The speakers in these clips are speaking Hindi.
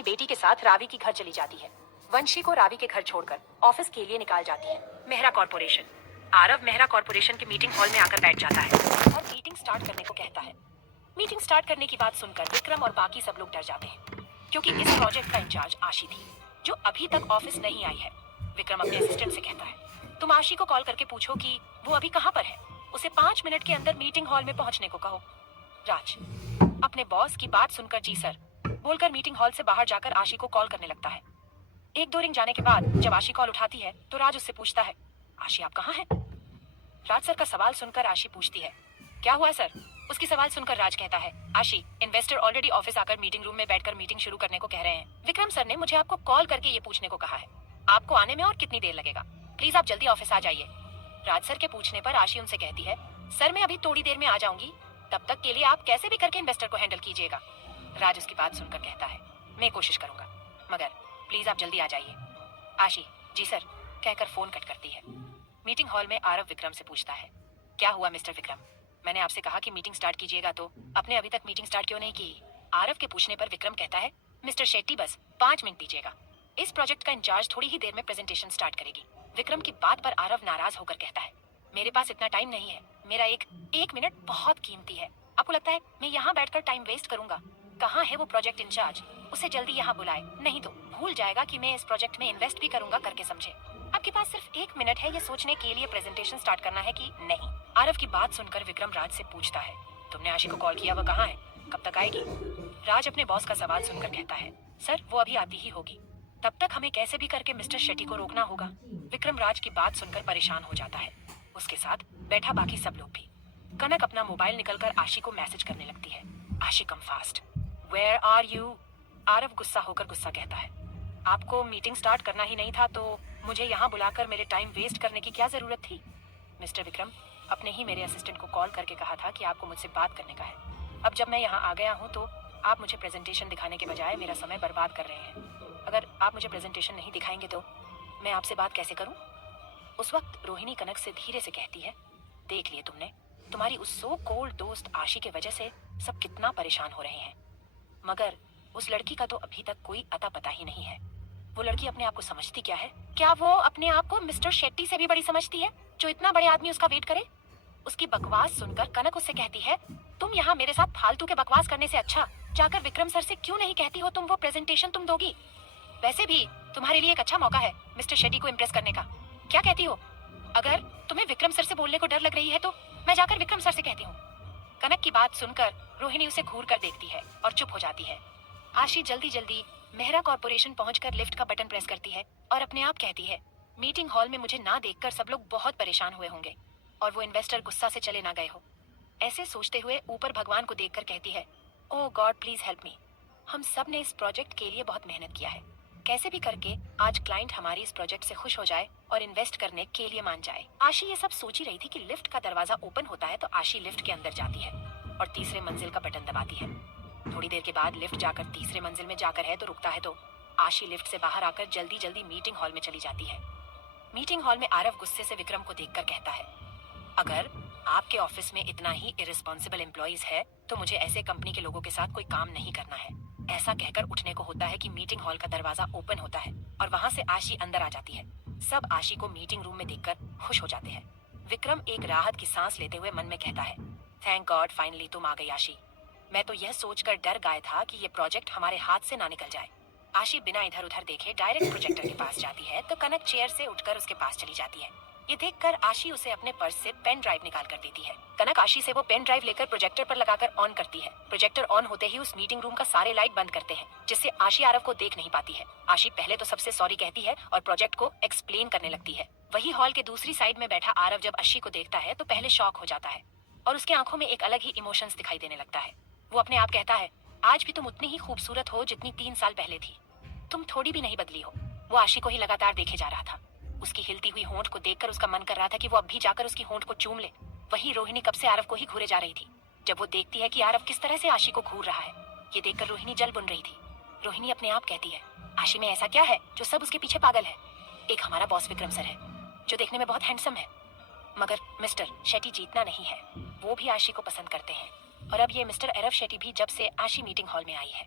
अपनी बेटी के साथ रावी के घर चली जाती है। वंशी को रावी के घर छोड़कर ऑफिस के लिए निकाल जाती है। मेहरा कॉर्पोरेशन। आरव मेहरा कॉर्पोरेशन के मीटिंग हॉल में आकर बैठ जाता है और मीटिंग स्टार्ट करने को कहता है। मीटिंग स्टार्ट करने की बात सुनकर विक्रम और बाकी सब लोग डर जाते हैं, क्योंकि इस प्रोजेक्ट का इंचार्ज आशी थी, जो अभी तक ऑफिस नहीं आई है। विक्रम अपने असिस्टेंट से कहता है, तुम आशी को कॉल करके पूछो कि वो अभी कहाँ पर है। उसे 5 मिनट के अंदर मीटिंग हॉल में पहुंचने को कहो। राज अपने बॉस की बात सुनकर जी सर बोलकर मीटिंग हॉल से बाहर जाकर आशी को कॉल करने लगता है। 1-2 रिंग जाने के बाद जब आशी कॉल उठाती है तो राज उससे पूछता है, आशी आप कहाँ हैं? राज सर का सवाल सुनकर आशी पूछती है, क्या हुआ सर? उसकी सवाल सुनकर राज कहता है, आशी इन्वेस्टर ऑलरेडी ऑफिस आकर मीटिंग रूम में बैठकर मीटिंग शुरू करने को कह रहे हैं। विक्रम सर ने मुझे आपको कॉल करके ये पूछने को कहा है, आपको आने में और कितनी देर लगेगा? प्लीज आप जल्दी ऑफिस आ जाइए। राज सर के पूछने पर आशी उनसे कहती है, सर मैं अभी थोड़ी देर में आ जाऊंगी, तब तक के लिए आप कैसे भी करके इन्वेस्टर को हैंडल कीजिएगा। राज उसकी बात सुनकर कहता है, मैं कोशिश करूंगा, मगर प्लीज आप जल्दी आ जाइए। आशी जी सर कहकर फोन कट करती है। मीटिंग हॉल में आरव विक्रम से पूछता है, क्या हुआ मिस्टर विक्रम? मैंने आपसे कहा कि मीटिंग स्टार्ट कीजिएगा, तो आपने अभी तक मीटिंग स्टार्ट क्यों नहीं की? आरव के पूछने पर विक्रम कहता है, मिस्टर शेट्टी बस 5 मिनट दीजिएगा, इस प्रोजेक्ट का इंचार्ज थोड़ी ही देर में प्रेजेंटेशन स्टार्ट करेगी। विक्रम की बात पर आरव नाराज होकर कहता है, मेरे पास इतना टाइम नहीं है, मेरा एक मिनट बहुत कीमती है। आपको लगता है मैं यहाँ बैठकर टाइम वेस्ट करूंगा? कहाँ है वो प्रोजेक्ट इंचार्ज? उसे जल्दी यहाँ बुलाए, नहीं तो भूल जाएगा कि मैं इस प्रोजेक्ट में इन्वेस्ट भी करूंगा करके समझे। आपके पास सिर्फ 1 मिनट है ये सोचने के लिए प्रेजेंटेशन स्टार्ट करना है कि नहीं। आरव की बात सुनकर विक्रम राज से पूछता है, तुमने आशी को कॉल किया, वो कहाँ है, कब तक आएगी? राज अपने बॉस का सवाल सुनकर कहता है, सर वो अभी आती ही होगी, तब तक हमें कैसे भी करके मिस्टर शेट्टी को रोकना होगा। विक्रम राज की बात सुनकर परेशान हो जाता है, उसके साथ बैठा बाकी सब लोग भी। कनक अपना मोबाइल निकलकर आशी को मैसेज करने लगती है, Ashi come fast, where are you? Aarav गुस्सा होकर गुस्सा कहता है, आपको मीटिंग स्टार्ट करना ही नहीं था तो मुझे यहाँ बुलाकर मेरे टाइम वेस्ट करने की क्या जरूरत थी? मिस्टर विक्रम अपने ही मेरे असिस्टेंट को कॉल करके कहा था कि आपको मुझसे बात करने का है। अब जब मैं यहाँ आ गया हूँ तो आप मुझे प्रेजेंटेशन दिखाने के बजाय मेरा समय बर्बाद कर रहे हैं। अगर आप मुझे प्रेजेंटेशन नहीं दिखाएंगे तो मैं आपसे बात कैसे करूँ? उस वक्त रोहिणी कनक से धीरे से कहती है, देख लिए तुमने, तुम्हारी उस सो कोल्ड दोस्त आशी की वजह से सब कितना परेशान हो रहे हैं, मगर उस लड़की का तो अभी तक कोई अता पता ही नहीं है। वो लड़की अपने आप को समझती क्या है? क्या वो अपने आप को मिस्टर शेट्टी से भी बड़ी समझती है, जो इतना बड़े आदमी उसका वेट करे? उसकी बकवास सुनकर कनक उससे कहती है, तुम यहाँ मेरे साथ फालतू के बकवास करने से अच्छा जाकर विक्रम सर से क्यों नहीं कहती हो तुम वो प्रेजेंटेशन तुम दोगी? वैसे भी तुम्हारे लिए एक अच्छा मौका है मिस्टर शेट्टी को इम्प्रेस करने का। क्या कहती हो? अगर तुम्हें विक्रम सर से बोलने को डर लग रही है तो मैं जाकर विक्रम सर से कहती हूँ। कनक की बात सुनकर रोहिणी उसे घूर कर देखती है और चुप हो जाती है। आशी जल्दी जल्दी मेहरा कॉर्पोरेशन पहुंचकर लिफ्ट का बटन प्रेस करती है और अपने आप कहती है, मीटिंग हॉल में मुझे ना देखकर सब लोग बहुत परेशान हुए होंगे और वो इन्वेस्टर गुस्सा से चले ना गए हो। ऐसे सोचते हुए ऊपर भगवान को देखकर कहती है, ओह गॉड प्लीज हेल्प मी। हम सब ने इस प्रोजेक्ट के लिए बहुत मेहनत किया है, कैसे भी करके आज क्लाइंट हमारी इस प्रोजेक्ट से खुश हो जाए और इन्वेस्ट करने के लिए मान जाए। आशी ये सब सोच ही रही थी कि लिफ्ट का दरवाजा ओपन होता है तो आशी लिफ्ट के अंदर जाती है और तीसरे मंजिल का बटन दबाती है। थोड़ी देर के बाद लिफ्ट जाकर तीसरे मंजिल में जाकर है तो रुकता है तो आशी लिफ्ट से बाहर आकर जल्दी जल्दी मीटिंग हॉल में चली जाती है। मीटिंग हॉल में आरव गुस्से से विक्रम को देखकर कहता है, अगर आपके ऑफिस में इतना ही इरिस्पॉन्सिबल एम्प्लॉइज है तो मुझे ऐसे कंपनी के लोगों के साथ कोई काम नहीं करना है। ऐसा कहकर उठने को होता है कि मीटिंग हॉल का दरवाजा ओपन होता है और वहाँ से आशी अंदर आ जाती है। सब आशी को मीटिंग रूम में देखकर खुश हो जाते हैं। विक्रम एक राहत की सांस लेते हुए मन में कहता है, थैंक गॉड फाइनली तुम आ गई आशी। मैं तो यह सोचकर डर गया था कि ये प्रोजेक्ट हमारे हाथ से ना निकल जाए। आशी बिना इधर उधर देखे डायरेक्ट प्रोजेक्टर के पास जाती है तो कनक चेयर से उठकर उसके पास चली जाती है। ये देखकर आशी उसे अपने पर्स से पेन ड्राइव निकाल कर देती है। कनक आशी से वो पेन ड्राइव लेकर प्रोजेक्टर पर लगाकर ऑन करती है। प्रोजेक्टर ऑन होते ही उस मीटिंग रूम का सारे लाइट बंद करते हैं, जिससे आशी आरव को देख नहीं पाती है। आशी पहले तो सबसे सॉरी कहती है और प्रोजेक्ट को एक्सप्लेन करने लगती है। वही हॉल के दूसरी साइड में बैठा आरव जब आशी को देखता है तो पहले शॉक हो जाता है और उसके आंखों में एक अलग ही इमोशंस दिखाई देने लगता है। वो अपने आप कहता है, आज भी तुम उतनी ही खूबसूरत हो जितनी 3 साल पहले थी, तुम थोड़ी भी नहीं बदली हो। वो आशी को ही लगातार देखे जा रहा था। उसकी हिलती हुई होंठ को देखकर उसका मन कर रहा था कि वो अब भी जाकर उसकी होंठ को चूम ले। वही रोहिणी कब से आरव को ही घूरे जा रही थी। जब वो देखती है कि आरव किस तरह से आशी को घूर रहा है, ये देखकर रोहिणी जल बुन रही थी। रोहिणी अपने आप कहती है, आशी में ऐसा क्या है जो सब उसके पीछे पागल है? एक हमारा बॉस विक्रम सर है जो देखने में बहुत हैंडसम है, मगर मिस्टर शेट्टी जीतना नहीं है, वो भी आशी को पसंद करते हैं। और अब ये मिस्टर अरव शेट्टी भी जब से आशी मीटिंग हॉल में आई है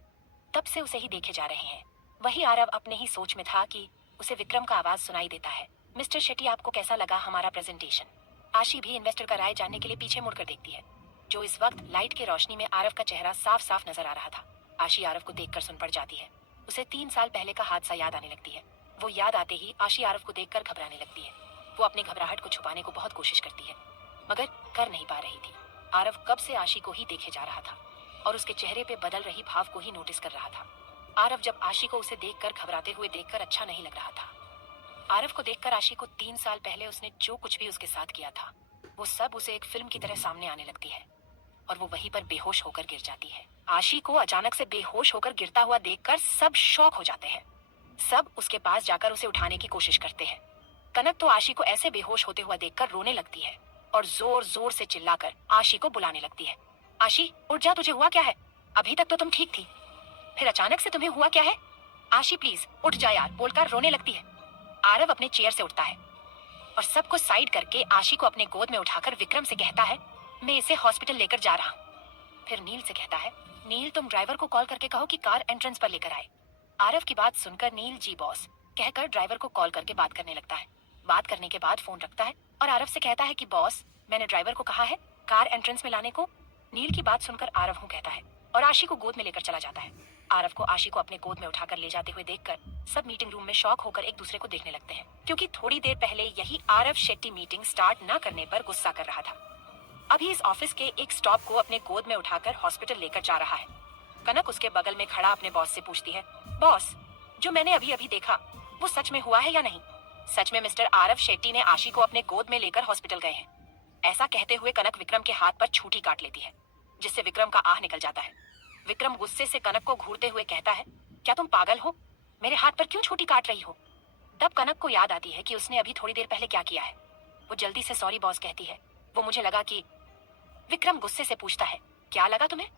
तब से उसे ही देखे जा रहे हैं। वही आरव अपने ही सोच में था कि उसे विक्रम का आवाज सुनाई देता है। मिस्टर शेट्टी, आपको कैसा लगा हमारा प्रेजेंटेशन? आशी भी इन्वेस्टर का राय जानने के लिए पीछे मुड़कर देखती है। जो इस वक्त लाइट की रोशनी में आरव का चेहरा साफ साफ नजर आ रहा था। आशी आरव को देखकर सुन पड़ जाती है। उसे 3 साल पहले का हादसा याद आने लगती है। वो याद आते ही आशी आरव को देखकर घबराने लगती है। वो अपनी घबराहट को छुपाने को बहुत कोशिश करती है, मगर कर नहीं पा रही थी। आरव कब से आशी को ही देखे जा रहा था और उसके चेहरे पे बदल रही भाव को ही नोटिस कर रहा था। आरव जब आशी को उसे देखकर घबराते हुए देखकर अच्छा नहीं लग रहा था। आरव को देखकर आशी को 3 साल पहले उसने जो कुछ भी उसके साथ किया था, वो सब उसे एक फिल्म की तरह सामने आने लगती है और वो वहीं पर बेहोश होकर गिर जाती है। आशी को अचानक से बेहोश होकर गिरता हुआ देखकर सब शॉक हो जाते हैं। सब उसके पास जाकर उसे उठाने की कोशिश करते हैं। कनक तो आशी को ऐसे बेहोश होते हुआ देखकर रोने लगती है और जोर जोर से चिल्लाकर आशी को बुलाने लगती है। आशी, उठ जा, तुझे हुआ क्या है? अभी तक तो तुम ठीक थी, फिर अचानक से तुम्हें हुआ क्या है? आशी प्लीज उठ जा यार, बोलकर रोने लगती है। आरव अपने चेयर से उठता है और सबको साइड करके आशी को अपने गोद में उठाकर विक्रम से कहता है, मैं इसे हॉस्पिटल लेकर जा रहा हूँ। फिर नील से कहता है, नील तुम ड्राइवर को कॉल करके कहो कि कार एंट्रेंस पर लेकर आए। आरव की बात सुनकर नील जी बॉस कहकर ड्राइवर को कॉल करके बात करने लगता है। बात करने के बाद फोन रखता है और आरव से कहता है कि बॉस, मैंने ड्राइवर को कहा है कार एंट्रेंस में लाने को। नील की बात सुनकर आरव हूँ कहता है और आशी को गोद में लेकर चला जाता है। आरव को आशी को अपने गोद में उठाकर ले जाते हुए देखकर सब मीटिंग रूम में शॉक होकर एक दूसरे को देखने लगते हैं, क्योंकि थोड़ी देर पहले यही आरव शेट्टी मीटिंग स्टार्ट न करने पर गुस्सा कर रहा था। अभी इस ऑफिस के एक स्टॉप को अपने गोद में उठाकर हॉस्पिटल लेकर जा रहा है। कनक उसके बगल में खड़ा अपने बॉस से पूछती है, बॉस, जो मैंने अभी अभी देखा वो सच में हुआ है या नहीं? सच में मिस्टर आरव शेट्टी ने आशी को अपने गोद में लेकर हॉस्पिटल गए हैं। ऐसा कहते हुए कनक विक्रम के हाथ पर छूटी काट लेती है, जिससे विक्रम का आह निकल जाता है। विक्रम गुस्से से कनक को घूरते हुए कहता है, क्या तुम पागल हो? मेरे हाथ पर क्यों छूटी काट रही हो? तब कनक को याद आती है कि उसने अभी थोड़ी देर पहले क्या किया है। वो जल्दी से सॉरी बॉस कहती है। वो मुझे लगा कि विक्रम गुस्से से पूछता है, क्या लगा तुम्हें?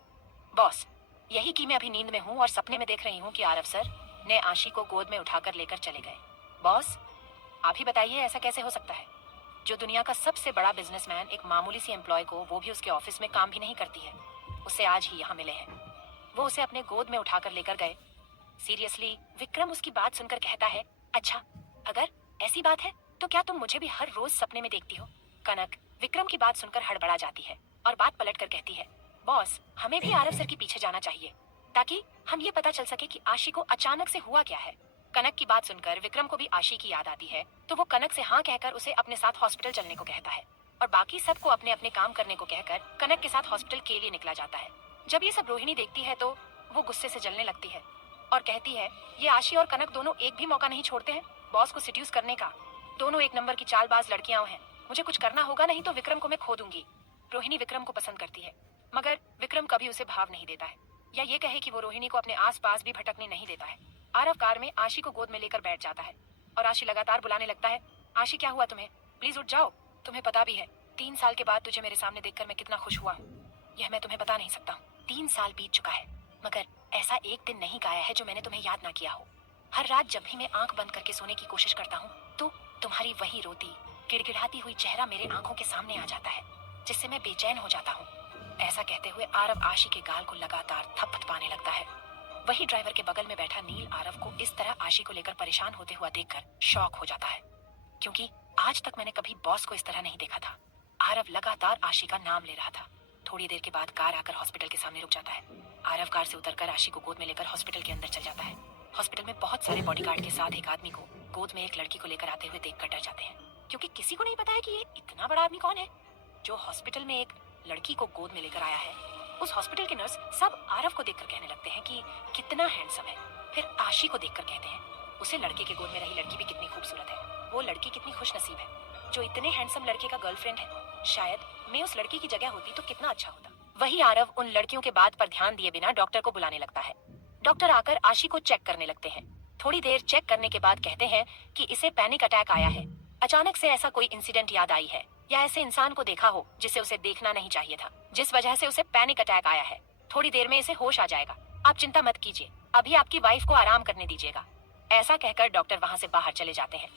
बॉस, यही कि मैं अभी नींद में हूँ और सपने में देख रही हूँ कि आरव सर ने आशी को गोद में उठाकर लेकर चले गए। बॉस, आप ही बताइए ऐसा कैसे हो सकता है? जो दुनिया का सबसे बड़ा बिजनेसमैन एक मामूली सी एम्प्लॉय को, वो भी उसके ऑफिस में काम भी नहीं करती है, उससे आज ही यहाँ मिले हैं। वो उसे अपने गोद में उठाकर लेकर गए। सीरियसली? विक्रम उसकी बात सुनकर कहता है, अच्छा, अगर ऐसी बात है तो क्या तुम मुझे भी हर रोज सपने में देखती हो? कनक विक्रम की बात सुनकर हड़बड़ा जाती है और बात पलट कर कहती है, बॉस, हमें भी आरव सर के पीछे जाना चाहिए ताकि हम ये पता चल सके कि आशी को अचानक से हुआ क्या है। कनक की बात सुनकर विक्रम को भी आशी की याद आती है, तो वो कनक से हाँ कहकर उसे अपने साथ हॉस्पिटल चलने को कहता है और बाकी सबको अपने अपने काम करने को कहकर कनक के साथ हॉस्पिटल के लिए निकला जाता है। जब ये सब रोहिणी देखती है तो वो गुस्से से जलने लगती है और कहती है, ये आशी और कनक दोनों एक भी मौका नहीं छोड़ते हैं बॉस को सिड्यूस करने का। दोनों एक नंबर की चालबाज लड़कियां हैं। मुझे कुछ करना होगा, नहीं तो विक्रम को मैं खो दूंगी। रोहिणी विक्रम को पसंद करती है, मगर विक्रम कभी उसे भाव नहीं देता है, या ये कहे कि वो रोहिणी को अपने आसपास भी भटकने नहीं देता है। आरव कार में आशी को गोद में लेकर बैठ जाता है और आशी लगातार बुलाने लगता है, आशी क्या हुआ तुम्हें? प्लीज उठ जाओ। तुम्हें पता भी है 3 साल के बाद तुझे मेरे सामने देखकर मैं कितना खुश हुआ हूँ, यह मैं तुम्हें बता नहीं सकता हूँ। 3 साल बीत चुका है, मगर ऐसा एक दिन नहीं गाया है जो मैंने तुम्हें याद ना किया हो। हर रात जब भी मैं आंख बंद करके सोने की कोशिश करता हूँ तो तुम्हारी वही रोती गिड़गिड़ाती हुई चेहरा मेरे आंखों के सामने आ जाता है, जिससे मैं बेचैन हो जाता हूँ। ऐसा कहते हुए आरव आशी के गाल को लगातार थपथपाने लगता है। वही ड्राइवर के बगल में बैठा नील आरव को इस तरह आशी को लेकर परेशान होते हुआ देखकर शॉक हो जाता है, क्योंकि आज तक मैंने कभी बॉस को इस तरह नहीं देखा था। आरव लगातार आशी का नाम ले रहा था। थोड़ी देर के बाद कार आकर हॉस्पिटल के सामने रुक जाता है। आरव कार से उतरकर आशी को गोद में लेकर हॉस्पिटल के अंदर चल जाता है। हॉस्पिटल में बहुत सारे बॉडीगार्ड के साथ एक आदमी को गोद में एक लड़की को लेकर आते हुए देखकर डर जाते हैं, क्योंकि किसी को नहीं पता है कि ये इतना बड़ा आदमी कौन है जो हॉस्पिटल में एक लड़की को गोद में लेकर आया है। उस हॉस्पिटल के नर्स सब आरव को देखकर कहने लगते हैं कि कितना हैंडसम है। फिर आशी को देखकर कहते हैं, उसे लड़के के गोद में रही लड़की भी कितनी खूबसूरत है, वो लड़की कितनी खुशनसीब है जो इतने हैंडसम लड़के का गर्लफ्रेंड है। शायद मैं उस लड़की की जगह होती तो कितना अच्छा होता। वही आरव उन लड़कियों के बात पर ध्यान दिए बिना डॉक्टर को बुलाने लगता है। डॉक्टर आकर आशी को चेक करने लगते हैं। थोड़ी देर चेक करने के बाद कहते हैं कि इसे पैनिक अटैक आया है। अचानक से ऐसा कोई इंसिडेंट याद आई है या ऐसे इंसान को देखा हो जिसे उसे देखना नहीं चाहिए था, जिस वजह से उसे पैनिक अटैक आया है। थोड़ी देर में इसे होश आ जाएगा, आप चिंता मत कीजिए, अभी आपकी वाइफ को आराम करने दीजिएगा। ऐसा कहकर डॉक्टर वहाँ से बाहर चले जाते हैं।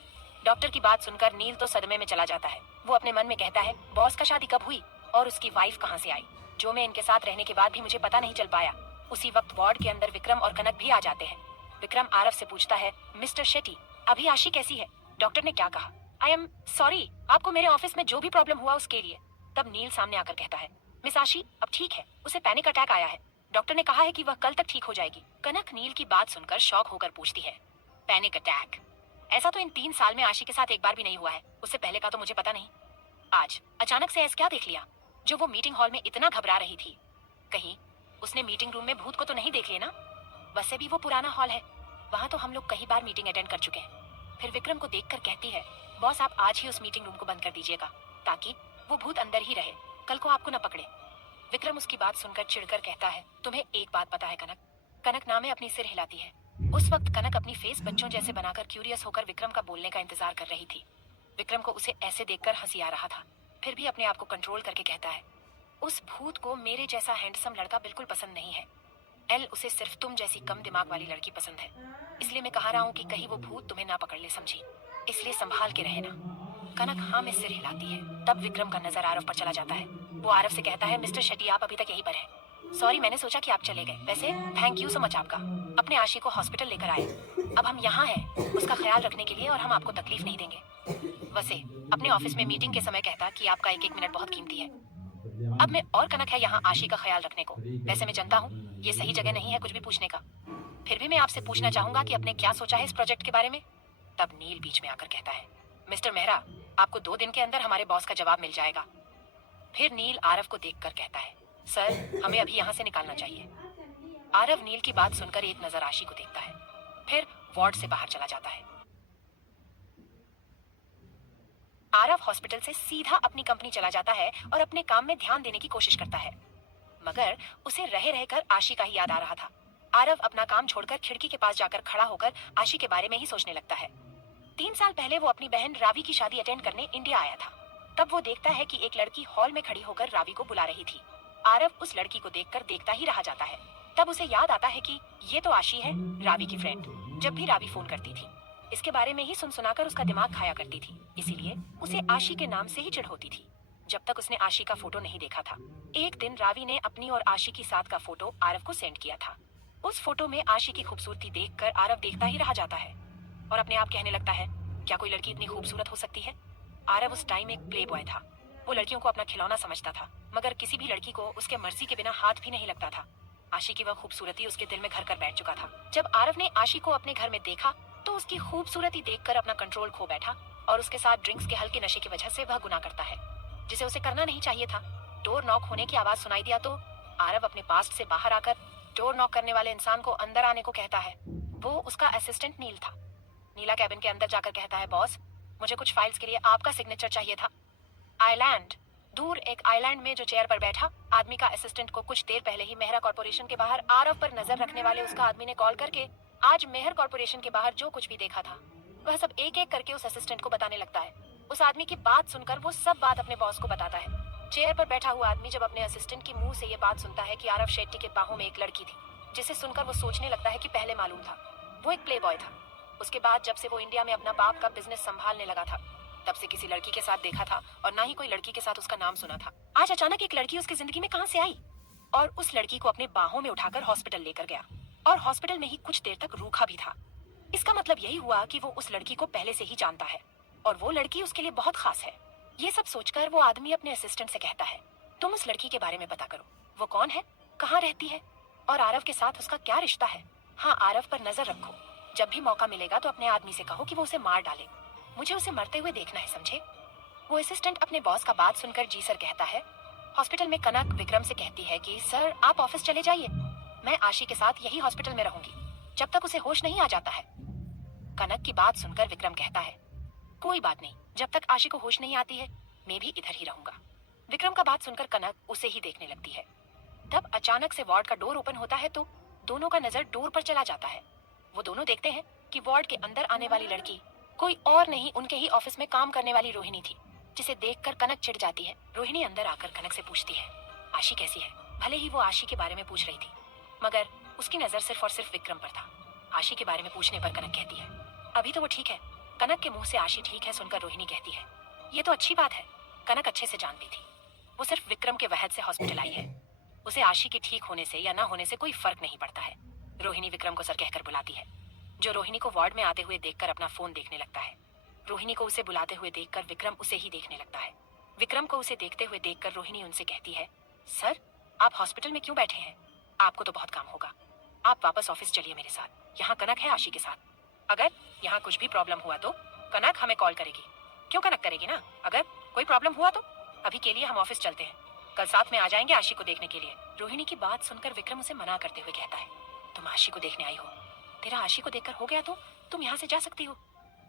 डॉक्टर की बात सुनकर नील तो सदमे में चला जाता है। वो अपने मन में कहता है, बॉस का शादी कब हुई और उसकी वाइफ कहाँ से आई, जो मैं इनके साथ रहने के बाद भी मुझे पता नहीं चल पाया। उसी वक्त वार्ड के अंदर विक्रम और कनक भी आ जाते हैं। विक्रम आरव से पूछता है, मिस्टर शेट्टी, अभी आशी कैसी है? डॉक्टर ने क्या कहा? आई एम सॉरी, आपको मेरे ऑफिस में जो भी प्रॉब्लम हुआ उसके लिए। तब नील सामने आकर कहता है, मिस आशी अब ठीक है, उसे पैनिक अटैक आया है। डॉक्टर ने कहा है कि वह कल तक ठीक हो जाएगी। कनक नील की बात सुनकर शॉक होकर पूछती है, पैनिक अटैक? ऐसा तो इन 3 साल में आशी के साथ एक बार भी नहीं हुआ है। उससे पहले का तो मुझे पता नहीं। आज अचानक से ऐसा क्या देख लिया जो वो मीटिंग हॉल में इतना घबरा रही थी? कहीं उसने मीटिंग रूम में भूत को तो नहीं देख लिया ना? वैसे भी वो पुराना हॉल है, वहाँ तो हम लोग कई बार मीटिंग अटेंड कर चुके हैं। फिर विक्रम को देखकर कहती है, बॉस आप आज ही उस मीटिंग रूम को बंद कर दीजिएगा ताकि वो भूत अंदर ही रहे, कल को आपको न पकड़े। विक्रम उसकी बात सुनकर चिढ़कर कहता है, तुम्हें एक बात पता है कनक? कनक ना में अपनी सिर हिलाती है। उस वक्त कनक अपनी फेस बच्चों जैसे बनाकर क्यूरियस होकर विक्रम का बोलने का इंतजार कर रही थी। विक्रम को उसे ऐसे देखकर हंसी आ रहा था, फिर भी अपने आप को कंट्रोल करके कहता है, उस भूत को मेरे जैसा हैंडसम लड़का बिल्कुल पसंद नहीं है। एल उसे सिर्फ तुम जैसी कम दिमाग वाली लड़की पसंद है। इसलिए मैं कह रहा हूँ कि कहीं वो भूत तुम्हें ना पकड़ ले, समझी? इसलिए संभाल के रहना। कनक हाँ में सिर हिलाती है। तब विक्रम का नजर आरव पर चला जाता है। वो आरव से कहता है, मिस्टर शेट्टी आप अभी तक यहीं पर हैं। सॉरी, मैंने सोचा कि आप चले गए। वैसे थैंक यू सो मच आपका, अपने आशी को हॉस्पिटल लेकर आए। अब हम यहाँ हैं उसका ख्याल रखने के लिए और हम आपको तकलीफ नहीं देंगे। वैसे अपने ऑफिस में मीटिंग के समय कहता कि आपका एक एक मिनट बहुत कीमती है। अब मैं और कनक है यहाँ आशी का ख्याल रखने को। वैसे मैं जानता हूँ ये सही जगह नहीं है कुछ भी पूछने का, फिर भी मैं आपसे पूछना चाहूंगा कि आपने क्या सोचा है इस प्रोजेक्ट के बारे में? तब नील बीच में आकर कहता है, मिस्टर मेहरा, आपको 2 दिन के अंदर हमारे बॉस का जवाब मिल जाएगा। फिर नील आरव को देखकर कहता है, सर हमें अभी यहाँ से निकालना चाहिए। आरव नील की बात सुनकर एक नजर आशी को देखता है, फिर वार्ड से बाहर चला जाता है। आरव हॉस्पिटल से सीधा अपनी कंपनी चला जाता है और अपने काम में ध्यान देने की कोशिश करता है, मगर उसे रह रहकर आशी का ही याद आ रहा था। आरव अपना काम छोड़कर खिड़की के पास जाकर खड़ा होकर आशी के बारे में ही सोचने लगता है। 3 साल पहले वो अपनी बहन रावी की शादी अटेंड करने इंडिया आया था। तब वो देखता है कि एक लड़की हॉल में खड़ी होकर रावी को बुला रही थी। आरव उस लड़की को देखकर देखता ही रह जाता है। तब उसे याद आता है कि ये तो आशी है, रावी की फ्रेंड। जब भी रावी फोन करती थी इसके बारे में ही सुन सुनाकर उसका दिमाग खाया करती थी, इसीलिए उसे आशी के नाम से ही चिढ़ होती थी जब तक उसने आशी का फोटो नहीं देखा था। एक दिन रावी ने अपनी और आशी की साथ का फोटो आरव को सेंड किया था। उस फोटो में आशी की खूबसूरती देखकर आरव देखता ही रह जाता है और अपने आप कहने लगता है, क्या कोई लड़की इतनी खूबसूरत हो सकती है? आरव उस टाइम एक प्ले बॉय था। वो लड़कियों को अपना खिलौना समझता था, मगर किसी भी लड़की को उसके मर्जी के बिना हाथ भी नहीं लगता था। आशी की वह खूबसूरती उसके दिल में घर कर बैठ चुका था। जब आरव ने आशी को अपने घर में देखा तो उसकी खूबसूरती देखकर अपना कंट्रोल खो बैठा और उसके साथ ड्रिंक्स के हल्के नशे की वजह से वह गुनाह करता है जिसे उसे करना नहीं चाहिए था। डोर नॉक होने की आवाज सुनाई दिया तो आरव अपने पास्ट से बाहर आकर डोर नॉक करने वाले इंसान को अंदर आने को कहता है। वो उसका असिस्टेंट नील था। नीला कैबिन के अंदर जाकर कहता है, बॉस मुझे कुछ फाइल्स के लिए आपका सिग्नेचर चाहिए था। आइलैंड दूर एक आइलैंड में जो चेयर पर बैठा आदमी का असिस्टेंट को कुछ देर पहले ही मेहरा कॉर्पोरेशन के बाहर आरव पर नजर रखने वाले उसका आदमी ने कॉल करके आज मेहर कॉर्पोरेशन के बाहर जो कुछ भी देखा था वह सब एक एक करके उस असिस्टेंट को बताने लगता है। उस आदमी की बात सुनकर वो सब बात अपने बॉस को बताता है। चेयर पर बैठा हुआ आदमी जब अपने असिस्टेंट की मुंह से ये बात सुनता है कि आरव शेट्टी के बाहों में एक लड़की थी, जिसे सुनकर वो सोचने लगता है कि पहले मालूम था वो एक प्ले बॉय था। उसके बाद जब से वो इंडिया में अपना बाप का बिजनेस संभालने लगा था तब से किसी लड़की के साथ देखा था और ना ही कोई लड़की के साथ उसका नाम सुना था। आज अचानक एक लड़की उसकी जिंदगी में कहां से आई और उस लड़की को अपने बाहों में उठाकर हॉस्पिटल लेकर गया और हॉस्पिटल में ही कुछ देर तक रूखा भी था। इसका मतलब यही हुआ कि वो उस लड़की को पहले से ही जानता है और वो लड़की उसके लिए बहुत खास है। ये सब सोचकर वो आदमी अपने असिस्टेंट से कहता है, तुम उस लड़की के बारे में पता करो, वो कौन है, कहाँ रहती है और आरव के साथ उसका क्या रिश्ता है। हाँ, आरव पर नजर रखो, जब भी मौका मिलेगा तो अपने आदमी से कहो कि वो उसे मार डाले, मुझे उसे मरते हुए देखना है, समझे? वो असिस्टेंट अपने बॉस का बात सुनकर जी सर कहता है। हॉस्पिटल में कनक विक्रम से कहती है कि सर आप ऑफिस चले जाइए, मैं आशी के साथ यही हॉस्पिटल में रहूंगी जब तक उसे होश नहीं आ जाता है। कनक की बात सुनकर विक्रम कहता है, कोई बात नहीं, जब तक आशी को होश नहीं आती है मैं भी इधर ही रहूंगा। विक्रम का बात सुनकर कनक उसे ही देखने लगती है। तब अचानक से वार्ड का डोर ओपन होता है तो दोनों का नजर डोर पर चला जाता है। वो दोनों देखते हैं कि वार्ड के अंदर आने वाली लड़की कोई और नहीं उनके ही ऑफिस में काम करने वाली रोहिणी थी, जिसे देखकर कनक चिढ़ जाती है। रोहिणी अंदर आकर कनक से पूछती है, आशी कैसी है? भले ही वो आशी के बारे में पूछ रही थी मगर उसकी नजर सिर्फ और सिर्फ विक्रम पर था। आशी के बारे में पूछने पर कनक कहती है, अभी तो वो ठीक है। कनक के मुंह से आशी ठीक है सुनकर रोहिणी कहती है, ये तो अच्छी बात है। कनक अच्छे से जानती थी वो सिर्फ विक्रम के वहद से हॉस्पिटल आई है। उसे आशी के ठीक होने से या ना होने से कोई फर्क नहीं पड़ता है। रोहिणी विक्रम को सर कहकर बुलाती है, जो रोहिणी को वार्ड में आते हुए देखकर अपना फोन देखने लगता है। रोहिणी को उसे बुलाते हुए देखकर विक्रम उसे ही देखने लगता है। विक्रम को उसे देखते हुए देखकर रोहिणी उनसे कहती है, सर आप हॉस्पिटल में क्यों बैठे हैं? आपको तो बहुत काम होगा। आप वापस ऑफिस चलिए मेरे साथ। यहाँ कनक है आशी के साथ। अगर यहाँ कुछ भी प्रॉब्लम हुआ तो कनक हमें कॉल करेगी। क्यों कनक करेगी ना, अगर कोई प्रॉब्लम हुआ तो। अभी के लिए हम ऑफिस चलते हैं, कल साथ में आ जाएंगे आशी को देखने के लिए। रोहिणी की बात सुनकर विक्रम उसे मना करते हुए कहता है, तुम आशी को देखने आई हो, तेरा आशी को देखकर हो गया तो तुम यहाँ से जा सकती हो।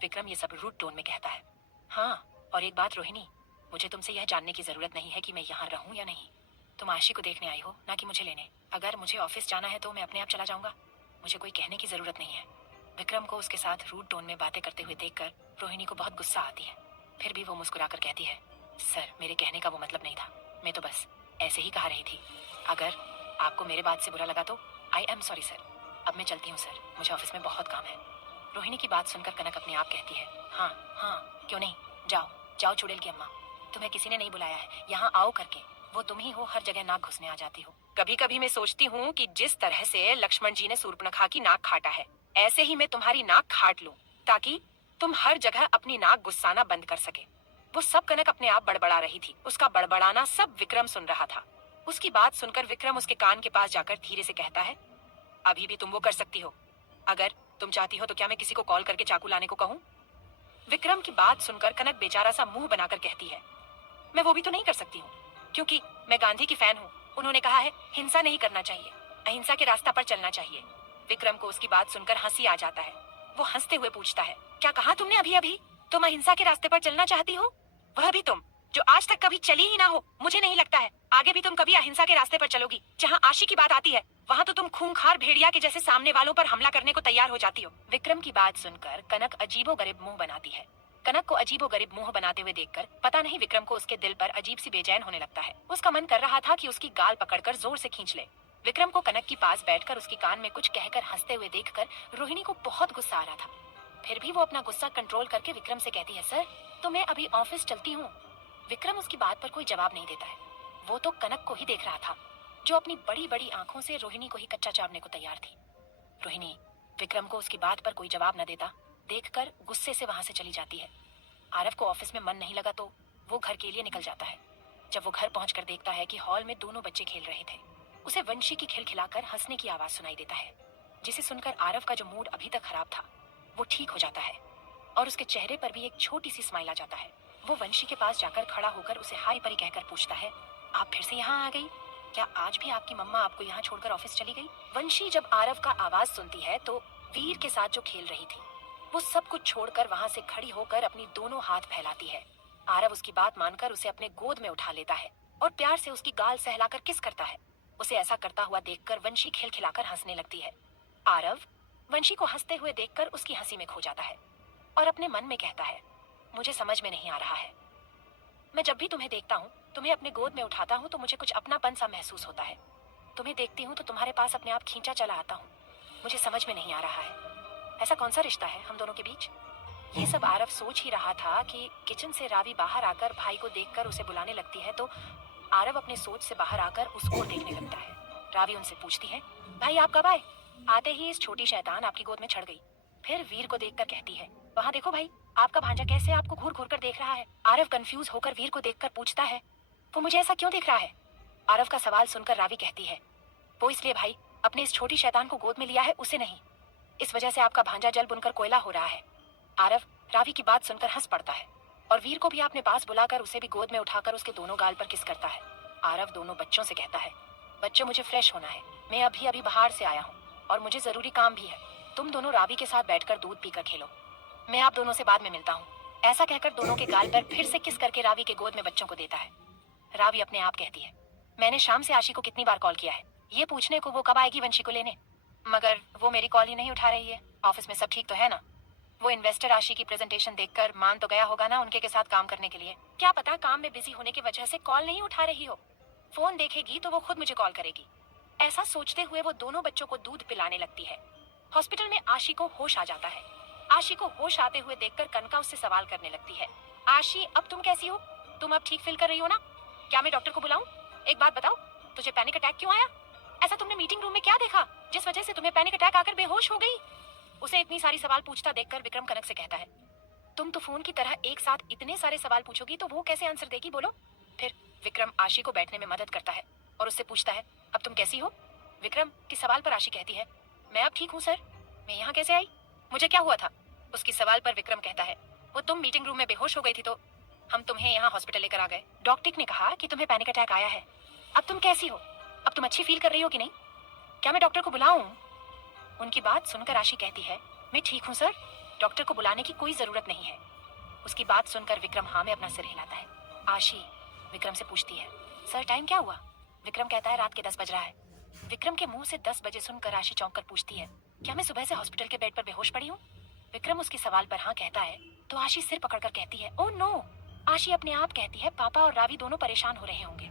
विक्रम ये सब रूड टोन में कहता है, हाँ और एक बात रोहिणी, मुझे तुमसे यह जानने की जरूरत नहीं है कि मैं यहाँ रहूँ या नहीं। तुम आशी को देखने आई हो, ना कि मुझे लेने। अगर मुझे ऑफिस जाना है तो मैं अपने आप चला जाऊंगा, मुझे कोई कहने की जरूरत नहीं है। विक्रम को उसके साथ रूड टोन में बातें करते हुए देखकर रोहिणी को बहुत गुस्सा आती है। फिर भी वो मुस्कुराकर कहती है, सर मेरे कहने का वो मतलब नहीं था, मैं तो बस ऐसे ही कहा रही थी। अगर आपको मेरे बात से बुरा लगा तो आई एम सॉरी सर। अब मैं चलती हूँ सर, मुझे ऑफिस में बहुत काम है। रोहिणी की बात सुनकर कनक अपने आप कहती है, हाँ हाँ क्यों नहीं, जाओ जाओ चुड़ैल की अम्मा, तुम्हें किसी ने नहीं बुलाया है यहाँ आओ करके। वो तुम ही हो, हर जगह नाक घुसने आ जाती हो। कभी कभी मैं सोचती हूँ कि जिस तरह से लक्ष्मण जी ने शूर्पणखा की नाक काटा है, ऐसे ही मैं तुम्हारी नाक काट लूं, ताकि तुम हर जगह अपनी नाक गुस्साना बंद कर सके। वो सब कनक अपने आप बड़बड़ा रही थी, उसका बड़बड़ाना सब विक्रम सुन रहा था। उसकी बात सुनकर विक्रम उसके कान के पास जाकर धीरे से कहता है, अभी भी तुम वो कर सकती हो। अगर तुम चाहती हो तो क्या मैं किसी को कॉल करके चाकू लाने को कहूँ? विक्रम की बात सुनकर कनक बेचारा सा मुंह बनाकर कहती है, मैं वो भी तो नहीं कर सकती हूँ, क्योंकि मैं गांधी की फैन हूँ। उन्होंने कहा है हिंसा नहीं करना चाहिए, अहिंसा के रास्ता पर चलना चाहिए। विक्रम को उसकी बात सुनकर हंसी आ जाता है। वो हंसते हुए पूछता है, क्या कहा तुमने अभी अभी? तुम अहिंसा के रास्ते पर चलना चाहती हो? वह भी तुम जो आज तक कभी चली ही ना हो। मुझे नहीं लगता है आगे भी तुम कभी अहिंसा के रास्ते पर चलोगी। जहाँ आशी की बात आती है वहाँ तो तुम खूंखार भेड़िया के जैसे सामने वालों पर हमला करने को तैयार हो जाती हो। विक्रम की बात सुनकर कनक अजीबोगरीब मुंह बनाती है। कनक को अजीबोगरीब मुंह बनाते हुए देखकर पता नहीं विक्रम को उसके दिल पर अजीब सी बेचैन होने लगता है। उसका मन कर रहा था कि उसकी गाल पकड़कर जोर से खींच ले। विक्रम को कनक के पास बैठकर उसके कान में कुछ कहकर हंसते हुए देखकर रोहिणी को बहुत गुस्सा आ रहा था। फिर भी वो अपना गुस्सा कंट्रोल करके विक्रम से कहती है, सर तो मैं अभी ऑफिस चलती हूँ। विक्रम उसकी बात पर कोई जवाब नहीं देता है। वो तो कनक को ही देख रहा था, जो अपनी बड़ी बड़ी आंखों से रोहिणी को ही कच्चा चावने को तैयार थी। रोहिणी विक्रम को उसकी बात पर कोई जवाब न देता देखकर गुस्से से वहां से चली जाती है। आरव को ऑफिस में मन नहीं लगा तो वो घर के लिए निकल जाता है। जब वो घर पहुंचकर देखता है कि हॉल में दोनों बच्चे खेल रहे थे, उसे वंशी की खिलखिलाकर हंसने की आवाज सुनाई देता है, जिसे सुनकर आरव का जो मूड अभी तक खराब था वो ठीक हो जाता है और उसके चेहरे पर भी एक छोटी सी स्माइल आ जाता है। वो वंशी के पास जाकर खड़ा होकर उसे हाय परी कहकर पूछता है, आप फिर से यहाँ आ गई? क्या आज भी आपकी मम्मा आपको यहाँ छोड़कर ऑफिस चली गई? वंशी जब आरव का आवाज सुनती है तो वीर के साथ जो खेल रही थी वो सब कुछ छोड़कर वहां से खड़ी होकर अपनी दोनों हाथ फैलाती है। आरव उसकी बात मानकर उसे अपने गोद में उठा लेता है और प्यार से उसकी गाल सहलाकर किस करता है। उसे ऐसा करता हुआ देखकर वंशी खिलखिलाकर हंसने लगती है। आरव वंशी को हंसते हुए देखकर उसकी हंसी में खो जाता है और अपने मन में कहता है, मुझे समझ में नहीं आ रहा है, मैं जब भी तुम्हें देखता हूँ, तुम्हें अपने गोद में उठाता हूँ तो मुझे कुछ अपनापन सा महसूस होता है। तुम्हें देखती हूँ तो तुम्हारे पास अपने आप खींचा चला आता हूँ। मुझे समझ में नहीं आ रहा है, ऐसा कौन सा रिश्ता है हम दोनों के बीच? ये सब आरव सोच ही रहा था कि किचन से रावी बाहर आकर भाई को देखकर उसे बुलाने लगती है तो आरव अपने सोच से बाहर आकर उसको देखने लगता है। रावी उनसे पूछती है, भाई आप कब आए? आते ही इस छोटी शैतान आपकी गोद में चढ़ गई। फिर वीर को देखकर कहती है, वहाँ देखो भाई, आपका भांजा कैसे आपको घूर घूर कर देख रहा है। आरव कंफ्यूज होकर वीर को देखकर पूछता है, वो मुझे ऐसा क्यों देख रहा है? आरव का सवाल सुनकर रावी कहती है, वो इसलिए भाई, अपने इस छोटी शैतान को गोद में लिया है, उसे नहीं। इस वजह से आपका भांजा जल बुनकर कोयला हो रहा है। आरव रावी की बात सुनकर हंस पड़ता है और वीर को भी अपने पास बुलाकर उसे भी गोद में उठाकर उसके दोनों गाल पर किस करता है। आरव दोनों बच्चों से कहता है, बच्चों मुझे फ्रेश होना है, मैं अभी अभी बाहर से आया हूँ और मुझे जरूरी काम भी है। तुम दोनों रावी के साथ बैठकर दूध पीकर खेलो, मैं आप दोनों से बाद में मिलता हूँ। ऐसा कहकर दोनों के गाल पर फिर से किस करके रावी के गोद में बच्चों को देता है। रावी अपने आप कहती है, मैंने शाम से आशी को कितनी बार कॉल किया है, ये पूछने को वो कब आएगी वंशी को लेने, मगर वो मेरी कॉल ही नहीं उठा रही है। ऑफिस में सब ठीक तो है ना? वो इन्वेस्टर आशी की प्रेजेंटेशन देखकर मान तो गया होगा ना उनके के साथ काम करने के लिए। क्या पता काम में बिजी होने की वजह से कॉल नहीं उठा रही हो। फोन देखेगी तो वो खुद मुझे कॉल करेगी। ऐसा सोचते हुए वो दोनों बच्चों को दूध पिलाने लगती है। हॉस्पिटल में आशी को होश आ जाता है। आशी को होश आते हुए देखकर कनका उससे सवाल करने लगती है, आशी अब तुम कैसी हो? तुम अब ठीक फील कर रही हो ना? क्या मैं डॉक्टर को बुलाऊं? एक बात बताओ, तुझे पैनिक अटैक क्यों आया? ऐसा तुमने मीटिंग रूम में क्या देखा जिस वजह से तुम्हें पैनिक अटैक आकर बेहोश हो गई? उसे इतनी सारी सवाल पूछता देखकर विक्रम कनक से कहता है, तुम तो फोन की तरह एक साथ इतने सारे सवाल पूछोगी तो वो कैसे आंसर देगी, बोलो? फिर विक्रम आशी को बैठने में मदद करता है और उससे पूछता है, अब तुम कैसी हो? विक्रम के सवाल पर आशी कहती है, मैं अब ठीक हूँ सर। मैं यहाँ कैसे आई? मुझे क्या हुआ था? उसकी सवाल पर विक्रम कहता है, वो तुम मीटिंग रूम में बेहोश हो गई थी तो हम तुम्हें यहाँ हॉस्पिटल लेकर आ गए। डॉक्टर ने कहा कि तुम्हें पैनिक अटैक आया है। अब तुम कैसी हो? अब तुम अच्छी फील कर रही हो कि नहीं? क्या मैं डॉक्टर को बुलाऊं? उनकी बात सुनकर आशी कहती है, मैं ठीक हूँ सर, डॉक्टर को बुलाने की कोई जरूरत नहीं है। उसकी बात सुनकर विक्रम हाँ में अपना सिर हिलाता है। आशी विक्रम से पूछती है, सर टाइम क्या हुआ? विक्रम कहता है, रात के 10 बज रहा है। विक्रम के मुंह से 10 बजे सुनकर आशी चौंक कर पूछती है, क्या मैं सुबह से हॉस्पिटल के बेड पर बेहोश पड़ी हूँ? विक्रम उसके सवाल पर हाँ कहता है तो आशी सिर पकड़कर कहती है, ओह नो। आशी अपने आप कहती है, पापा और रावी दोनों परेशान हो रहे होंगे।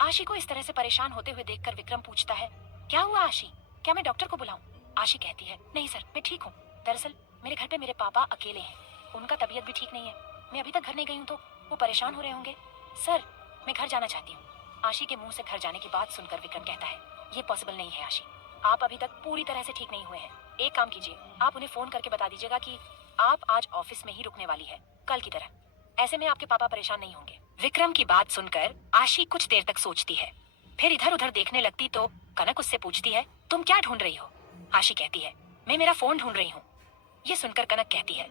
आशी को इस तरह से परेशान होते हुए देखकर विक्रम पूछता है, क्या हुआ आशी, क्या मैं डॉक्टर को बुलाऊं? आशी कहती है, नहीं सर मैं ठीक हूँ। दरअसल मेरे घर पे मेरे पापा अकेले हैं, उनका तबीयत भी ठीक नहीं है। मैं अभी तक घर नहीं गई हूँ तो वो परेशान हो रहे होंगे। सर मैं घर जाना चाहती हूँ। आशी के मुंह से घर जाने की बात सुनकर विक्रम कहता है, ये पॉसिबल नहीं है आशी, आप अभी तक पूरी तरह से ठीक नहीं हुए हैं। एक काम कीजिए, आप उन्हें फोन करके बता दीजिएगा कि आप आज ऑफिस में ही रुकने वाली है, कल की तरह। ऐसे में आपके पापा परेशान नहीं होंगे। विक्रम की बात सुनकर आशी कुछ देर तक सोचती है, फिर इधर उधर देखने लगती तो कनक उससे पूछती है, तुम क्या ढूंढ रही हो? आशी कहती है, मैं मेरा फोन ढूंढ रही हूँ। ये सुनकर कनक कहती है,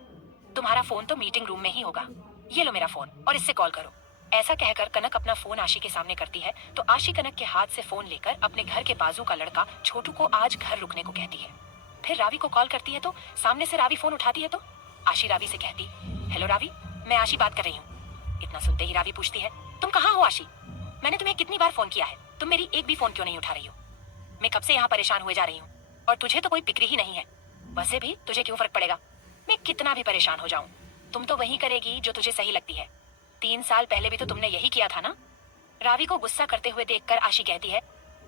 तुम्हारा फोन तो मीटिंग रूम में ही होगा, ये लो मेरा फोन और इससे कॉल करो। ऐसा कहकर कनक अपना फोन आशी के सामने करती है तो आशी कनक के हाथ से फोन लेकर अपने घर के बाजू का लड़का छोटू को आज घर रुकने को कहती है। फिर रावी को कॉल करती है तो सामने से रावी फोन उठाती है तो आशी रावी से कहती, हेलो रावी, मैं आशी बात कर रही हूँ। इतना सुनते ही रावी पूछती है, तुम कहाँ हो आशी? मैंने तुम्हें कितनी बार फोन किया है, तुम मेरी एक भी फोन क्यों नहीं उठा रही हो? मैं कब से यहाँ परेशान हुए जा रही हूँ और तुझे तो कोई फिक्र ही नहीं है। वैसे भी तुझे क्यों फर्क पड़ेगा, मैं कितना भी परेशान हो जाऊं, तुम तो वही करेगी जो तुझे सही लगती है। 3 साल पहले भी तो तुमने यही किया था ना? रावी को गुस्सा करते हुए देखकर आशी कहती है,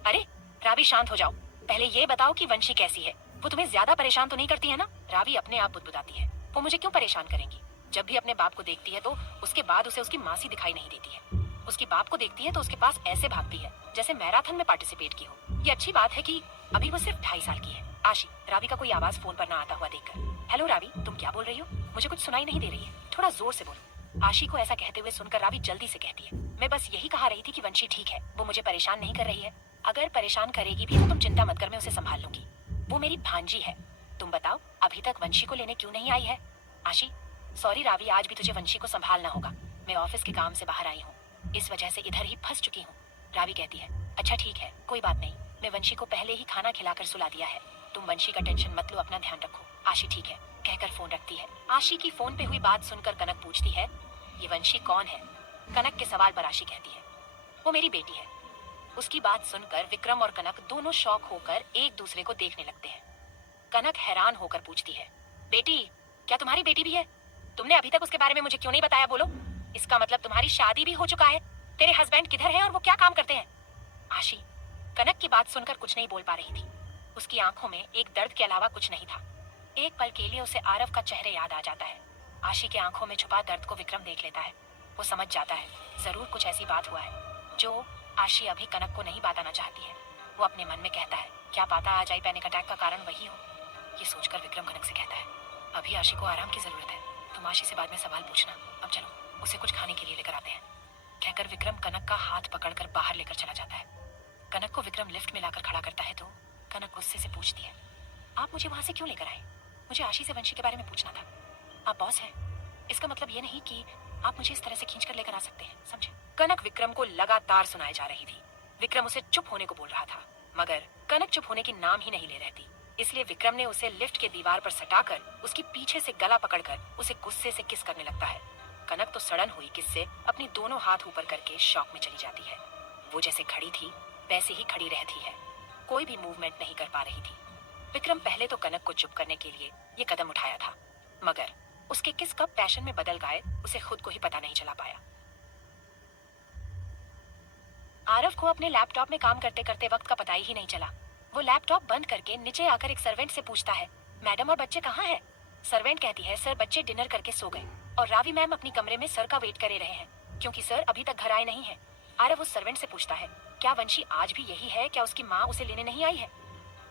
अरे रावी शांत हो जाओ, पहले ये बताओ कि वंशी कैसी है, वो तुम्हें ज्यादा परेशान तो नहीं करती है ना? रावी अपने आप बुदबुदाती है, वो मुझे क्यों परेशान करेंगी? जब भी अपने बाप को देखती है तो उसके बाद उसे उसकी मासी दिखाई नहीं देती है। उसकी बाप को देखती है तो उसके पास ऐसे भागती है जैसे मैराथन में पार्टिसिपेट की हो। ये अच्छी बात है कि अभी वो सिर्फ 2.5 साल की है। आशी रावी का कोई आवाज फोन पर ना आता हुआ देखकर, हेलो रावी, तुम क्या बोल रही हो? मुझे कुछ सुनाई नहीं दे रही है, थोड़ा जोर से बोलो। आशी को ऐसा कहते हुए सुनकर रावी जल्दी से कहती है, मैं बस यही कहा रही थी कि वंशी ठीक है, वो मुझे परेशान नहीं कर रही है। अगर परेशान करेगी भी तो तुम चिंता मत कर, मैं उसे संभाल लूंगी। वो मेरी भांजी है। तुम बताओ अभी तक वंशी को लेने क्यों नहीं आई है? आशी, सॉरी रावी, आज भी तुझे वंशी को संभालना होगा। मैं ऑफिस के काम से बाहर आई हूँ, इस वजह से इधर ही फंस चुकी हूँ। रावी कहती है, अच्छा ठीक है, कोई बात नहीं, मैं वंशी को पहले ही खाना खिलाकर सुला दिया है, तुम वंशी का टेंशन मत लो, अपना ध्यान रखो। आशी ठीक है कहकर फोन रखती है। आशी की फोन पे हुई बात सुनकर कनक पूछती है, ये वंशी कौन है? कनक के सवाल पर आशी कहती है, वो मेरी बेटी है। उसकी बात सुनकर विक्रम और कनक दोनों शॉक होकर एक दूसरे को देखने लगते हैं। कनक हैरान होकर पूछती है, बेटी, क्या तुम्हारी बेटी भी है? तुमने अभी तक उसके बारे में मुझे क्यों नहीं बताया, बोलो? इसका मतलब तुम्हारी शादी भी हो चुका है। तेरे हस्बैंड किधर है और वो क्या काम करते हैं? आशी कनक की बात सुनकर कुछ नहीं बोल पा रही थी। उसकी आंखों में एक दर्द के अलावा कुछ नहीं था। एक पल के लिए उसे आरव का चेहरे याद आ जाता है। आशी के आंखों में छुपा दर्द को विक्रम देख लेता है। वो समझ जाता है जरूर कुछ ऐसी बात हुआ है जो आशी अभी कनक को नहीं बताना चाहती है। वो अपने मन में कहता है, क्या पता आज आई पैनिक अटैक का कारण वही हो। ये सोचकर विक्रम कनक से कहता है, अभी आशी को आराम की जरूरत है, तुम आशी से बाद में सवाल पूछना, अब चलो उसे कुछ खाने के लिए लेकर आते हैं। कहकर विक्रम कनक का हाथ पकड़कर बाहर लेकर चला जाता है। कनक को विक्रम लिफ्ट में लाकर खड़ा करता है तो कनक गुस्से से पूछती है, आप मुझे वहां से क्यों लेकर आए? मुझे आशी से वंशी के बारे में पूछना था। आप बॉस हैं, इसका मतलब ये नहीं कि आप मुझे इस तरह से खींच कर लेकर आ सकते हैं, समझे? कनक विक्रम को लगातार सुनाई जा रही थी। विक्रम उसे चुप होने को बोल रहा था मगर कनक चुप होने की नाम ही नहीं ले रहती। इसलिए विक्रम ने उसे लिफ्ट के दीवार पर सटाकर उसकी पीछे से गला पकड़कर उसे गुस्से से किस करने लगता है। कनक तो सड़न हुई किस से अपनी दोनों हाथ ऊपर करके शॉक में चली जाती है। वो जैसे खड़ी थी वैसे ही खड़ी रहती है, कोई भी मूवमेंट नहीं कर पा रही थी। विक्रम पहले तो कनक को चुप करने के लिए ये कदम उठाया था मगर उसके किस कब पैशन में बदल गए उसे खुद को ही पता नहीं चला पाया। आरव को अपने लैपटॉप में काम करते करते वक्त का पता ही नहीं चला। वो लैपटॉप बंद करके नीचे आकर एक सर्वेंट से पूछता है, मैडम और बच्चे कहाँ हैं? सर्वेंट कहती है, सर बच्चे डिनर करके सो गए और रावी मैम अपनी कमरे में सर का वेट करे रहे हैं क्योंकि सर अभी तक घर आए नहीं हैं। आरव उस सर्वेंट से पूछता है, क्या वंशी आज भी यही है? क्या उसकी माँ उसे लेने नहीं आई है?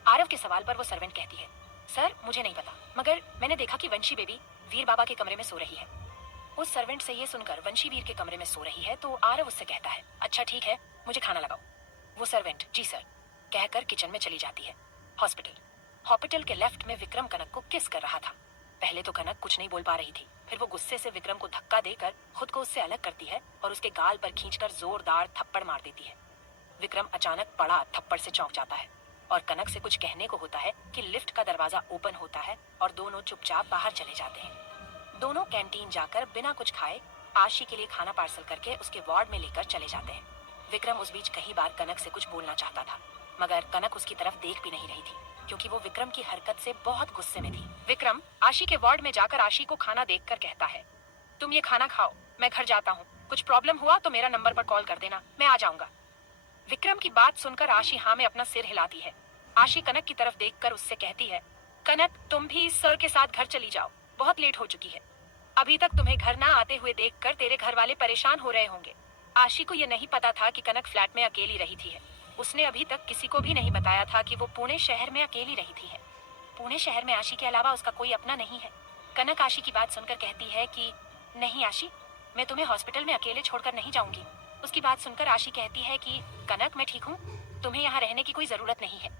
आरव के सवाल पर वो सर्वेंट कहती है, सर मुझे नहीं पता, मगर मैंने देखा कि वंशी बेबी वीर बाबा के कमरे में सो रही है। उस सर्वेंट से ये सुनकर वंशी वीर के कमरे में सो रही है तो आरव उससे कहता है, अच्छा ठीक है, मुझे खाना लगाओ। वो सर्वेंट जी सर कहकर किचन में चली जाती है। हॉस्पिटल हॉस्पिटल के लेफ्ट में विक्रम कनक को किस कर रहा था। पहले तो कनक कुछ नहीं बोल पा रही थी, फिर वो गुस्से से विक्रम को धक्का देकर खुद को उससे अलग करती है और उसके गाल पर खींचकर जोरदार थप्पड़ मार देती है। विक्रम अचानक पड़ा थप्पड़ से चौंक जाता है और कनक से कुछ कहने को होता है कि लिफ्ट का दरवाजा ओपन होता है और दोनों चुपचाप बाहर चले जाते हैं। दोनों कैंटीन जाकर बिना कुछ खाए आशी के लिए खाना पार्सल करके उसके वार्ड में लेकर चले जाते हैं। विक्रम उस बीच कई बार कनक से कुछ बोलना चाहता था, मगर कनक उसकी तरफ देख भी नहीं रही थी क्योंकि वो विक्रम की हरकत से बहुत गुस्से में थी। विक्रम आशी के वार्ड में जाकर आशी को खाना देखकर कहता है, तुम ये खाना खाओ, मैं घर जाता हूँ, कुछ प्रॉब्लम हुआ तो मेरा नंबर पर कॉल कर देना, मैं आ जाऊंगा। विक्रम की बात सुनकर आशी हाँ में अपना सिर हिलाती है। आशी कनक की तरफ देखकर उससे कहती है, कनक तुम भी सर के साथ घर चली जाओ, बहुत लेट हो चुकी है। अभी तक तुम्हें घर ना आते हुए देखकर तेरे घर वाले परेशान हो रहे होंगे। आशी को यह नहीं पता था कि कनक फ्लैट में अकेली रही थी है। उसने अभी तक किसी को भी नहीं बताया था कि वो पुणे शहर में अकेली रही थी है। पुणे शहर में आशी के अलावा उसका कोई अपना नहीं है। कनक आशी की बात सुनकर कहती है कि नहीं आशी, मैं तुम्हें हॉस्पिटल में अकेले छोड़कर नहीं जाऊंगी। उसकी बात सुनकर आशी कहती है कि कनक मैं ठीक हूँ, तुम्हें यहाँ रहने की कोई जरूरत नहीं है।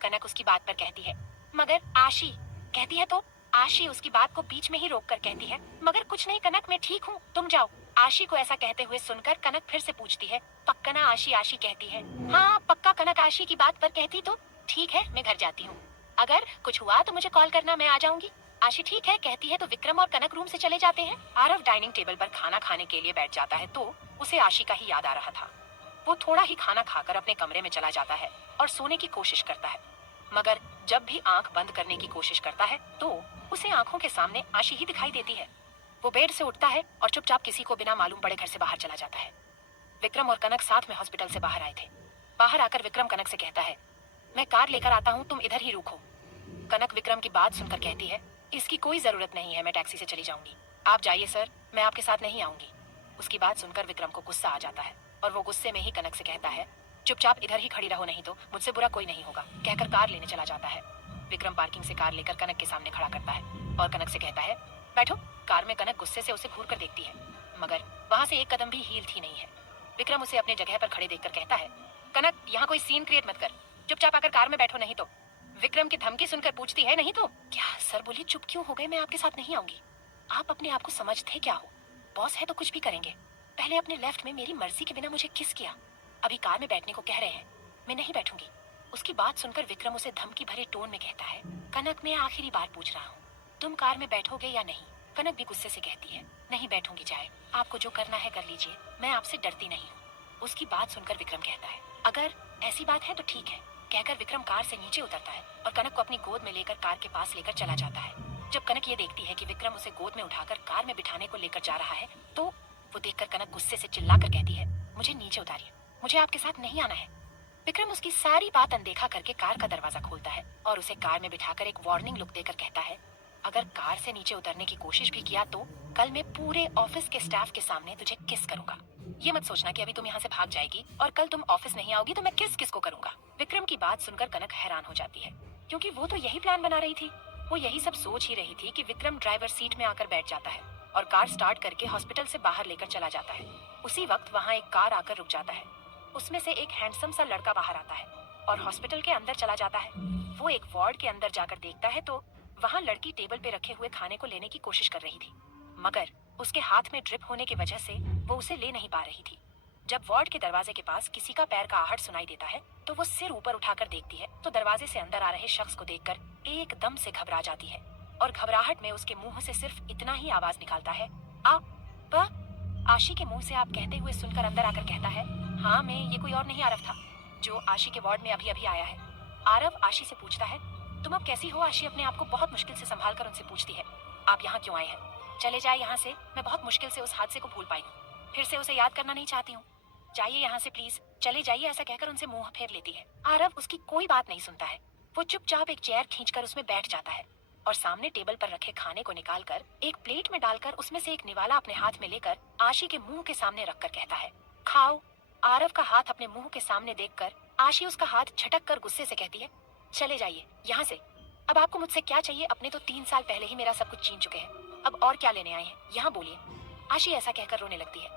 कनक उसकी बात पर कहती है, मगर आशी कहती है तो आशी उसकी बात को बीच में ही रोक कर कहती है, मगर कुछ नहीं कनक मैं ठीक हूँ, तुम जाओ। आशी को ऐसा कहते हुए सुनकर कनक फिर से पूछती है, पक्का ना आशी? आशी कहती है, हाँ पक्का। कनक आशी की बात पर कहती तो ठीक है, मैं घर जाती हूँ, अगर कुछ हुआ तो मुझे कॉल करना, मैं आ जाऊंगी। आशी ठीक है कहती है तो विक्रम और कनक रूम से चले जाते हैं। आरव डाइनिंग टेबल पर खाना खाने के लिए बैठ जाता है तो उसे आशी का ही याद आ रहा था। वो थोड़ा ही खाना खाकर अपने कमरे में चला जाता है और सोने की कोशिश करता है, मगर जब भी आंख बंद करने की कोशिश करता है तो उसे आंखों के सामने आशी ही दिखाई देती है। वो बेड से उठता है और चुपचाप किसी को बिना मालूम पड़े घर से बाहर चला जाता है। विक्रम और कनक साथ में हॉस्पिटल से बाहर आए थे। बाहर आकर विक्रम कनक से कहता है, मैं कार लेकर आता हूँ, तुम इधर ही रुको। कनक विक्रम की बात सुनकर कहती है, इसकी कोई जरूरत नहीं है, मैं टैक्सी से चली जाऊंगी, आप जाइए सर, मैं आपके साथ नहीं आऊंगी। उसकी बात सुनकर विक्रम को गुस्सा आ जाता है और वो गुस्से में ही कनक से कहता है, चुपचाप इधर ही खड़ी रहो, नहीं तो मुझसे बुरा कोई नहीं होगा, कहकर कार लेने चला जाता है। विक्रम पार्किंग से कार लेकर कनक के सामने खड़ा करता है और कनक से कहता है, बैठो। कार में कनक गुस्से से उसे घूर कर देखती है, मगर वहां से एक कदम भी हील थी नहीं है। विक्रम उसे अपने जगह पर खड़े देखकर कहता है, कनक यहाँ कोई सीन क्रिएट मत कर, चुपचाप आकर कार में बैठो, नहीं तो। विक्रम की धमकी सुनकर पूछती है, नहीं तो क्या? सर बोलिए, चुप क्यों हो गए? मैं आपके साथ नहीं आऊंगी। आप अपने आप को समझते क्या हो? बॉस है तो कुछ भी करेंगे। पहले अपने लेफ्ट में मेरी मर्जी के बिना मुझे किस किया, अभी कार में बैठने को कह रहे हैं, मैं नहीं बैठूंगी। उसकी बात सुनकर विक्रम उसे धमकी भरे टोन में कहता है, कनक मैं आखिरी बार पूछ रहा हूँ, तुम कार में बैठोगे या नहीं? कनक भी गुस्से से कहती है, नहीं बैठूंगी, जाए आपको जो करना है कर लीजिए, मैं आपसे डरती नहीं हूँ। उसकी बात सुनकर विक्रम कहता है, अगर ऐसी बात है तो ठीक है, कहकर विक्रम कार से नीचे उतरता है और कनक को अपनी गोद में लेकर कार के पास लेकर चला जाता है। जब कनक ये देखती है कि विक्रम उसे गोद में उठाकर कार में बिठाने को लेकर जा रहा है तो वो देखकर कनक गुस्से से चिल्लाकर कहती है, मुझे नीचे उतारिए, मुझे आपके साथ नहीं आना है। विक्रम उसकी सारी बात अनदेखा करके कार का दरवाजा खोलता है और उसे कार में बिठाकर एक वार्निंग लुक देकर कहता है, अगर कार से नीचे उतरने की कोशिश भी किया तो कल मैं पूरे ऑफिस के स्टाफ के सामने तुझे किस करूंगा। ये मत सोचना कि अभी तुम यहाँ से भाग जाएगी और कल तुम ऑफिस नहीं आओगी तो मैं किस किस को करूंगा। विक्रम की बात सुनकर कनक हैरान हो जाती है क्योंकि वो तो यही प्लान बना रही थी। वो यही सब सोच ही रही थी कि विक्रम ड्राइवर सीट में आकर बैठ जाता है और कार स्टार्ट करके हॉस्पिटल से बाहर लेकर चला जाता है। उसी वक्त वहाँ एक कार आकर रुक जाता है। उसमें से एक हैंडसम सा लड़का बाहर आता है और हॉस्पिटल के अंदर चला जाता है। वो एक वार्ड के अंदर जाकर देखता है तो वहाँ लड़की टेबल पे रखे हुए खाने को लेने की कोशिश कर रही थी, मगर उसके हाथ में ड्रिप होने की वजह से वो उसे ले नहीं पा रही थी। जब वार्ड के दरवाजे के पास किसी का पैर का आहट सुनाई देता है तो वो सिर ऊपर उठाकर देखती है तो दरवाजे से अंदर आ रहे शख्स को देखकर एकदम से घबरा जाती है और घबराहट में उसके मुंह से सिर्फ इतना ही आवाज निकालता है, आ प। आशी के मुंह से आप कहते हुए सुनकर अंदर आकर कहता है, हाँ मैं, ये कोई और नहीं आरव था जो आशी के वार्ड में अभी अभी आया है। आरव आशी से पूछता है, तुम अब कैसी हो? आशी अपने आप को बहुत मुश्किल से संभाल कर उनसे पूछती है, आप यहाँ क्यों आए हैं? चले जाए यहाँ से, मैं बहुत मुश्किल से उस हादसे को भूल पाई हूँ, फिर से उसे याद करना नहीं चाहती हूँ, जाइए यहाँ से प्लीज, चले जाइए, ऐसा कहकर उनसे मुंह फेर लेती है। आरव उसकी कोई बात नहीं सुनता है। वो चुपचाप एक चेयर खींचकर उसमें बैठ जाता है और सामने टेबल पर रखे खाने को निकालकर एक प्लेट में डालकर उसमें से एक निवाला अपने हाथ में लेकर आशी के मुंह के सामने रखकर कहता है, खाओ। आरव का हाथ अपने मुंह के सामने देखकर आशी उसका हाथ झटक कर गुस्से से कहती है, चले जाइए यहाँ से। अब आपको मुझसे क्या चाहिए? अपने तो 3 साल पहले ही मेरा सब कुछ छीन चुके हैं, अब और क्या लेने आए हैं? यहाँ बोलिए। आशी ऐसा कहकर रोने लगती है।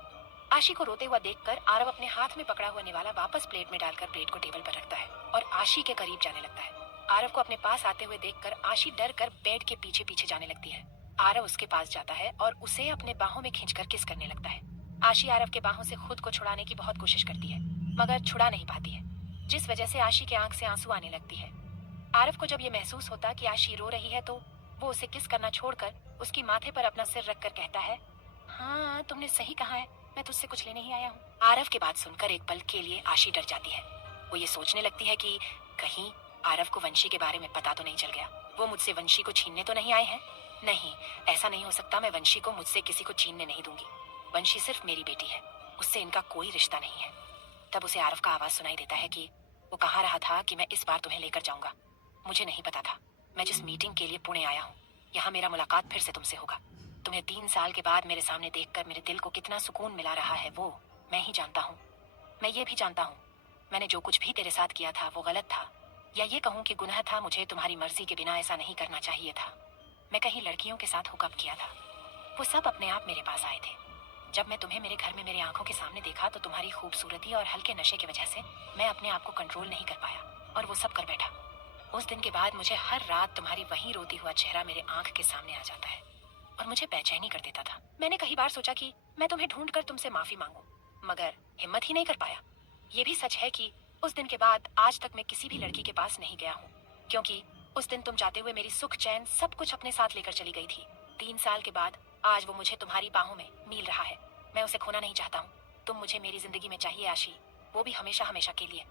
आशी को रोते हुआ देखकर आरव अपने हाथ में पकड़ा हुआ निवाला वापस प्लेट में डालकर प्लेट को टेबल पर रखता है और आशी के करीब जाने लगता है। आरव को अपने पास आते हुए देखकर आशी डर कर बेड के पीछे पीछे जाने लगती है। आरव उसके पास जाता है और उसे अपने बाहों में खींचकर किस करने लगता है। आशी आरव के बाहों से खुद को छुड़ाने की बहुत कोशिश करती है, मगर छुड़ा नहीं पाती है, जिस वजह से आशी के आंख से आंसू आने लगती है। आरव को जब ये महसूस होता कि आशी रो रही है तो वो उसे किस करना छोड़कर उसकी माथे पर अपना सिर रखकर कहता है, हाँ तुमने सही कहा है, मैं तुझसे कुछ लेने ही आया हूँ। आरव की बात सुनकर एक पल के लिए आशी डर जाती है। वो ये सोचने लगती है कि कहीं आरव को वंशी के बारे में पता तो नहीं चल गया, वो मुझसे वंशी को छीनने तो नहीं आए हैं। नहीं, ऐसा नहीं हो सकता, मैं वंशी को मुझसे किसी को छीनने नहीं दूंगी। वंशी सिर्फ मेरी बेटी है, उससे इनका कोई रिश्ता नहीं है। तब उसे आरव का आवाज सुनाई देता है कि वो कहा रहा था कि मैं इस बार तुम्हें लेकर जाऊंगा। मुझे नहीं पता था, मैं जिस मीटिंग के लिए पुणे आया हूँ, यहाँ मेरा मुलाकात फिर से तुमसे होगा। तुम्हें 3 साल के बाद मेरे सामने देखकर मेरे दिल को कितना सुकून मिला रहा है वो मैं ही जानता हूँ। मैं ये भी जानता हूँ मैंने जो कुछ भी तेरे साथ किया था वो गलत था, या ये कहूँ कि गुनाह था। मुझे तुम्हारी मर्जी के बिना ऐसा नहीं करना चाहिए था। मैं कहीं लड़कियों के साथ हुकअप किया था, वो सब अपने आप मेरे पास आए थे। जब मैं तुम्हें मेरे घर में मेरी आंखों के सामने देखा तो तुम्हारी खूबसूरती और हल्के नशे की वजह से मैं अपने आप को कंट्रोल नहीं कर पाया और वो सब कर बैठा। उस दिन के बाद मुझे हर रात तुम्हारी वही रोती हुआ चेहरा मेरे आंख के सामने आ जाता है और मुझे बेचैनी कर देता था। मैंने कई बार सोचा कि मैं तुम्हें ढूंढ कर तुमसे माफी मांगू, मगर हिम्मत ही नहीं कर पाया। ये भी सच है कि उस दिन के बाद आज तक मैं किसी भी लड़की के पास नहीं गया हूँ, क्योंकि उस दिन तुम जाते हुए मेरी सुख चैन सब कुछ अपने साथ लेकर चली गई थी। 3 साल के बाद आज वो मुझे तुम्हारी बाहों में मिल रहा है। मैं उसे खोना नहीं चाहता हूँ। तुम मुझे मेरी जिंदगी में चाहिए आशी, वो भी हमेशा हमेशा के लिए।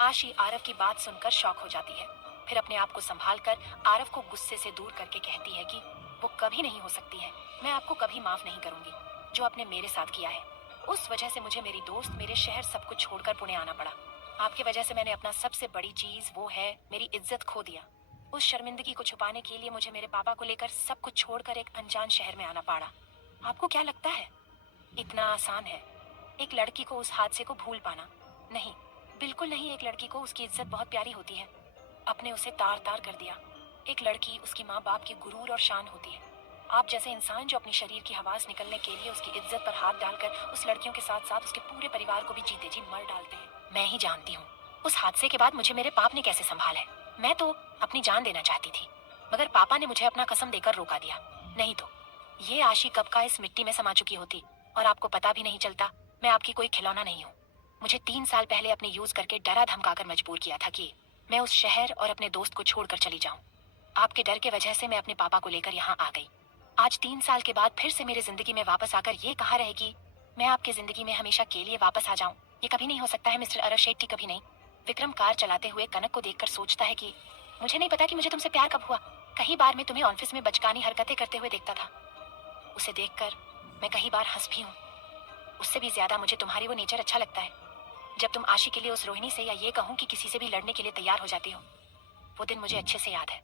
आशी आरव की बात सुनकर शॉक हो जाती है, फिर अपने आप को संभाल कर आरव को गुस्से से दूर करके कहती है कि वो कभी नहीं हो सकती है। मैं आपको कभी माफ नहीं करूंगी जो आपने मेरे साथ किया है। उस वजह से मुझे मेरी दोस्त, मेरे शहर सब कुछ छोड़कर पुणे आना पड़ा। आपकी वजह से मैंने अपना सबसे बड़ी चीज, वो है मेरी इज्जत, खो दिया। उस शर्मिंदगी को छुपाने के लिए मुझे मेरे पापा को लेकर सब कुछ छोड़कर एक अनजान शहर में आना पड़ा। आपको क्या लगता है इतना आसान है एक लड़की को उस हादसे को भूल पाना? नहीं, बिल्कुल नहीं। एक लड़की को उसकी इज्जत बहुत प्यारी होती है, आपने उसे तार तार कर दिया। एक लड़की उसकी माँ बाप की गुरूर और शान होती है। आप जैसे इंसान जो अपनी शरीर की हवास निकलने के लिए उसकी इज्जत पर हाथ डालकर उस लड़कियों के साथ साथ उसके पूरे परिवार को भी जीते जी मर डालते हैं। मैं ही जानती हूँ उस हादसे के बाद मुझे मेरे बाप ने कैसे संभाला है। मैं तो अपनी जान देना चाहती थी, मगर पापा ने मुझे अपना कसम देकर रोका दिया। नहीं तो ये आशी कब का इस मिट्टी में समा चुकी होती और आपको पता भी नहीं चलता। मैं आपकी कोई खिलौना नहीं हूँ। मुझे 3 साल पहले अपने यूज करके डरा धमकाकर मजबूर किया था कि मैं उस शहर और अपने दोस्त को छोड़कर चली जाऊं। आपके डर के वजह से मैं अपने पापा को लेकर यहाँ आ गई। आज 3 साल के बाद फिर से मेरी जिंदगी में वापस आकर ये कहा रहे कि मैं आपकी जिंदगी में हमेशा के लिए वापस आ जाऊं, ये कभी नहीं हो सकता है मिस्टर अरव शेट्टी, कभी नहीं। विक्रम कार चलाते हुए कनक को देखकर सोचता है कि मुझे नहीं पता कि मुझे तुमसे प्यार कब हुआ। कई बार मैं तुम्हें ऑफिस में बचकानी हरकतें करते हुए देखता था, उसे देखकर मैं कई बार हंस भी हूँ। उससे भी ज्यादा मुझे तुम्हारी वो नेचर अच्छा लगता है जब तुम आशी के लिए उस रोहिणी से, या ये कहूँ कि किसी से भी लड़ने के लिए तैयार हो जाती हो। वो दिन मुझे अच्छे से याद है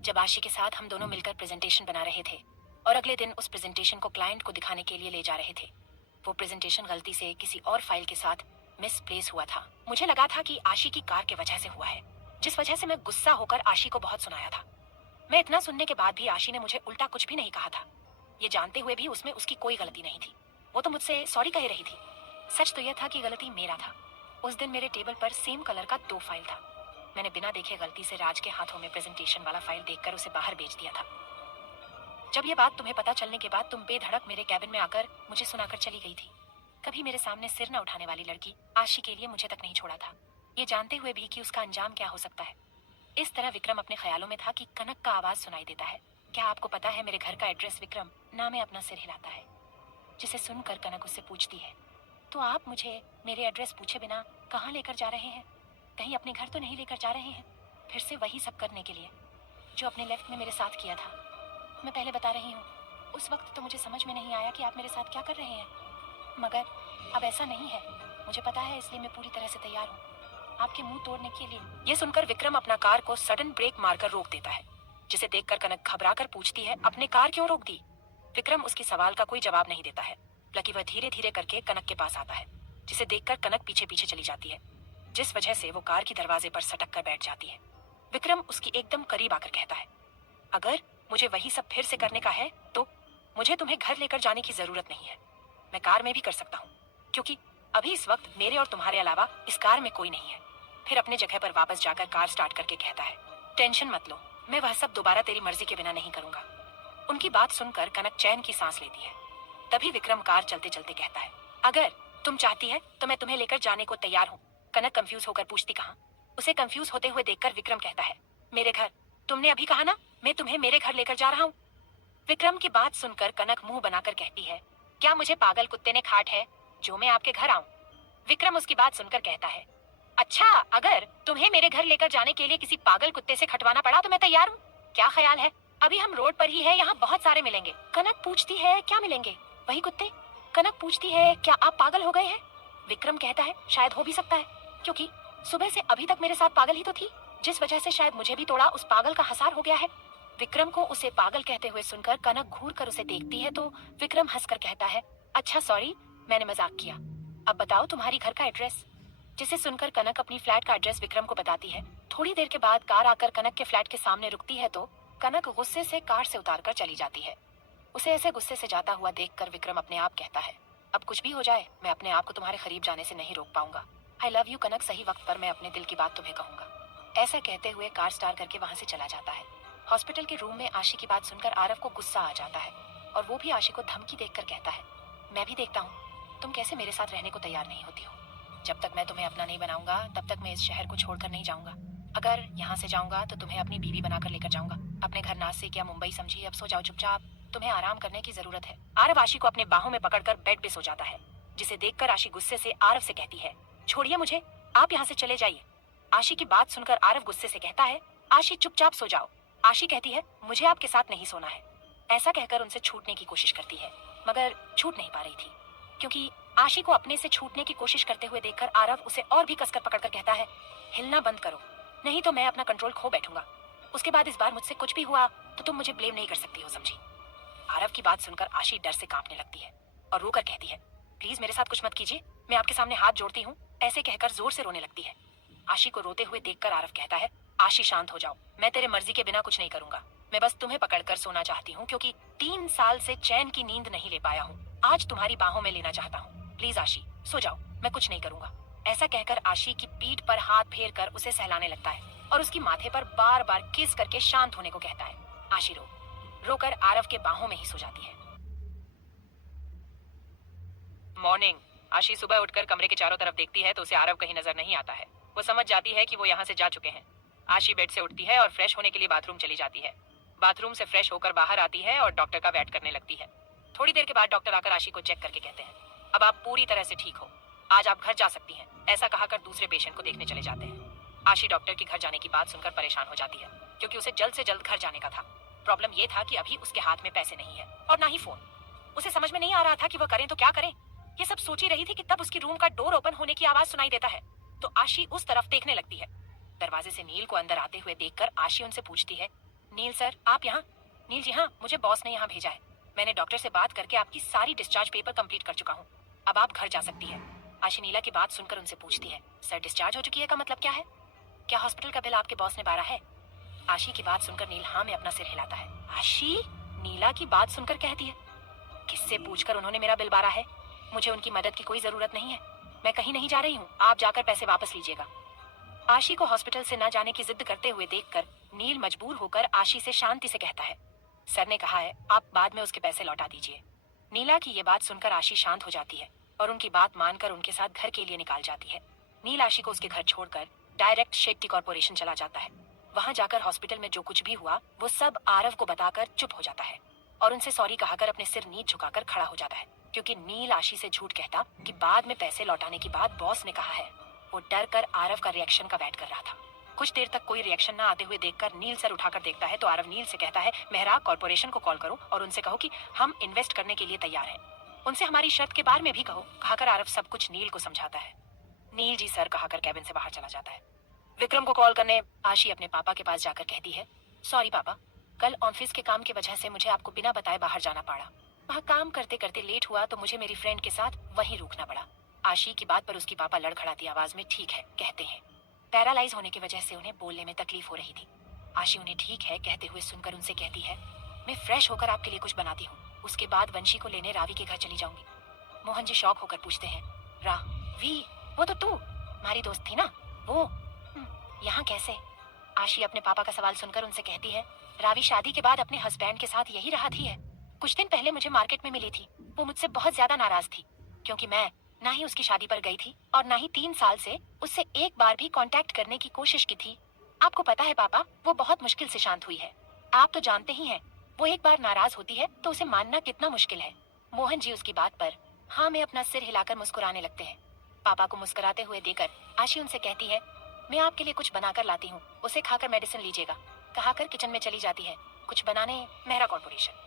जब आशी के साथ हम दोनों मिलकर प्रेजेंटेशन बना रहे थे और अगले दिन उस प्रेजेंटेशन को क्लाइंट को दिखाने के लिए ले जा रहे थे। वो प्रेजेंटेशन गलती से किसी और फाइल के साथ मिसप्लेस हुआ था। मुझे लगा था कि आशी की कार के वजह से हुआ है, जिस वजह से मैं गुस्सा होकर आशी को बहुत सुनाया था। मैं इतना सुनने के बाद भी आशी ने मुझे उल्टा कुछ भी नहीं कहा था, ये जानते हुए भी उसमें उसकी कोई गलती नहीं थी। वो तो मुझसे सॉरी कह रही थी। सच तो यह था कि गलती मेरा था। उस दिन मेरे टेबल पर सेम कलर का 2 फाइल था। मैंने बिना देखे गलती से राज के हाथों में प्रेजेंटेशन वाला फाइल देखकर उसे बाहर भेज दिया था। जब ये बात तुम्हें पता चलने के बाद तुम बेधड़क मेरे कैबिन में आकर मुझे सुनाकर चली गई थी। कभी मेरे सामने सिर न उठाने वाली लड़की आशी के लिए मुझे तक नहीं छोड़ा था, ये जानते हुए भी कि उसका अंजाम क्या हो सकता है। इस तरह विक्रम अपने ख्यालों में था कि कनक का आवाज सुनाई देता है। क्या आपको पता है मेरे घर का एड्रेस? विक्रम नाम में अपना सिर हिलाता है, जिसे सुनकर कनक उससे पूछती है, तो आप मुझे मेरे एड्रेस पूछे बिना कहाँ लेकर जा रहे हैं? कहीं अपने घर तो नहीं लेकर जा रहे हैं? फिर से वही सब करने के लिए जो अपने लेफ्ट में मेरे साथ किया था। मैं पहले बता रही हूँ, उस वक्त तो मुझे समझ में नहीं आया कि आप मेरे साथ क्या कर रहे हैं, मगर अब ऐसा नहीं है। मुझे पता है, इसलिए मैं पूरी तरह से तैयार हूँ आपके मुंह तोड़ने के लिए। ये सुनकर विक्रम अपना कार को सडन ब्रेक मारकर रोक देता है, जिसे देखकर कनक घबराकर पूछती है, अपने कार क्यों रोक दी? विक्रम उसकी सवाल का कोई जवाब नहीं देता है, बल्कि वह धीरे धीरे करके कनक के पास आता है, जिसे देखकर कनक पीछे पीछे चली जाती है, जिस वजह से वो कार की दरवाजे पर सटक कर बैठ जाती है। विक्रम उसकी एकदम करीब आकर कहता है, अगर मुझे वही सब फिर से करने का है तो मुझे तुम्हें घर लेकर जाने की जरूरत नहीं है। मैं कार में भी कर सकता हूँ, क्योंकि अभी इस वक्त मेरे और तुम्हारे अलावा इस कार में कोई नहीं है। फिर अपने जगह पर वापस जाकर कार स्टार्ट करके कहता है, टेंशन मत लो, मैं वह सब दोबारा तेरी मर्जी के बिना नहीं करूंगा। उनकी बात सुनकर कनक चैन की सांस लेती है। तभी विक्रम कार चलते चलते कहता है, अगर तुम चाहती है तो मैं तुम्हें लेकर जाने को तैयार हूँ। कनक कंफ्यूज होकर पूछती, कहाँ? उसे कंफ्यूज होते हुए देखकर विक्रम कहता है, मेरे घर। तुमने अभी कहा ना, मैं तुम्हें मेरे घर लेकर जा रहा हूँ। विक्रम की बात सुनकर कनक मुंह बनाकर कहती है, क्या मुझे पागल कुत्ते ने खाट है जो मैं आपके घर आऊं? विक्रम उसकी बात सुनकर कहता है, अच्छा, अगर तुम्हें मेरे घर लेकर जाने के लिए किसी पागल कुत्ते से खटवाना पड़ा तो मैं तैयार हूँ। क्या ख्याल है? अभी हम रोड पर ही है, यहाँ बहुत सारे मिलेंगे। कनक पूछती है, क्या मिलेंगे? वही कुत्ते। कनक पूछती है, क्या आप पागल हो गए हैं? विक्रम कहता है, शायद हो भी सकता है, क्योंकि सुबह से अभी तक मेरे साथ पागल ही तो थी, जिस वजह से शायद मुझे भी थोड़ा उस पागल का हसार हो गया है। विक्रम को उसे पागल कहते हुए सुनकर कनक घूर कर उसे देखती है तो विक्रम हंसकर कहता है, अच्छा सॉरी, मैंने मजाक किया। अब बताओ तुम्हारी घर का एड्रेस। जिसे सुनकर कनक अपनी फ्लैट का एड्रेस विक्रम को बताती है। थोड़ी देर के बाद कार आकर कनक के फ्लैट के सामने रुकती है तो कनक गुस्से से कार से उतारकर चली जाती है। उसे ऐसे गुस्से से जाता हुआ देखकर विक्रम अपने आप कहता है, अब कुछ भी हो जाए मैं अपने आप को तुम्हारे करीब जाने से नहीं रोक पाऊंगा। आई लव यू कनक, सही वक्त पर मैं अपने दिल की बात तुम्हें कहूंगा। ऐसा कहते हुए कार स्टार्ट करके वहां से चला जाता है। हॉस्पिटल के रूम में आशी की बात सुनकर आरव को गुस्सा आ जाता है और वो भी आशी को धमकी देखकर कहता है, मैं भी देखता हूँ तुम कैसे मेरे साथ रहने को तैयार नहीं होती हो। जब तक मैं तुम्हें अपना नहीं बनाऊंगा तब तक मैं इस शहर को छोड़कर नहीं जाऊंगा। अगर यहाँ से जाऊंगा तो तुम्हें अपनी बीवी बनाकर लेकर जाऊंगा। अपने घर नासिक या मुंबई समझी, अब सो जाओ चुपचाप, तुम्हें आराम करने की जरूरत है। आरव आशी को अपने बाहों में पकड़कर बेड पे सो जाता है, जिसे देखकर आशी गुस्से से आरव से कहती है, छोड़िए मुझे, आप यहाँ से चले जाइए। आशी की बात सुनकर आरव गुस्से से कहता है, आशी चुपचाप सो जाओ। आशी कहती है, मुझे आपके साथ नहीं सोना है। ऐसा कहकर उनसे छूटने की कोशिश करती है, मगर छूट नहीं पा रही थी, क्योंकि आशी को अपने से छूटने की कोशिश करते हुए देखकर आरव उसे और भी कसकर पकड़कर कहता है, हिलना बंद करो, नहीं तो मैं अपना कंट्रोल खो बैठूंगा। उसके बाद इस बार मुझसे कुछ भी हुआ तो तुम मुझे ब्लेम नहीं कर सकती हो, समझी? आरव की बात सुनकर आशी डर से कांपने लगती है और रोकर कहती है, प्लीज मेरे साथ कुछ मत कीजिए, मैं आपके सामने हाथ जोड़ती हूँ। ऐसे कहकर जोर से रोने लगती है। आशी को रोते हुए देखकर आरव कहता है, आशी शांत हो जाओ, मैं तेरे मर्जी के बिना कुछ नहीं करूंगा। मैं बस तुम्हें पकड़कर सोना चाहती हूँ, क्योंकि 3 साल से चैन की नींद नहीं ले पाया हूँ। आज तुम्हारी बाहों में लेना चाहता हूँ। प्लीज आशी सो जाओ, मैं कुछ नहीं करूंगा। ऐसा कहकर आशी की पीठ पर हाथ फेर कर उसे सहलाने लगता है और उसकी माथे पर बार बार किस करके शांत होने को कहता है। आशी रोकर आरव के बाहों में ही सो जाती है। मॉर्निंग। आशी सुबह उठकर कमरे के चारों तरफ देखती है तो उसे आरव कहीं नजर नहीं आता है। वो समझ जाती है कि वो यहाँ से जा चुके हैं। आशी बेड से उठती है और फ्रेश होने के लिए बाथरूम चली जाती है। बाथरूम से फ्रेश होकर बाहर आती है और डॉक्टर का वेट करने लगती है। थोड़ी देर के बाद डॉक्टर आकर आशी को चेक करके कहते हैं, अब आप पूरी तरह से ठीक हो, आज आप घर जा सकती हैं। ऐसा कहकर दूसरे पेशेंट को देखने चले जाते हैं। आशी डॉक्टर की घर जाने की बात सुनकर परेशान हो जाती है, क्योंकि उसे जल्द से जल्द घर जाने का था। प्रॉब्लम ये था कि अभी उसके हाथ में पैसे नहीं है और ना ही फोन। उसे समझ में नहीं आ रहा था कि वह करें तो क्या करें। ये सब सोची रही थी कि तब उसकी रूम का डोर ओपन होने की आवाज सुनाई देता है तो आशी उस तरफ देखने लगती है। दरवाजे से नील को अंदर आते हुए देखकर आशी उनसे पूछती है, नील सर आप यहाँ? नील जी हाँ, मुझे बॉस ने यहाँ भेजा है। मैंने डॉक्टर से बात करके आपकी सारी डिस्चार्ज पेपर कंप्लीट कर चुका हूँ, अब आप घर जा सकती है। आशी नीला की बात सुनकर उनसे पूछती है, सर डिस्चार्ज हो चुकी है का मतलब क्या है? क्या हॉस्पिटल का बिल आपके बॉस ने बारा है? आशी की बात सुनकर नील हाँ में अपना सिर हिलाता है। आशी नीला की बात सुनकर कहती है, किससे पूछकर उन्होंने मेरा बिल बारा है? मुझे उनकी मदद की कोई जरूरत नहीं है, मैं कहीं नहीं जा रही हूँ, आप जाकर पैसे वापस लीजिएगा। आशी को हॉस्पिटल से न जाने की जिद करते हुए देखकर नील मजबूर होकर आशी से शांति से कहता है, सर ने कहा है आप बाद में उसके पैसे लौटा दीजिए। नीला की ये बात सुनकर आशी शांत हो जाती है और उनकी बात मानकर उनके साथ घर के लिए निकाल जाती है। नील आशी को उसके घर छोड़कर डायरेक्ट शेट्टी कॉर्पोरेशन चला जाता है। वहां जाकर हॉस्पिटल में जो कुछ भी हुआ वो सब आरव को बताकर चुप हो जाता है और उनसे सॉरी कहकर अपने सिर नीचे झुकाकर खड़ा हो जाता है, क्योंकि नील आशी से झूठ कहता कि बाद में पैसे लौटाने की बात बॉस ने कहा है। वो डर कर आरव का रिएक्शन का वेट कर रहा था। कुछ देर तक कोई रिएक्शन न आते हुए देखकर नील सर उठाकर देखता है तो आरव नील से कहता है, मेहरा कॉर्पोरेशन को कॉल करो और उनसे कहो कि हम इन्वेस्ट करने के लिए तैयार हैं। उनसे हमारी शर्त के बारे में भी कहो, कहकर आरव सब कुछ नील को समझाता है। नील जी सर कहकर कैबिन से बाहर चला जाता है। विक्रम को कॉल करने आशी अपने पापा के पास जाकर कहती है, सॉरी पापा, कल ऑफिस के काम की वजह से मुझे आपको बिना बताए बाहर जाना पड़ा। वहाँ काम करते करते लेट हुआ तो मुझे मेरी फ्रेंड के साथ वहीं रुकना पड़ा। आशी की बात पर उसकी पापा लड़खड़ाती आवाज में ठीक है कहते हैं। पैरालाइज होने की वजह से उन्हें बोलने में तकलीफ हो रही थी। आशी उन्हें ठीक है कहते हुए सुनकर उनसे कहती है, मैं फ्रेश होकर आपके लिए कुछ बनाती हूँ, उसके बाद वंशी को लेने रावी के घर चली जाऊंगी। मोहन जी शॉक होकर पूछते हैं, वी, वो तो तू हमारी दोस्त थी ना, वो यहाँ कैसे? आशी अपने पापा का सवाल सुनकर उनसे कहती है, रावी शादी के बाद अपने हस्बैंड के साथ यही रही है। कुछ दिन पहले मुझे मार्केट में मिली थी। वो मुझसे बहुत ज्यादा नाराज थी क्योंकि मैं ना ही उसकी शादी पर गई थी और ना ही 3 साल से उससे एक बार भी कांटेक्ट करने की कोशिश की थी। आपको पता है पापा, वो बहुत मुश्किल से शांत हुई है। आप तो जानते ही हैं, वो एक बार नाराज होती है तो उसे मानना कितना मुश्किल है। मोहन जी उसकी बात पर हाँ में अपना सिर हिलाकर मुस्कुराने लगते हैं। पापा को मुस्कुराते हुए देकर आशी उनसे कहती है, मैं आपके लिए कुछ बनाकर लाती हूँ, उसे खाकर मेडिसिन लीजिएगा, कहाकर किचन में चली जाती है कुछ बनाने मेहरा कॉर्पोरेशन।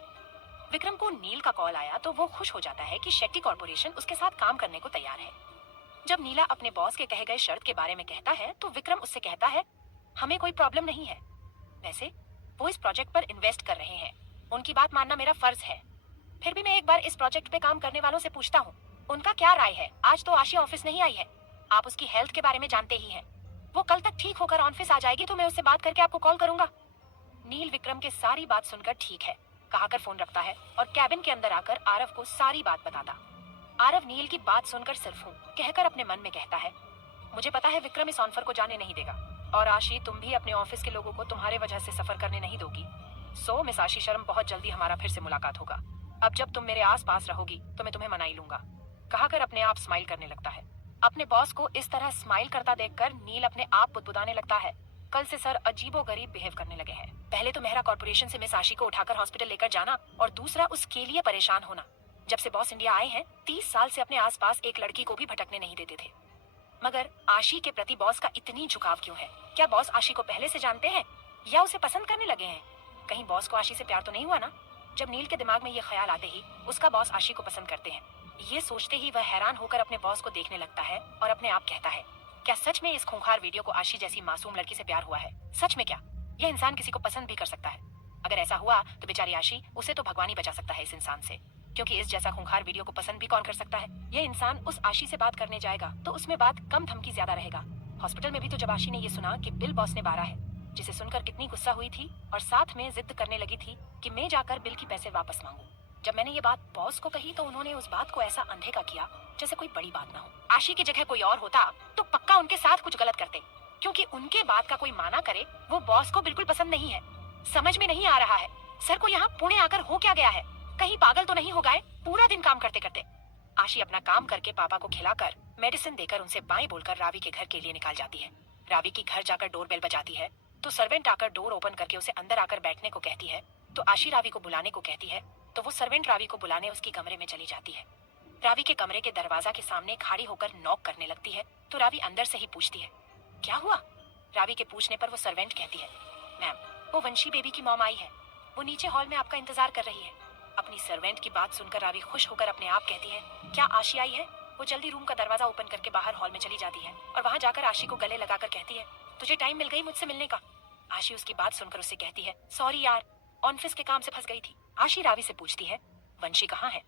विक्रम को नील का कॉल आया तो वो खुश हो जाता है कि शेट्टी कॉर्पोरेशन उसके साथ काम करने को तैयार है। जब नीला अपने बॉस के कहे गए शर्त के बारे में कहता है तो विक्रम उससे कहता है, हमें कोई प्रॉब्लम नहीं है। वैसे वो इस प्रोजेक्ट पर इन्वेस्ट कर रहे हैं, उनकी बात मानना मेरा फर्ज है। फिर भी मैं एक बार इस प्रोजेक्ट पे काम करने वालों से पूछता हूँ, उनका क्या राय है। आज तो आशी ऑफिस नहीं आई है, आप उसकी हेल्थ के बारे में जानते ही हैं। वो कल तक ठीक होकर ऑफिस आ जाएगी तो मैं उससे बात करके आपको कॉल करूंगा। नील विक्रम के सारी बात सुनकर ठीक है कहाकर फोन रखता है और कैबिन के अंदर आकर आरव को सारी बात बताता। आरव नील की बात सुनकर सिर्फ हूँ कहकर अपने मन में कहता है, मुझे पता है विक्रम इस ऑफर को जाने नहीं देगा और आशी तुम भी अपने ऑफिस के लोगों को तुम्हारे वजह से सफर करने नहीं दोगी। सो मिस आशी शर्म, बहुत जल्दी हमारा फिर से मुलाकात होगा। अब जब तुम मेरे आस पास रहोगी तो मैं तुम्हें मना ही लूंगा, कहाकर अपने आप स्माइल करने लगता है। अपने बॉस को इस तरह स्माइल करता देखकर नील अपने आप बुदबुदाने लगता है। कल से सर अजीबोगरीब बिहेव करने लगे हैं। पहले तो मेहरा कॉर्पोरेशन से मिस आशी को उठाकर हॉस्पिटल लेकर जाना और दूसरा उसके लिए परेशान होना। जब से बॉस इंडिया आए हैं 30 साल से अपने आसपास एक लड़की को भी भटकने नहीं देते थे। मगर आशी के प्रति बॉस का इतनी झुकाव क्यों है? क्या बॉस आशी को पहले से जानते हैं या उसे पसंद करने लगे हैं? कहीं बॉस को आशी से प्यार तो नहीं हुआ ना? जब नील के दिमाग में ये ख्याल आते ही उसका बॉस आशी को पसंद करते हैं, ये सोचते ही वह हैरान होकर अपने बॉस को देखने लगता है और अपने आप कहता है, क्या सच में इस खूंखार वीडियो को आशी जैसी मासूम लड़की से प्यार हुआ है? सच में क्या यह इंसान किसी को पसंद भी कर सकता है? अगर ऐसा हुआ तो बेचारी आशी, उसे तो भगवान ही बचा सकता है इस इंसान से, क्योंकि इस जैसा खूंखार वीडियो को पसंद भी कौन कर सकता है? ये इंसान उस आशी से बात करने जाएगा तो उसमें बात कम धमकी ज्यादा रहेगा। हॉस्पिटल में भी तो जब आशी ने ये सुना कि बिल बॉस ने मारा है, जिसे सुनकर कितनी गुस्सा हुई थी और साथ में जिद करने लगी थी कि मैं जाकर बिल की पैसे वापस मांगू। जब मैंने ये बात बॉस को कही तो उन्होंने उस बात को ऐसा अनदेखा किया जैसे कोई बड़ी बात ना हो। आशी की जगह कोई और होता तो पक्का उनके साथ कुछ गलत करते, क्योंकि उनके बात का कोई माना करे वो बॉस को बिल्कुल पसंद नहीं है। समझ में नहीं आ रहा है सर को यहाँ पुणे आकर हो क्या गया है? कहीं पागल तो नहीं हो गए पूरा दिन काम करते करते? आशी अपना काम करके पापा को खिलाकर मेडिसिन देकर उनसे बाएं बोलकर रावी के घर के लिए निकाल जाती है। रावी की घर जाकर डोरबेल बजाती है तो सर्वेंट आकर डोर ओपन करके उसे अंदर आकर बैठने को कहती है। तो आशी रावी को बुलाने को कहती है तो वो सर्वेंट रावी को बुलाने उसके कमरे में चली जाती है। रावी के कमरे के दरवाजा के सामने खड़ी होकर नॉक करने लगती है तो रावी अंदर से ही पूछती है, क्या हुआ? रावी के पूछने पर वो सर्वेंट कहती है, मैम वो वंशी बेबी की मॉम आई है, वो नीचे हॉल में आपका इंतजार कर रही है। अपनी सर्वेंट की बात सुनकर रावी खुश होकर अपने आप कहती है, क्या आशी आई है? वो जल्दी रूम का दरवाजा ओपन करके बाहर हॉल में चली जाती है और वहां जाकर आशी को गले लगाकर कहती है, तुझे टाइम मिल गई मुझसे मिलने का? आशी उसकी बात सुनकर उससे कहती है, सॉरी यार, ऑफिस के काम से फंस गई थी। आशी रावी से पूछती है, वंशी कहाँ है?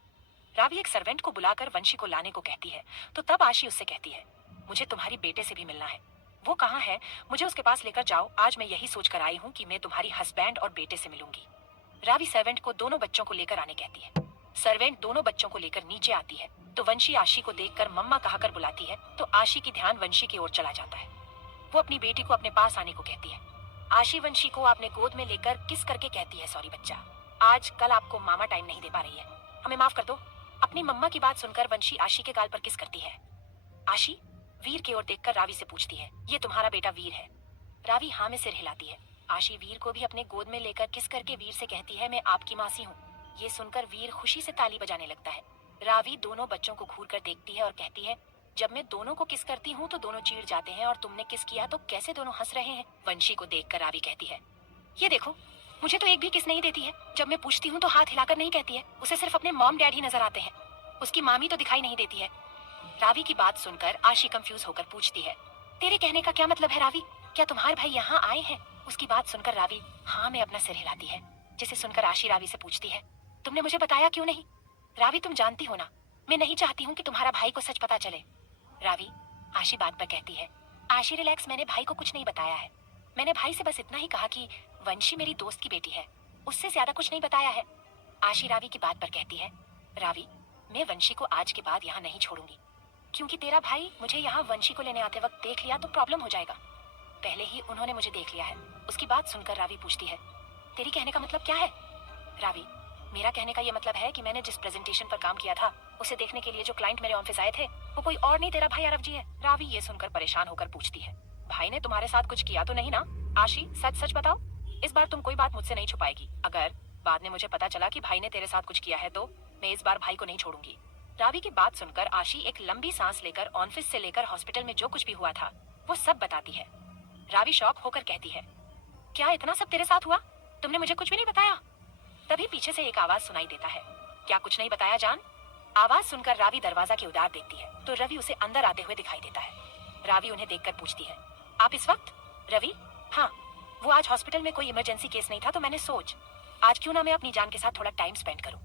रावी एक सर्वेंट को बुलाकर वंशी को लाने को कहती है तो तब आशी उससे कहती है, मुझे तुम्हारी बेटे से भी मिलना है। वो कहाँ है? मुझे उसके पास लेकर जाओ, आज मैं यही सोच कर आई हूँ कि मैं तुम्हारी हस्बैंड और बेटे से मिलूंगी। रावी सर्वेंट को दोनों बच्चों को लेकर आने कहती है। सर्वेंट दोनों बच्चों को लेकर नीचे आती है तो वंशी आशी को देखकर मम्मा कहाकर बुलाती है तो आशी की ध्यान वंशी की ओर चला जाता है। वो अपनी बेटी को अपने पास आने को कहती है। आशी वंशी को अपने गोद में लेकर किस करके कहती है, सॉरी बच्चा, आज कल आपको मामा टाइम नहीं दे पा रही है, हमें माफ कर दो। अपनी मम्मा की बात सुनकर वंशी आशी के गाल पर किस करती है। आशी वीर की ओर देखकर रावी से पूछती है, ये तुम्हारा बेटा वीर है? रावी हाँ में सिर हिलाती है। आशी वीर को भी अपने गोद में लेकर किस करके वीर से कहती है, मैं आपकी मासी हूँ। ये सुनकर वीर खुशी से ताली बजाने लगता है। रावी दोनों बच्चों को घूर कर देखती है और कहती है, जब मैं दोनों को किस करती हूँ तो दोनों चीड़ जाते हैं और तुमने किस किया तो कैसे दोनों हंस रहे हैं? वंशी को देखकर रावी कहती है, ये देखो, मुझे तो एक भी किस नहीं देती है। जब मैं पूछती हूँ तो हाथ हिलाकर नहीं कहती है, उसे सिर्फ अपने मॉम डैड ही नजर आते हैं, उसकी मामी तो दिखाई नहीं देती है। रावी की बात सुनकर आशी कंफ्यूज होकर पूछती है, तेरे कहने का क्या मतलब है रावी? क्या तुम्हारे भाई यहाँ आए हैं? उसकी बात सुनकर रावी हाँ में अपना सिर हिलाती है, जिसे सुनकर आशी रावी से पूछती है, तुमने मुझे बताया क्यों नहीं? रावी तुम जानती हो ना, मैं नहीं चाहती हूँ कि तुम्हारा भाई को सच पता चले। रावी, आशी बात पर कहती है, आशी रिलैक्स, मैंने भाई को कुछ नहीं बताया है। मैंने भाई से बस इतना ही कहा कि वंशी मेरी दोस्त की बेटी है, उससे ज्यादा कुछ नहीं बताया है। आशी रावी की बात पर कहती है, रावी, मैं वंशी को आज के बाद यहाँ नहीं छोड़ूंगी, क्योंकि तेरा भाई मुझे यहाँ वंशी को लेने आते वक्त देख लिया तो प्रॉब्लम हो जाएगा। पहले ही उन्होंने मुझे देख लिया है। उसकी बात सुनकर रावी पूछती है, तेरी कहने का मतलब क्या है? रावी, मेरा कहने का ये मतलब है कि मैंने जिस प्रेजेंटेशन पर काम किया था उसे देखने के लिए जो क्लाइंट मेरे ऑफिस आए थे वो कोई और नहीं तेरा भाई आरव जी है। रावी ये सुनकर परेशान होकर पूछती है, भाई ने तुम्हारे साथ कुछ किया तो नहीं ना? आशी सच सच बताओ, इस बार तुम कोई बात मुझसे नहीं छुपाएगी। अगर बाद में मुझे पता चला कि भाई ने तेरे साथ कुछ किया है तो मैं इस बार भाई को नहीं छोड़ूंगी। रावी की बात सुनकर आशी एक लंबी सांस लेकर ऑफिस से लेकर हॉस्पिटल में जो कुछ भी हुआ था वो सब बताती है। रावी शॉक होकर कहती है, क्या इतना सब तेरे साथ हुआ? तुमने मुझे कुछ भी नहीं बताया? तभी पीछे से एक आवाज सुनाई देता है, क्या कुछ नहीं बताया जान? आवाज सुनकर रावी दरवाजा की उधार देखती है तो रवि उसे अंदर आते हुए दिखाई देता है। रावी उन्हें देखकर पूछती है, आप इस वक्त? रवि, हाँ, वो आज हॉस्पिटल में कोई इमरजेंसी केस नहीं था तो मैंने सोच आज क्यों ना मैं अपनी जान के साथ थोड़ा टाइम स्पेंड करूं,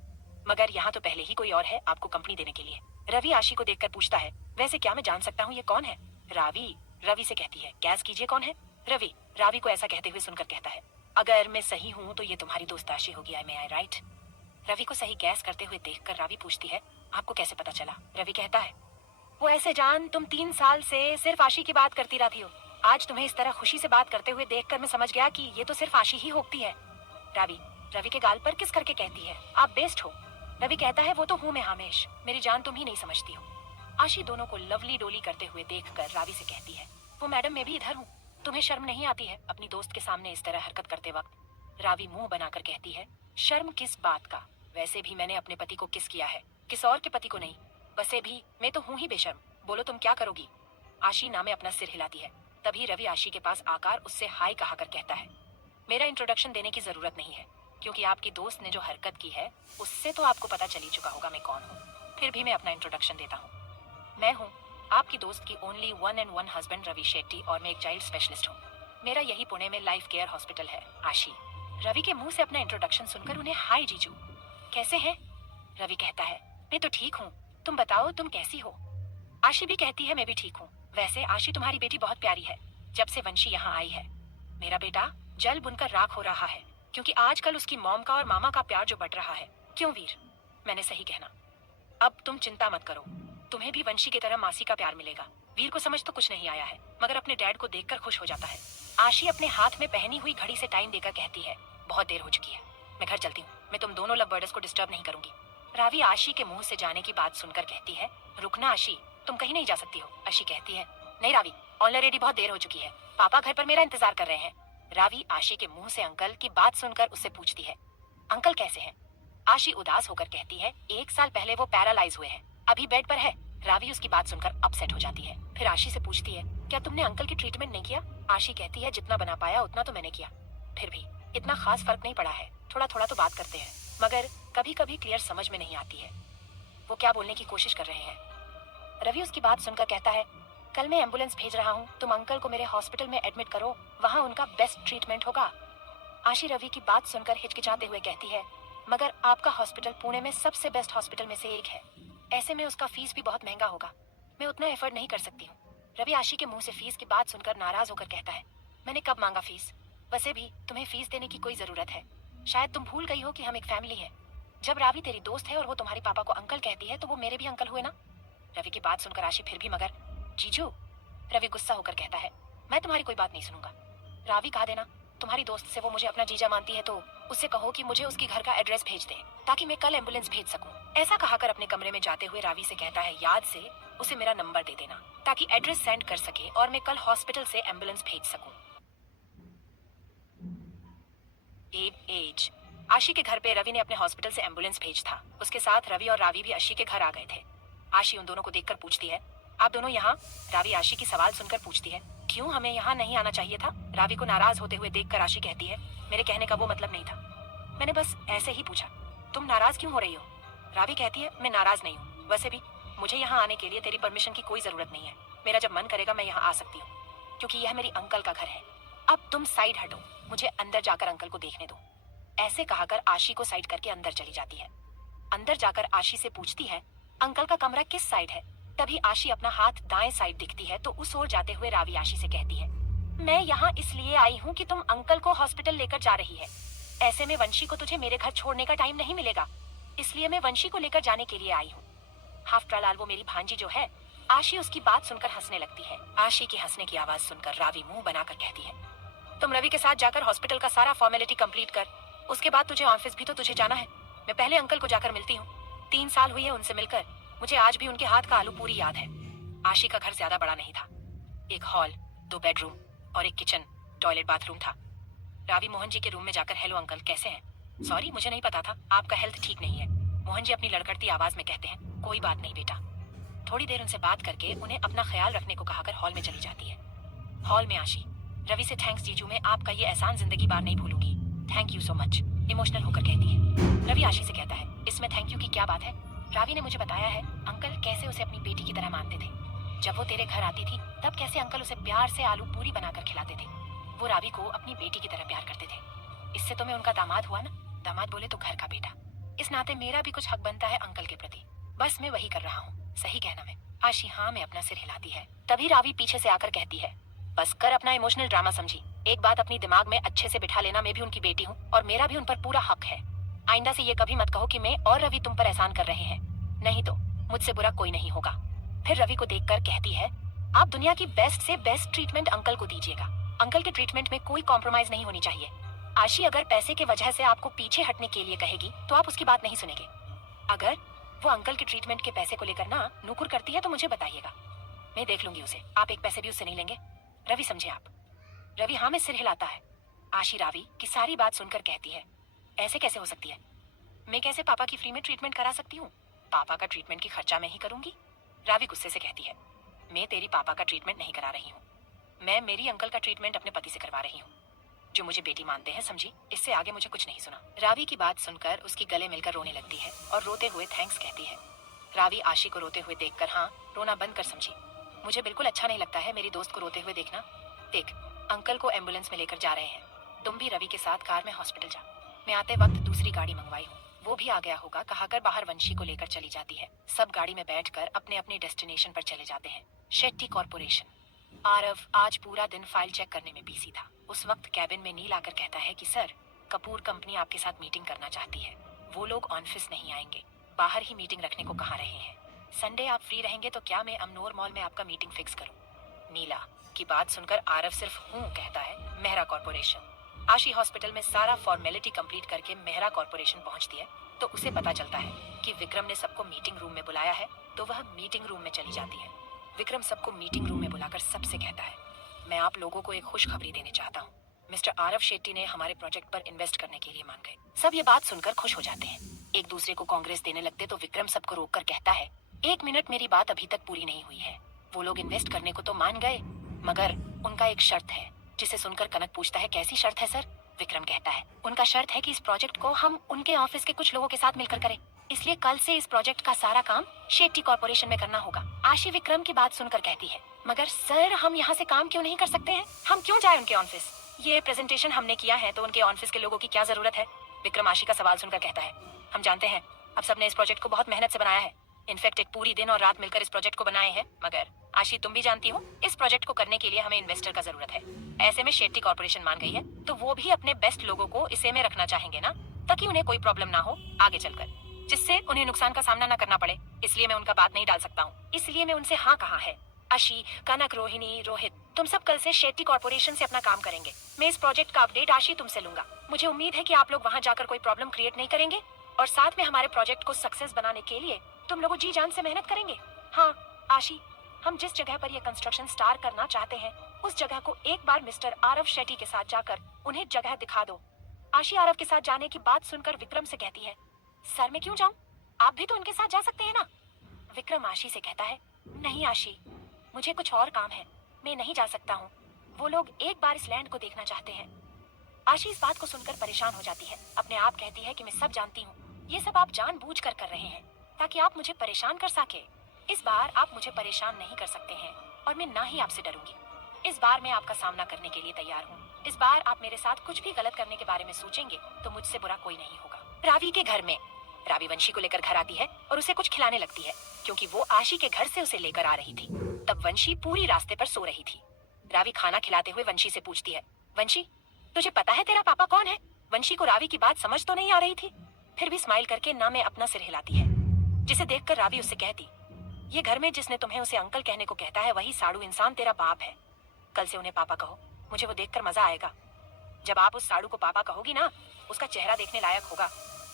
मगर यहाँ तो पहले ही कोई और है आपको कंपनी देने के लिए। रवि आशी को देखकर पूछता है, वैसे क्या मैं जान सकता हूँ ये कौन है? रावी रवि से कहती है, गैस कीजिए कौन है? रवि रावी को ऐसा कहते हुए सुनकर कहता है, अगर मैं सही हूँ तो ये तुम्हारी दोस्त आशी होगी, आई मे आई राइट? रवि को सही गैस करते हुए देखकर रावी पूछती है, आपको कैसे पता चला? रवि कहता है, वो ऐसे जान, तुम 3 साल से सिर्फ आशी की बात करती रहती हो, आज तुम्हें इस तरह खुशी से बात करते हुए देखकर मैं समझ गया कि ये तो सिर्फ आशी ही होती है। रावी रवि के गाल पर किस करके कहती है, आप बेस्ट हो। रवि कहता है, वो तो हूँ मैं हामेश, मेरी जान तुम ही नहीं समझती हो। आशी दोनों को लवली डोली करते हुए देखकर रावी से कहती है, वो मैडम मैं भी इधर हूँ, तुम्हें शर्म नहीं आती है अपनी दोस्त के सामने इस तरह हरकत करते वक्त? रावी मुंह बनाकर कहती है, शर्म किस बात का? वैसे भी मैंने अपने पति को किस किया है, किस और के पति को नहीं। वैसे भी मैं तो हूँ ही बेशर्म, बोलो तुम क्या करोगी? आशी ना में अपना सिर हिलाती है। तभी रवि आशी के पास आकर उससे हाय कहा कर कहता है, मेरा इंट्रोडक्शन देने की जरूरत नहीं है, क्योंकि आपकी दोस्त ने जो हरकत की है उससे तो आपको पता चल ही चुका होगा मैं कौन हूँ। फिर भी मैं अपना इंट्रोडक्शन देता हूँ, मैं हूँ आपकी दोस्त की only 1 and 1 husband Ravi Shetty, और मैं एक चाइल्ड स्पेशलिस्ट हूँ। मेरा यही पुणे में लाइफ केयर हॉस्पिटल है। आशी रवि के मुंह से अपना इंट्रोडक्शन सुनकर उन्हें, हाय जीजू, कैसे हैं? रवि कहता है, मैं तो ठीक हूँ, तुम बताओ तुम कैसी हो? आशी भी कहती है, मैं भी ठीक हूँ। वैसे आशी तुम्हारी बेटी बहुत प्यारी है, जब से वंशी यहाँ आई है मेरा बेटा जल बुनकर राख हो रहा है, क्योंकि आजकल उसकी मॉम का और मामा का प्यार जो बढ़ रहा है। क्यों वीर, मैंने सही कहना? अब तुम चिंता मत करो, तुम्हें भी वंशी की तरह मासी का प्यार मिलेगा। वीर को समझ तो कुछ नहीं आया है, मगर अपने डैड को देखकर खुश हो जाता है। आशी अपने हाथ में पहनी हुई घड़ी से टाइम देकर कहती है, बहुत देर हो चुकी है, मैं घर चलती हूँ, मैं तुम दोनों लव बर्डर्स को डिस्टर्ब नहीं करूंगी। रावी आशी के मुंह से जाने की बात सुनकर कहती है, रुकना आशी, तुम कहीं नहीं जा सकती हो। आशी कहती है, नहीं रावी, ऑलरेडी बहुत देर हो चुकी है, पापा घर पर मेरा इंतजार कर रहे हैं। रावी आशी के मुंह से अंकल की बात सुनकर उससे पूछती है, अंकल कैसे हैं? आशी उदास होकर कहती है, 1 साल पहले वो पैरालाइज हुए हैं, अभी बेड पर है। रावी उसकी बात सुनकर अपसेट हो जाती है। फिर आशी से पूछती है, क्या तुमने अंकल की ट्रीटमेंट नहीं किया? आशी कहती है, जितना बना पाया उतना तो मैंने किया, फिर भी इतना खास फर्क नहीं पड़ा है, थोड़ा थोड़ा तो बात करते हैं, मगर कभी कभी क्लियर समझ में नहीं आती है वो क्या बोलने की कोशिश कर रहे हैं। रवि उसकी बात सुनकर कहता है, कल मैं एम्बुलेंस भेज रहा हूँ, तुम अंकल को मेरे हॉस्पिटल में एडमिट करो, वहाँ उनका बेस्ट ट्रीटमेंट होगा। आशी रवि की बात सुनकर हिचकिचाते हुए कहती है, मगर आपका हॉस्पिटल पुणे में सबसे बेस्ट हॉस्पिटल में से एक है, ऐसे में उसका फीस भी बहुत महंगा होगा, मैं उतना एफर्ट नहीं कर सकती हूँ। रवि आशी के मुंह से फीस की बात सुनकर नाराज होकर कहता है, मैंने कब मांगा फीस? वैसे भी तुम्हें फीस देने की कोई जरूरत है? शायद तुम भूल गई हो कि हम एक फैमिली है। जब रावी तेरी दोस्त है और वो तुम्हारे पापा को अंकल कहती है तो वो मेरे भी अंकल हुए ना? रवि की बात सुनकर आशी फिर भी, मगर जीजू, रवि गुस्सा होकर कहता है, मैं तुम्हारी कोई बात नहीं सुनूंगा। रावी कहा देना तुम्हारी दोस्त से वो मुझे अपना जीजा मानती है तो उससे कहो कि मुझे उसकी घर का एड्रेस भेज दे ताकि मैं कल एम्बुलेंस भेज सकूं। ऐसा कहकर अपने कमरे में जाते हुए रावी से कहता है, याद से उसे मेरा नंबर दे देना ताकि एड्रेस सेंड कर सके और मैं कल हॉस्पिटल से एम्बुलेंस भेज सकूं। एज आशी के घर पे रवि ने अपने हॉस्पिटल से एम्बुलेंस भेज था। उसके साथ रवि और रावी भी आशी के घर आ गए थे। आशी उन दोनों को देखकर पूछती है, आप दोनों यहाँ? रावी आशी की सवाल सुनकर पूछती है, क्यों, हमें यहाँ नहीं आना चाहिए था? रावी को नाराज होते हुए देखकर आशी कहती है, मेरे कहने का वो मतलब नहीं था, मैंने बस ऐसे ही पूछा, तुम नाराज क्यों हो रही हो? रावी कहती है, मैं नाराज नहीं हूँ, वैसे भी मुझे यहाँ आने के लिए तेरी परमिशन की कोई जरूरत नहीं है, मेरा जब मन करेगा मैं यहाँ आ सकती हूँ, क्योंकि यह मेरी अंकल का घर है। अब तुम साइड हटो, मुझे अंदर जाकर अंकल को देखने दो। ऐसे कहकर आशी को साइड करके अंदर चली जाती है। अंदर जाकर आशी से पूछती है, अंकल का कमरा किस साइड है? तभी आशी अपना हाथ दाएं साइड दिखती है तो उस ओर जाते हुए रावी आशी से कहती है, मैं यहाँ इसलिए आई हूँ कि तुम अंकल को हॉस्पिटल लेकर जा रही है। ऐसे में वंशी को तुझे मेरे घर छोड़ने का टाइम नहीं मिलेगा, इसलिए मैं वंशी को लेकर जाने के लिए आई हूँ। आफ्टर ऑल वो मेरी भांजी जो है। आशी उसकी बात सुनकर हंसने लगती है। आशी की हंसने की आवाज सुनकर रावी मुंह बनाकर कहती है, तुम रवि के साथ जाकर हॉस्पिटल का सारा फॉर्मेलिटी कंप्लीट कर, उसके बाद तुझे ऑफिस भी तो तुझे जाना है। मैं पहले अंकल को जाकर मिलती हूँ। 3 साल हुई है उनसे मिलकर, मुझे आज भी उनके हाथ का आलू पूरी याद है। आशी का घर ज्यादा बड़ा नहीं था। एक हॉल, 2 बेडरूम और एक किचन, टॉयलेट बाथरूम था। रावी मोहन जी के रूम में जाकर, हेलो अंकल, कैसे हैं? सॉरी, मुझे नहीं पता था आपका हेल्थ ठीक नहीं है। मोहन जी अपनी लड़खड़ती आवाज में कहते हैं, कोई बात नहीं बेटा। थोड़ी देर उनसे बात करके उन्हें अपना ख्याल रखने को कहकर हॉल में चली जाती है। हॉल में आशी, रवि से थैंक्स जीजू, मैं आपका ये एहसान जिंदगी बार नहीं भूलूंगी। Thank you so much, emotional होकर कहती है। रवि आशी से कहता है, इसमें थैंक यू की क्या बात है? रावी ने मुझे बताया है अंकल कैसे उसे अपनी बेटी की तरह मानते थे। जब वो तेरे घर आती थी तब कैसे अंकल उसे प्यार से आलू पूरी बनाकर खिलाते थे। वो रावी को अपनी बेटी की तरह प्यार करते थे। इससे तो मैं उनका दामाद हुआ ना, दामाद बोले तो घर का बेटा। इस नाते मेरा भी कुछ हक बनता है अंकल के प्रति। बस मैं वही कर रहा हूँ, सही कहना मैं। आशी हाँ में अपना सिर हिलाती है। तभी रावी पीछे से आकर कहती है, बस कर अपना इमोशनल ड्रामा समझी। एक बात अपनी दिमाग में अच्छे से बिठा लेना, मैं भी उनकी बेटी हूँ और मेरा भी उन पर पूरा हक है। आइंदा से ये कभी मत कहो कि मैं और रवि तुम पर एहसान कर रहे हैं, नहीं तो मुझसे बुरा कोई नहीं होगा। फिर रवि को देखकर कहती है, आप दुनिया की बेस्ट से बेस्ट ट्रीटमेंट अंकल को दीजिएगा। अंकल के ट्रीटमेंट में कोई कॉम्प्रोमाइज नहीं होनी चाहिए। आशी अगर पैसे के वजह से आपको पीछे हटने के लिए कहेगी तो आप उसकी बात नहीं सुनेंगे। अगर वो अंकल के ट्रीटमेंट के पैसे को लेकर ना नुकुर करती है तो मुझे बताइएगा, मैं देख लूंगी उसे। आप एक पैसे भी उससे नहीं लेंगे, रवि समझे आप? रवि हाँ में सिर हिलाता है। आशी रावी की सारी बात सुनकर कहती है, ऐसे कैसे हो सकती है? मैं कैसे पापा की फ्री में ट्रीटमेंट करा सकती हूँ? पापा का ट्रीटमेंट की खर्चा मैं ही करूंगी। रावी गुस्से से कहती है, मैं तेरी पापा का ट्रीटमेंट नहीं करा रही हूँ, मैं मेरी अंकल का ट्रीटमेंट अपने पति से करवा रही हूँ, जो मुझे बेटी मानते हैं, समझी? इससे आगे मुझे कुछ नहीं सुना। रावी की बात सुनकर उसकी गले मिलकर रोने लगती है और रोते हुए थैंक्स कहती है। रावी आशी को रोते हुए देखकर, हाँ रोना बंद कर समझी, मुझे बिल्कुल अच्छा नहीं लगता है मेरी दोस्त को रोते हुए देखना। देख, अंकल को एम्बुलेंस में लेकर जा रहे हैं, तुम भी रवि के साथ कार में हॉस्पिटल जा। मैं आते वक्त दूसरी गाड़ी मंगवाई हूँ, वो भी आ गया होगा, कहाकर बाहर वंशी को लेकर चली जाती है। सब गाड़ी में बैठकर अपने अपने डेस्टिनेशन पर चले जाते हैं। शेट्टी कॉर्पोरेशन। आरव आज पूरा दिन फाइल चेक करने में बिजी था। उस वक्त कैबिन में नील आकर कहता है कि सर, कपूर कंपनी आपके साथ मीटिंग करना चाहती है। वो लोग ऑफिस नहीं आएंगे, बाहर ही मीटिंग रखने को कहा रहे हैं। संडे आप फ्री रहेंगे तो क्या मैं अमनोर मॉल में आपका मीटिंग फिक्स करूं? नीला की बात सुनकर आरव सिर्फ हूँ कहता है। मेहरा कॉर्पोरेशन। आशी हॉस्पिटल में सारा फॉर्मेलिटी कंप्लीट करके मेहरा कॉर्पोरेशन पहुंचती है तो उसे पता चलता है कि विक्रम ने सबको मीटिंग रूम में बुलाया है, तो वह मीटिंग रूम में चली जाती है। विक्रम सबको मीटिंग रूम में बुलाकर सबसे कहता है, मैं आप लोगों को एक खुशखबरी देने चाहता हूँ, मिस्टर आरव शेट्टी ने हमारे प्रोजेक्ट पर इन्वेस्ट करने के लिए मान गए। सब ये बात सुनकर खुश हो जाते हैं, एक दूसरे को कांग्रेस देने लगते तो विक्रम सबको रोककर कहता है, 1 मिनट, मेरी बात अभी तक पूरी नहीं हुई है। वो लोग इन्वेस्ट करने को तो मान गए, मगर उनका एक शर्त है। जिसे सुनकर कनक पूछता है, कैसी शर्त है सर? विक्रम कहता है, उनका शर्त है कि इस प्रोजेक्ट को हम उनके ऑफिस के कुछ लोगों के साथ मिलकर करें, इसलिए कल से इस प्रोजेक्ट का सारा काम शेट्टी कॉर्पोरेशन में करना होगा। आशी विक्रम की बात सुनकर कहती है, मगर सर हम यहाँ से काम क्यों नहीं कर सकते हैं? हम क्यों जाए उनके ऑफिस? ये प्रेजेंटेशन हमने किया है तो उनके ऑफिस के लोगों की क्या जरूरत है? विक्रम आशी का सवाल सुनकर कहता है, हम जानते हैं अब सबने इस प्रोजेक्ट को बहुत मेहनत से बनाया है, इनफैक्ट एक पूरी दिन और रात मिलकर इस प्रोजेक्ट को बनाए हैं, मगर आशी तुम भी जानती हो इस प्रोजेक्ट को करने के लिए हमें इन्वेस्टर का जरूरत है। ऐसे में शेट्टी कॉर्पोरेशन मान गई है तो वो भी अपने बेस्ट लोगों को इसे में रखना चाहेंगे ना, ताकि उन्हें कोई प्रॉब्लम ना हो आगे चलकर, जिससे उन्हें नुकसान का सामना ना करना पड़े। इसलिए मैं उनका बात नहीं डाल सकता हूँ, इसलिए मैं उनसे हाँ कहा है। आशी, कनक, रोहिणी, रोहित, तुम सब कल से शेट्टी कॉर्पोरेशन से अपना काम करेंगे। मैं इस प्रोजेक्ट का अपडेट आशी तुमसे लूंगा। मुझे उम्मीद है कि आप लोग वहाँ जाकर कोई प्रॉब्लम क्रिएट नहीं करेंगे और साथ में हमारे प्रोजेक्ट को सक्सेस बनाने के लिए तुम लोग जी जान से मेहनत करेंगे। हाँ आशी, हम जिस जगह पर यह कंस्ट्रक्शन स्टार्ट करना चाहते हैं उस जगह को एक बार मिस्टर आरव शेट्टी के साथ जाकर उन्हें जगह दिखा दो। आशी आरव के साथ जाने की बात सुनकर विक्रम से कहती है, सर मैं क्यों जाऊं? आप भी तो उनके साथ जा सकते हैं ना। विक्रम आशी से कहता है, नहीं आशी, मुझे कुछ और काम है, मैं नहीं जा सकता हूँ। वो लोग एक बार इस लैंड को देखना चाहते हैं। आशी इस बात को सुनकर परेशान हो जाती है, अपने आप कहती है कि मैं सब जानती हूँ, ये सब आप जानबूझकर कर रहे हैं ताकि आप मुझे परेशान कर सके। इस बार आप मुझे परेशान नहीं कर सकते हैं और मैं ना ही आपसे डरूंगी। इस बार मैं आपका सामना करने के लिए तैयार हूँ। इस बार आप मेरे साथ कुछ भी गलत करने के बारे में सोचेंगे तो मुझसे बुरा कोई नहीं होगा। रावी के घर में रावी वंशी को लेकर घर आती है और उसे कुछ खिलाने लगती है क्योंकि वो आशी के घर से उसे लेकर आ रही थी। तब वंशी पूरी रास्ते पर सो रही थी। रावी खाना खिलाते हुए वंशी से पूछती है, वंशी तुझे पता है तेरा पापा कौन है? वंशी को रावी की बात समझ तो नहीं आ रही थी, फिर भी स्माइल करके ना में अपना सिर हिलाती है, जिसे देखकर रावी उससे कहती, ये घर में जिसने तुम्हें उसे अंकल कहने को कहता है वही साड़ू इंसान तेरा बाप है। कल से उन्हें पापा कहो, मुझे वो देखकर मजा आएगा। जब आप उस साड़ू को पापा कहोगी ना, उसका चेहरा देखने लायक होगा,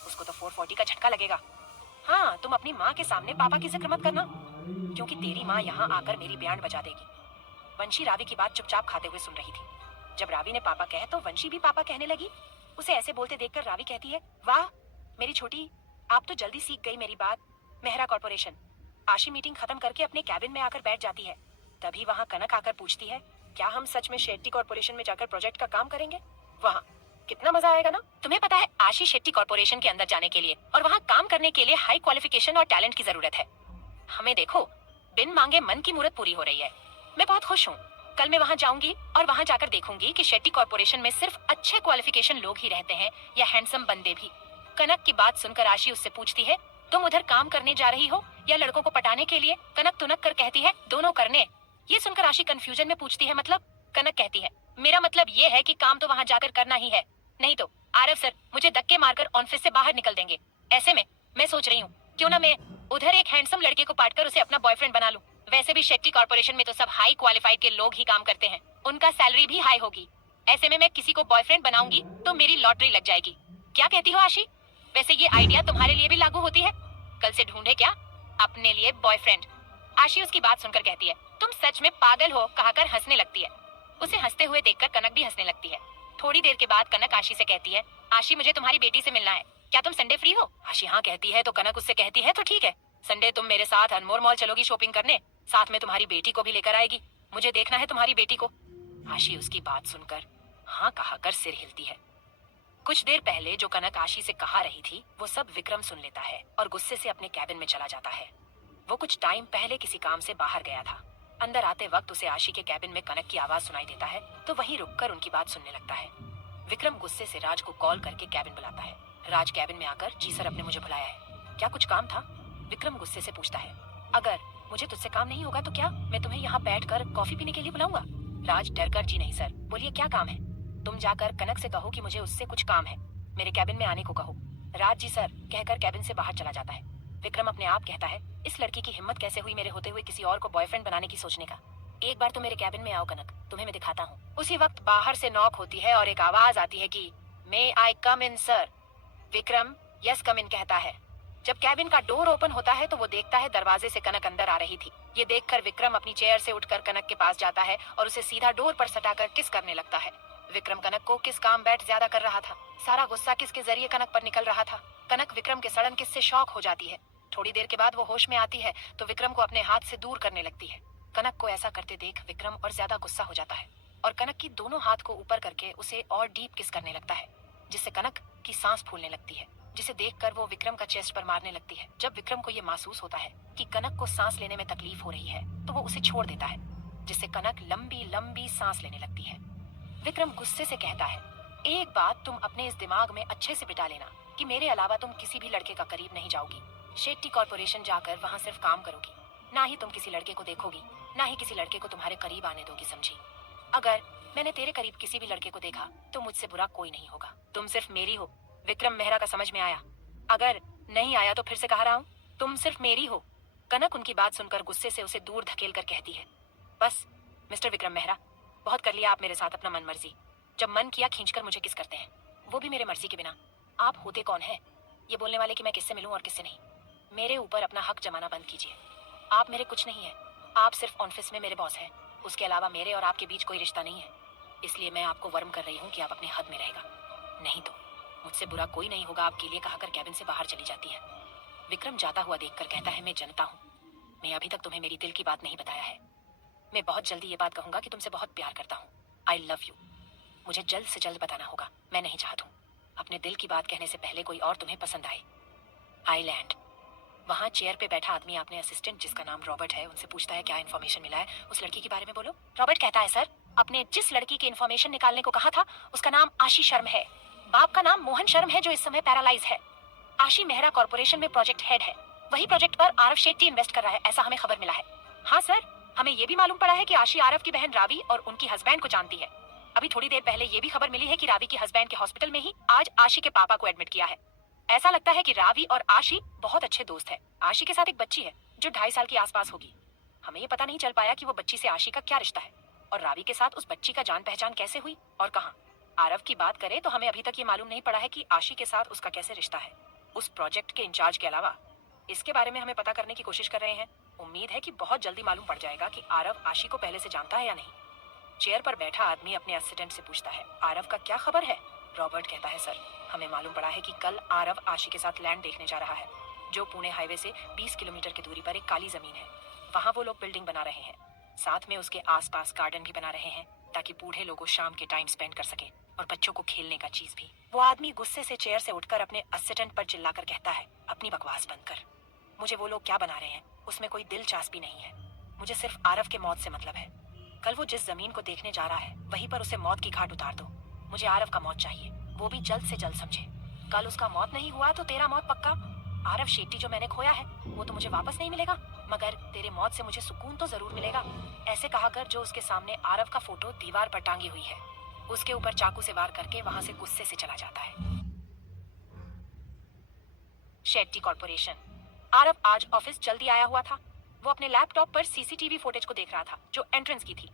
उसको तो 440 का झटका लगेगा। हाँ, तुम अपनी माँ के सामने पापा की जिक्र मत करना, क्योंकि तेरी माँ यहाँ आकर मेरी बैंड बजा देगी। वंशी रावी की बात चुपचाप खाते हुए सुन रही थी। जब रावी ने पापा कहे तो वंशी भी पापा कहने लगी। उसे ऐसे बोलते देखकर रावी कहती है, वाह मेरी छोटी, आप तो जल्दी सीख गई मेरी बात। मेहरा कॉर्पोरेशन। आशी मीटिंग खत्म करके अपने कैबिन में आकर बैठ जाती है। तभी वहाँ कनक आकर पूछती है, क्या हम सच में शेट्टी कॉर्पोरेशन में जाकर प्रोजेक्ट का काम करेंगे? वहाँ कितना मजा आएगा ना। तुम्हें पता है आशी शेट्टी कॉर्पोरेशन के अंदर जाने के लिए और वहाँ काम करने के लिए हाई क्वालिफिकेशन और टैलेंट की जरूरत है। हमें देखो, बिन मांगे मन की मुराद पूरी हो रही है। मैं बहुत खुश हूँ। कल मैं वहाँ जाऊंगी और वहाँ जाकर देखूंगी कि शेट्टी कॉर्पोरेशन में सिर्फ अच्छे क्वालिफिकेशन लोग ही रहते हैं या हैंडसम बंदे भी। कनक की बात सुनकर आशी उससे पूछती है, तुम उधर काम करने जा रही हो या लड़कों को पटाने के लिए? कनक तुनक कर कहती है, दोनों करने। ये सुनकर आशी कंफ्यूजन में पूछती है, मतलब? कनक कहती है, मेरा मतलब ये है कि काम तो वहाँ जाकर करना ही है, नहीं तो आरव सर मुझे धक्के मारकर ऑफिस से बाहर निकल देंगे। ऐसे में मैं सोच रही हूँ क्यों ना मैं उधर एक हैंडसम लड़के को पाटकर उसे अपना बॉयफ्रेंड बना लूं। वैसे भी शेट्टी कॉर्पोरेशन में तो सब हाई क्वालिफाइड के लोग ही काम करते हैं, उनका सैलरी भी हाई होगी। ऐसे में मैं किसी को बॉयफ्रेंड बनाऊंगी तो मेरी लॉटरी लग जाएगी। क्या कहती हो आशी? वैसे ये आइडिया तुम्हारे लिए भी लागू होती है? कल से ढूंढे क्या अपने लिए बॉयफ्रेंड। आशी उसकी बात सुनकर कहती है, तुम सच में पागल हो, कहकर हंसने लगती है। उसे हंसते हुए देखकर कनक भी हंसने लगती है। थोड़ी देर के बाद कनक आशी से कहती है, आशी मुझे तुम्हारी बेटी से मिलना है, क्या तुम संडे फ्री हो? आशी हाँ कहती है तो कनक उससे कहती है, तो ठीक है, संडे तुम मेरे साथ अनमोल मॉल चलोगी शॉपिंग करने, साथ में तुम्हारी बेटी को भी लेकर आएगी, मुझे देखना है तुम्हारी बेटी को। आशी उसकी बात सुनकर हाँ कहाकर सिर हिलती है। कुछ देर पहले जो कनक आशी से कहा रही थी वो सब विक्रम सुन लेता है और गुस्से से अपने कैबिन में चला जाता है। वो कुछ टाइम पहले किसी काम से बाहर गया था। अंदर आते वक्त उसे आशी के कैबिन में कनक की आवाज सुनाई देता है तो वहीं रुककर उनकी बात सुनने लगता है। विक्रम गुस्से से राज को कॉल करके कैबिन बुलाता है। राज कैबिन में आकर, जी सर आपने मुझे बुलाया है, क्या कुछ काम था? विक्रम गुस्से से पूछता है, अगर मुझे तुझसे काम नहीं होगा तो क्या मैं तुम्हें यहाँ बैठकर कॉफी पीने के लिए बुलाऊंगा? राज डर कर, जी नहीं सर। बोलिए क्या काम है? तुम जाकर कनक से कहो कि मुझे उससे कुछ काम है, मेरे कैबिन में आने को कहो। राज जी सर कहकर कैबिन से बाहर चला जाता है। विक्रम अपने आप कहता है, इस लड़की की हिम्मत कैसे हुई मेरे होते हुए किसी और को बॉयफ्रेंड बनाने की सोचने का। एक बार तो मेरे कैबिन में आओ कनक, तुम्हें मैं दिखाता हूँ। उसी वक्त बाहर से नॉक होती है और एक आवाज आती है कि मे आई कम इन सर? विक्रम यस कम इन कहता है। जब कैबिन का डोर ओपन होता है तो वो देखता है दरवाजे से कनक अंदर आ रही थी। ये देखकर विक्रम अपनी चेयर से उठकर कनक के पास जाता है और उसे सीधा डोर पर सटाकर किस करने लगता है। विक्रम कनक को किस काम बैठ ज्यादा कर रहा था। सारा गुस्सा किस के जरिए कनक पर निकल रहा था। कनक विक्रम के सड़न किस से शॉक हो जाती है। थोड़ी देर के बाद वो होश में आती है तो विक्रम को अपने हाथ से दूर करने लगती है। कनक को ऐसा करते देख विक्रम और ज्यादा गुस्सा हो जाता है और कनक की दोनों हाथ को ऊपर करके उसे और डीप किस करने लगता है, जिससे कनक की सांस फूलने लगती है, जिसे देखकर वो विक्रम का चेस्ट पर मारने लगती है। जब विक्रम को ये महसूस होता है कि कनक को सांस लेने में तकलीफ हो रही है तो वो उसे छोड़ देता है, जिससे कनक लंबी लंबी सांस लेने लगती है। विक्रम गुस्से से कहता है, एक बात तुम अपने इस दिमाग में अच्छे से बिठा लेना कि मेरे अलावा तुम किसी भी लड़के का करीब नहीं जाओगी। शेट्टी कॉर्पोरेशन जाकर वहाँ सिर्फ काम करोगी, ना ही तुम किसी लड़के को देखोगी, ना ही किसी लड़के को तुम्हारे करीब आने दोगी, समझी? अगर मैंने तेरे करीब किसी भी लड़के को देखा तो मुझसे बुरा कोई नहीं होगा, तुम सिर्फ मेरी हो। विक्रम मेहरा का समझ में आया? अगर नहीं आया तो फिर से कह रहा हूँ, तुम सिर्फ मेरी हो। कनक उनकी बात सुनकर गुस्से से उसे दूर धकेल कर कहती है, बस मिस्टर विक्रम मेहरा, बहुत कर लिया आप मेरे साथ अपना मन मर्जी। जब मन किया खींचकर मुझे किस करते हैं, वो भी मेरे मर्जी के बिना। आप होते कौन है ये बोलने वाले कि मैं किससे मिलूं और किससे नहीं? मेरे ऊपर अपना हक जमाना बंद कीजिए। आप मेरे कुछ नहीं है, आप सिर्फ ऑफिस में मेरे बॉस हैं, उसके अलावा मेरे और आपके बीच कोई रिश्ता नहीं है। इसलिए मैं आपको वर्म कर रही हूँ कि आप अपने हद में रहेगा, नहीं तो मुझसे बुरा कोई नहीं होगा आपके लिए, कहकर कैबिन से बाहर चली जाती है। विक्रम जाता हुआ देखकर कहता है, मैं जनता हूँ, मैं अभी तक तुम्हें मेरी दिल की बात नहीं बताया है। मैं बहुत जल्दी ये बात कहूंगा कि तुमसे बहुत प्यार करता हूँ, आई लव यू। मुझे जल्द से जल्द बताना होगा, मैं नहीं चाहता हूँ अपने दिल की बात कहने से पहले कोई और तुम्हें पसंद आए। आई लैंड। वहाँ चेयर पे बैठा आदमी अपने असिस्टेंट जिसका नाम रॉबर्ट है उनसे पूछता है, क्या इन्फॉर्मेशन मिला है उस लड़की के बारे में, बोलो। रॉबर्ट कहता है, सर अपने जिस लड़की की इन्फॉर्मेशन निकालने को कहा था उसका नाम आशी शर्म है, बाप का नाम मोहन शर्म है जो इस समय पैरालाइज है। आशी मेहरा कॉर्पोरेशन में प्रोजेक्ट हेड है। वही प्रोजेक्ट पर आरव शेट्टी इन्वेस्ट कर रहा है, ऐसा हमें खबर मिला है। हाँ सर, हमें ये भी मालूम पड़ा है कि आशी आरव की बहन रावी और उनकी हस्बैंड को जानती है। अभी थोड़ी देर पहले ये भी खबर मिली है कि रावी की हस्बैंड के हॉस्पिटल में ही आज आशी के पापा को एडमिट किया है। ऐसा लगता है कि रावी और आशी बहुत अच्छे दोस्त है। आशी के साथ एक बच्ची है जो 2.5 साल के आसपास होगी। हमें ये पता नहीं चल पाया कि वो बच्ची से आशी का क्या रिश्ता है और रावी के साथ उस बच्ची का जान पहचान कैसे हुई और कहाँ। आरव की बात करें तो हमें अभी तक ये मालूम नहीं पड़ा है कि आशी के साथ उसका कैसे रिश्ता है उस प्रोजेक्ट के इंचार्ज के अलावा। इसके बारे में हमें पता करने की कोशिश कर रहे हैं। उम्मीद है कि बहुत जल्दी मालूम पड़ जाएगा कि आरव आशी को पहले से जानता है या नहीं। चेयर पर बैठा आदमी अपने असिस्टेंट से पूछता है, आरव का क्या खबर है? रॉबर्ट कहता है, सर हमें मालूम पड़ा है कि कल आरव आशी के साथ लैंड देखने जा रहा है जो पुणे हाईवे से 20 किलोमीटर की दूरी पर एक काली जमीन है। वहाँ वो लोग बिल्डिंग बना रहे हैं, साथ में उसके आसपास गार्डन भी बना रहे हैं ताकि बूढ़े लोगों शाम के टाइम स्पेंड कर सके और बच्चों को खेलने का चीज भी। वो आदमी गुस्से से चेयर से उठकर अपने असिस्टेंट पर चिल्लाकर कहता है, अपनी बकवास बंद कर। मुझे वो लोग क्या बना रहे हैं उसमें कोई दिलचस्पी नहीं है। मुझे सिर्फ आरव के मौत से मतलब है। कल वो जिस जमीन को देखने जा रहा है वहीं पर उसे मौत की घाट उतार दो। मुझे आरव का मौत चाहिए, वो भी जल्द से जल्द, समझे? कल उसका मौत नहीं हुआ तो तेरा मौत पक्का। आरव शेट्टी जो मैंने खोया है वो तो मुझे वापस नहीं मिलेगा, मगर तेरे मौत से मुझे सुकून तो जरूर मिलेगा। ऐसे कहाकर जो उसके सामने आरव का फोटो दीवार पर टांगी हुई है उसके ऊपर चाकू से वार करके वहां से गुस्से से चला जाता है। शेट्टी कॉर्पोरेशन। आरव आज ऑफिस जल्दी आया हुआ था। वो अपने लैपटॉप पर सीसीटीवी फुटेज को देख रहा था जो एंट्रेंस की थी।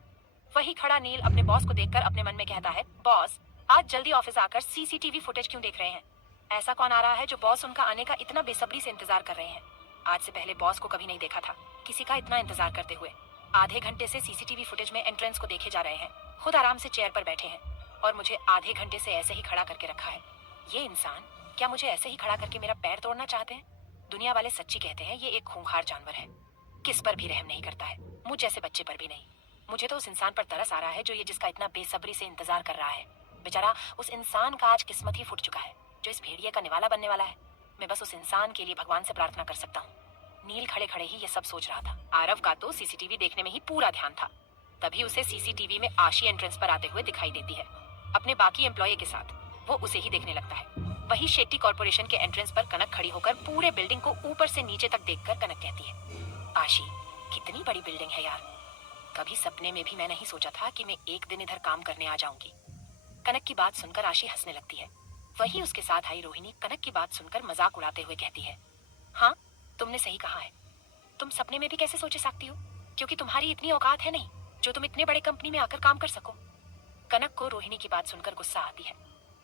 वही खड़ा नील अपने बॉस को देखकर अपने मन में कहता है, बॉस आज जल्दी ऑफिस आकर सीसीटीवी फुटेज क्यों देख रहे हैं? ऐसा कौन आ रहा है जो बॉस उनका आने का इतना बेसब्री से इंतजार कर रहे हैं? आज से पहले बॉस को कभी नहीं देखा था किसी का इतना इंतजार करते हुए। आधे घंटे से सीसीटीवी फुटेज में एंट्रेंस को देखे जा रहे हैं, खुद आराम से चेयर पर बैठे हैं और मुझे आधे घंटे से ऐसे ही खड़ा करके रखा है। ये इंसान क्या मुझे ऐसे ही खड़ा करके मेरा पैर तोड़ना चाहते हैं? दुनिया वाले सच्ची कहते हैं ये एक खूंखार जानवर है, किस पर भी रहम नहीं करता है, मुझ जैसे बच्चे पर भी नहीं। मुझे तो उस इंसान पर तरस आ रहा है जो ये जिसका इतना बेसब्री से इंतजार कर रहा है। बेचारा उस इंसान का आज किस्मत ही फूट चुका है जो इस भेड़िए का निवाला बनने वाला है। मैं बस उस इंसान के लिए भगवान से प्रार्थना कर सकता हूँ। नील खड़े खड़े ही ये सब सोच रहा था। आरव का तो सीसीटीवी देखने में ही पूरा ध्यान था। तभी उसे सीसीटीवी में आशी एंट्रेंस पर आते हुए दिखाई देती है अपने बाकी एम्प्लॉय के साथ। वो उसे ही देखने लगता है। वही शेट्टी कॉर्पोरेशन के एंट्रेंस पर कनक खड़ी होकर पूरे बिल्डिंग को ऊपर से नीचे तक देखकर कनक कहती है, आशी कितनी बड़ी बिल्डिंग है यार। कभी सपने में भी मैं नहीं सोचा था कि मैं एक दिन इधर काम करने आ जाऊंगी। कनक की बात सुनकर आशी हंसने लगती है। वही उसके साथ आई रोहिणी कनक की बात सुनकर मजाक उड़ाते हुए कहती है, हाँ तुमने सही कहा है। तुम सपने में भी कैसे सोच सकती हो, क्योंकि तुम्हारी इतनी औकात है नहीं जो तुम इतने बड़े कंपनी में आकर काम कर सको। कनक को रोहिणी की बात सुनकर गुस्सा आती है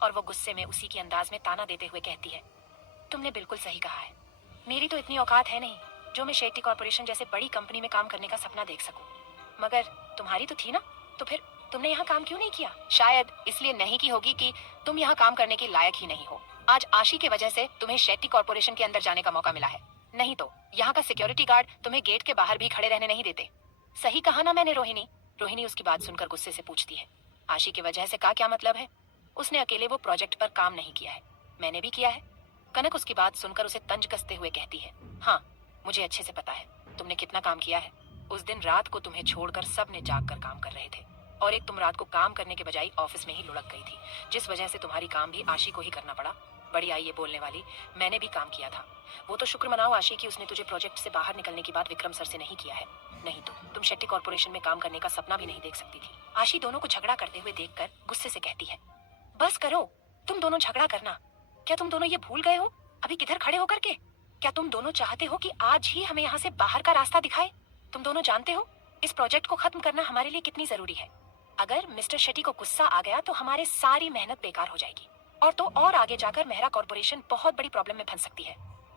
और वो गुस्से में उसी के अंदाज में ताना देते हुए कहती है, तुमने बिल्कुल सही कहा है। मेरी तो इतनी औकात है नहीं जो मैं शेट्टी कॉर्पोरेशन जैसे बड़ी कंपनी में काम करने का सपना देख सकूं। मगर तुम्हारी तो थी ना, तो फिर तुमने यहाँ काम क्यों नहीं किया? शायद इसलिए नहीं की होगी कि तुम यहाँ काम करने के लायक ही नहीं हो। आज आशी की वजह से तुम्हें शेट्टी कॉर्पोरेशन के अंदर जाने का मौका मिला है, नहीं तो यहाँ का सिक्योरिटी गार्ड तुम्हें गेट के बाहर भी खड़े रहने नहीं देते। सही कहा ना मैंने रोहिणी? रोहिणी उसकी बात सुनकर गुस्से से पूछती है, आशी की वजह से का क्या मतलब है? उसने अकेले वो प्रोजेक्ट पर काम नहीं किया है, मैंने भी किया है। कनक उसकी बात सुनकर उसे तंज कसते हुए कहती है, हाँ मुझे अच्छे से पता है तुमने कितना काम किया है। उस दिन रात को तुम्हें छोड़कर सब ने जाग कर काम कर रहे थे और एक तुम रात को काम करने के बजाय ऑफिस में ही लुढ़क गई थी, जिस वजह से तुम्हारी काम भी आशी को ही करना पड़ा। बड़ी आई ये बोलने वाली, मैंने भी काम किया था। वो तो शुक्र मनाओ आशी कि उसने तुझे प्रोजेक्ट से बाहर निकलने की बात विक्रम सर से नहीं किया है, नहीं तो तुम शेट्टी कॉर्पोरेशन में काम करने का सपना भी नहीं देख सकती थी। आशी दोनों को झगड़ा करते हुए देखकर गुस्से से कहती है, बस करो तुम दोनों झगड़ा करना। क्या तुम दोनों ये भूल गए हो अभी किधर खड़े होकर के? क्या तुम दोनों चाहते हो कि आज ही हमें यहाँ से बाहर का रास्ता दिखाए? तुम दोनों जानते हो इस प्रोजेक्ट को खत्म करना हमारे लिए कितनी जरूरी है। अगर मिस्टर शेट्टी को गुस्सा आ गया तो हमारी सारी मेहनत बेकार हो जाएगी और तो और आगे जाकर मेहरा कॉर्पोरेशन बहुत बड़ी प्रॉब्लम में फंस सकती है।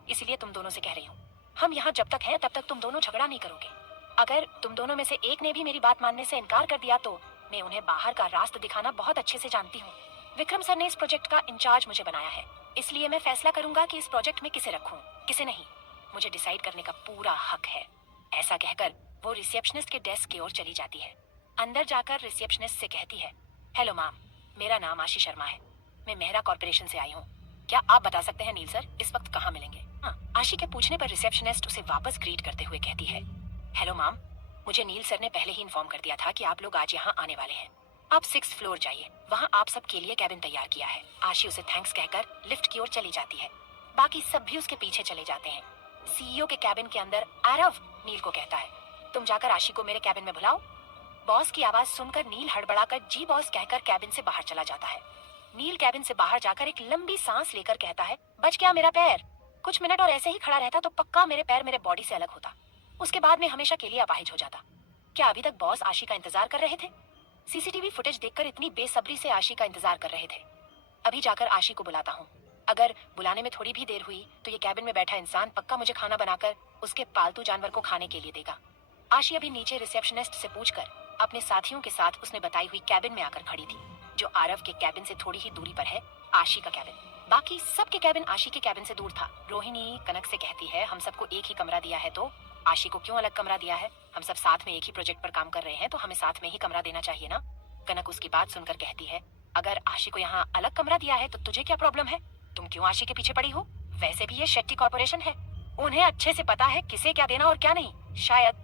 इसलिए तुम दोनों से कह रही हूँ, हम यहाँ जब तक हैं तब तक तुम दोनों झगड़ा नहीं करोगे। अगर तुम दोनों में से एक ने भी मेरी बात मानने से इनकार कर दिया तो मैं उन्हें बाहर का रास्ता दिखाना बहुत अच्छे से जानती हूँ। विक्रम सर ने इस प्रोजेक्ट का इंचार्ज मुझे बनाया है, इसलिए मैं फैसला करूंगा कि इस प्रोजेक्ट में किसे रखूं, किसे नहीं। मुझे डिसाइड करने का पूरा हक है। ऐसा कहकर वो रिसेप्शनिस्ट के डेस्क की ओर चली जाती है। अंदर जाकर रिसेप्शनिस्ट से कहती है, हेलो मैम, मेरा नाम आशी शर्मा है, मैं मेहरा कॉर्पोरेशन से आई हूँ। क्या आप बता सकते हैं नील सर इस वक्त कहाँ मिलेंगे? हाँ, आशी के पूछने पर रिसेप्शनिस्ट उसे वापस ग्रीट करते हुए कहती है, हेलो मैम, मुझे नील सर ने पहले ही इन्फॉर्म कर दिया था कि आप लोग आज यहाँ आने वाले हैं। आप 6th फ्लोर जाइए, वहाँ आप सबके लिए कैबिन तैयार किया है। आशी उसे थैंक्स कहकर लिफ्ट की ओर चली जाती है। बाकी सब भी उसके पीछे चले जाते हैं। सीईओ के कैबिन के अंदर आरव नील को कहता है, तुम जाकर आशी को मेरे कैबिन में बुलाओ। बॉस की आवाज सुनकर नील हड़बड़ाकर जी बॉस कहकर कैबिन से बाहर चला जाता है। नील कैबिन से बाहर जाकर एक लंबी सांस लेकर कहता है, बच गया मेरा पैर। कुछ मिनट और ऐसे ही खड़ा रहता तो पक्का मेरे पैर मेरे बॉडी से अलग होता। उसके बाद में हमेशा के लिए अपाहिज हो जाता। क्या अभी तक बॉस आशी का इंतजार कर रहे थे? सीसीटीवी फुटेज देखकर इतनी बेसब्री से आशी का इंतजार कर रहे थे। अभी जाकर आशी को बुलाता हूँ। अगर बुलाने में थोड़ी भी देर हुई तो ये कैबिन में बैठा इंसान पक्का मुझे खाना बनाकर उसके पालतू जानवर को खाने के लिए देगा। आशी अभी नीचे रिसेप्शनिस्ट से पूछकर अपने साथियों के साथ उसने बताई हुई कैबिन में आकर खड़ी थी, जो आरव के कैबिन से थोड़ी ही दूरी पर है आशी का कैबिन। बाकी सबके कैबिन आशी के कैबिन से दूर था। रोहिणी कनक से कहती है, हम सबको एक ही कमरा दिया है तो आशी को क्यों अलग कमरा दिया है? हम सब साथ में एक ही प्रोजेक्ट पर काम कर रहे हैं तो हमें साथ में ही कमरा देना चाहिए ना। कनक उसकी बात सुनकर कहती है, अगर आशी को यहाँ अलग कमरा दिया है तो तुझे क्या प्रॉब्लम है? तुम क्यों आशी के पीछे पड़ी हो? वैसे भी ये शेट्टी कॉर्पोरेशन है, उन्हें अच्छे से पता है किसे क्या देना और क्या नहीं। शायद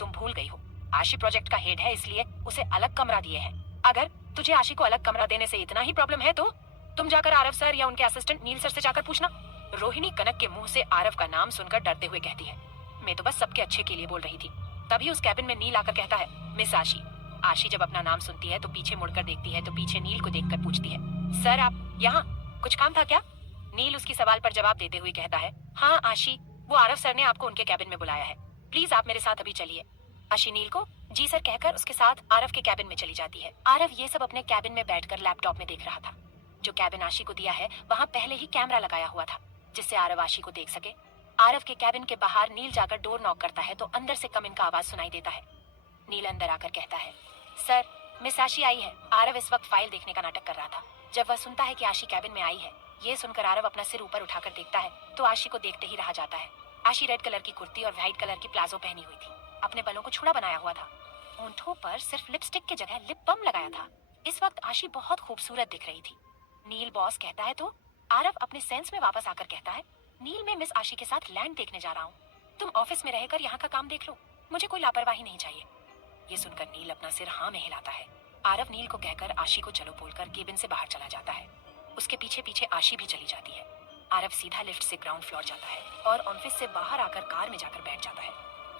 तुम भूल गई हो, आशी प्रोजेक्ट का हेड है इसलिए उसे अलग कमरा दिए हैं। अगर तुझे आशी को अलग कमरा देने से इतना ही प्रॉब्लम है तो तुम जाकर आरव सर या उनके असिस्टेंट नील सर से जाकर पूछना। रोहिणी कनक के मुंह से आरव का नाम सुनकर डरते हुए कहती है, मैं तो बस सबके अच्छे के लिए बोल रही थी। तभी उस कैबिन में नील आकर कहता है, मिस आशी। आशी जब अपना नाम सुनती है तो पीछे मुड़कर देखती है तो पीछे नील को देखकर पूछती है, सर आप यहाँ कुछ काम था क्या? नील उसकी सवाल पर जवाब देते हुए कहता है, हाँ आशी, वो आरव सर ने आपको उनके कैबिन में बुलाया है, प्लीज आप मेरे साथ अभी चलिए। आशी नील को जी सर कहकर उसके साथ आरव के कैबिन में चली जाती है। आरव ये सब अपने कैबिन में बैठकर लैपटॉप में देख रहा था। जो कैबिन आशी को दिया है वहाँ पहले ही कैमरा लगाया हुआ था जिससे आरव आशी को देख सके। आरव के कैबिन के बाहर नील जाकर डोर नॉक करता है तो अंदर से कमिंग का आवाज सुनाई देता है। नील अंदर आकर कहता है, सर मिस आशी आई है। आरव इस वक्त फाइल देखने का नाटक कर रहा था। जब वह सुनता है कि आशी कैबिन में आई है, ये सुनकर आरव अपना सिर ऊपर उठाकर देखता है तो आशी को देखते ही रह जाता है। आशी रेड कलर की कुर्ती और व्हाइट कलर की प्लाजो पहनी हुई थी, अपने बालों को छुड़ा बनाया हुआ था, होंठों पर सिर्फ लिपस्टिक की जगह लिप बाम लगाया था। इस वक्त आशी बहुत खूबसूरत दिख रही थी। नील बॉस कहता है तो आरव अपने सेंस में वापस आकर कहता है, नील मैं मिस आशी के साथ लैंड देखने जा रहा हूँ, तुम ऑफिस में रहकर यहाँ का काम देख लो, मुझे कोई लापरवाही नहीं चाहिए। ये सुनकर नील अपना सिर हाँ में हिलाता है। आरव नील को कहकर आशी को चलो बोलकर केबिन से बाहर चला जाता है। उसके पीछे पीछे आशी भी चली जाती है। आरव सीधा लिफ्ट से ग्राउंड फ्लोर जाता है और ऑफिस से बाहर आकर कार में जाकर बैठ जाता है।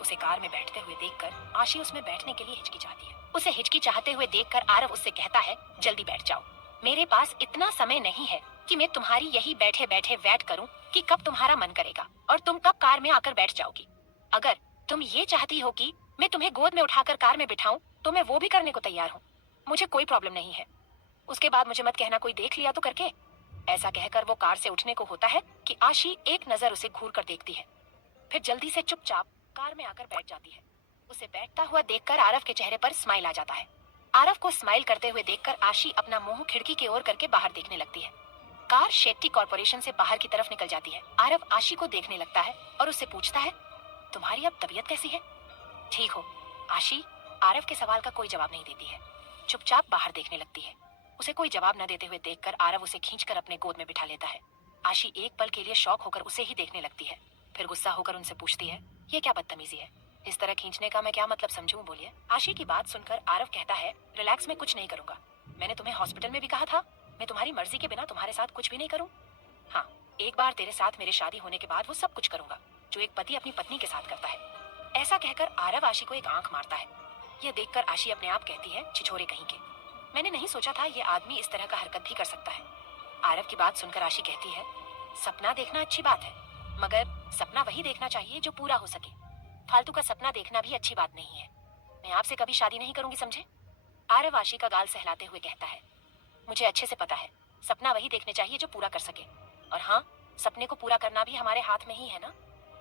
उसे कार में बैठते हुए देखकर आशी उसमें बैठने के लिए हिचकिचाती है। उसे हिचकिचाते हुए देखकर आरव उससे कहता है, जल्दी बैठ जाओ, मेरे पास इतना समय नहीं है कि मैं तुम्हारी यही बैठे बैठे वेट करूं कि कब तुम्हारा मन करेगा और तुम कब कार में आकर बैठ जाओगी। अगर तुम ये चाहती हो कि मैं तुम्हें गोद में उठाकर कार में बिठाऊं तो मैं वो भी करने को तैयार हूँ, मुझे कोई प्रॉब्लम नहीं है। उसके बाद मुझे मत कहना कोई देख लिया तो करके। ऐसा कहकर वो कार से उठने को होता है कि आशी एक नजर उसे घूर कर देखती है, फिर जल्दी से चुपचाप कार में आकर बैठ जाती है। उसे बैठता हुआ देखकर आरव के चेहरे पर स्माइल आ जाता है। आरव को स्माइल करते हुए देखकर आशी अपना मुंह खिड़की की ओर करके बाहर देखने लगती है। कार शेट्टी कॉर्पोरेशन से बाहर की तरफ निकल जाती है। आरव आशी को देखने लगता है और उससे पूछता है, तुम्हारी अब तबीयत कैसी है? ठीक हो? आशी आरव के सवाल का कोई जवाब नहीं देती है, चुपचाप बाहर देखने लगती है। उसे कोई जवाब न देते हुए देखकर आरव उसे खींचकर अपने गोद में बिठा लेता है। आशी एक पल के लिए शॉक होकर उसे ही देखने लगती है, फिर गुस्सा होकर उनसे पूछती है, ये क्या बदतमीजी है? इस तरह खींचने का मैं क्या मतलब समझूं, बोलिए। आशी की बात सुनकर आरव कहता है, रिलैक्स, मैं कुछ नहीं करूंगा। मैंने तुम्हें हॉस्पिटल में भी कहा था मैं तुम्हारी मर्जी के बिना तुम्हारे साथ कुछ भी नहीं करूं। हाँ, एक बार तेरे साथ मेरे शादी होने के बाद वो सब कुछ करूंगा जो एक पति अपनी पत्नी के साथ करता है। ऐसा कहकर आरव आशी को एक आंख मारता है। यह देखकर आशी अपने आप कहती है, छिछोरे कहीं के, मैंने नहीं सोचा था ये आदमी इस तरह का हरकत भी कर सकता है। आरव की बात सुनकर आशी कहती है, सपना देखना अच्छी बात है, मगर सपना वही देखना चाहिए जो पूरा हो सके। फालतू का सपना देखना भी अच्छी बात नहीं है। मैं आपसे कभी शादी नहीं करूंगी, समझे? आरव आशी का गाल सहलाते हुए कहता है, मुझे अच्छे से पता है, सपना वही देखने चाहिए जो पूरा कर सके। और हाँ, सपने को पूरा करना भी हमारे हाथ में ही है ना,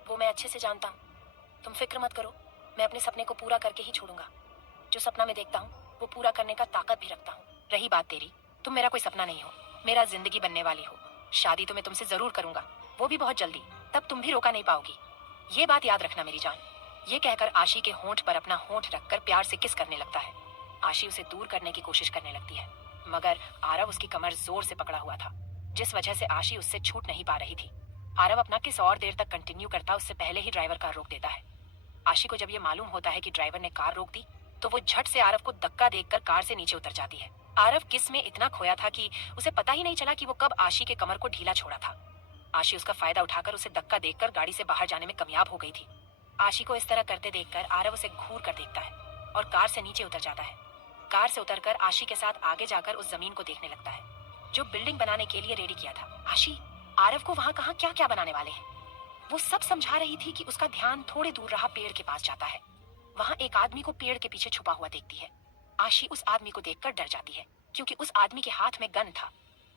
वो मैं अच्छे से जानता हूँ। तुम फिक्र मत करो, मैं अपने सपने को पूरा करके ही छोड़ूंगा। जो सपना मैं देखता हूँ वो पूरा करने का ताकत भी रखता हूँ। रही बात तेरी, तुम मेरा कोई सपना नहीं हो, मेरा जिंदगी बनने वाली हो। शादी तो मैं तुमसे जरूर करूंगा, वो भी बहुत जल्दी, तब तुम भी रोका नहीं पाओगी। ये बात याद रखना मेरी जान। ये कहकर आशी के होंठ पर अपना होंठ रखकर प्यार से किस करने लगता है। आशी उसे दूर करने की कोशिश करने लगती है, मगर आरव उसकी कमर जोर से पकड़ा हुआ था, जिस वजह से आशी उससे छूट नहीं पा रही थी। आरव अपना किस और देर तक कंटिन्यू करता उससे पहले ही ड्राइवर कार रोक देता है। आशी को जब ये मालूम होता है कि ड्राइवर ने कार रोक दी तो वो झट से आरव को धक्का देकर कार से नीचे उतर जाती है। आरव किस में इतना खोया था कि उसे पता ही नहीं चला कि वो कब आशी के कमर को ढीला छोड़ा था। आशी उसका फायदा उठाकर उसे धक्का देकर गाड़ी से बाहर जाने में कामयाब हो गई थी। आशी को इस तरह करते देखकर आरव उसे घूर कर देखता है और कार से नीचे उतर जाता है। कार से उतरकर आशी के साथ आगे जाकर उस जमीन को देखने लगता है जो बिल्डिंग बनाने के लिए रेडी किया था। आशी आरव को वहाँ कहाँ क्या क्या बनाने वाले हैं वो सब समझा रही थी कि उसका ध्यान थोड़े दूर रहा पेड़ के पास जाता है। वहाँ एक आदमी को पेड़ के पीछे छुपा हुआ देखती है। आशी उस आदमी को देखकर डर जाती है क्योंकि उस आदमी के हाथ में गन था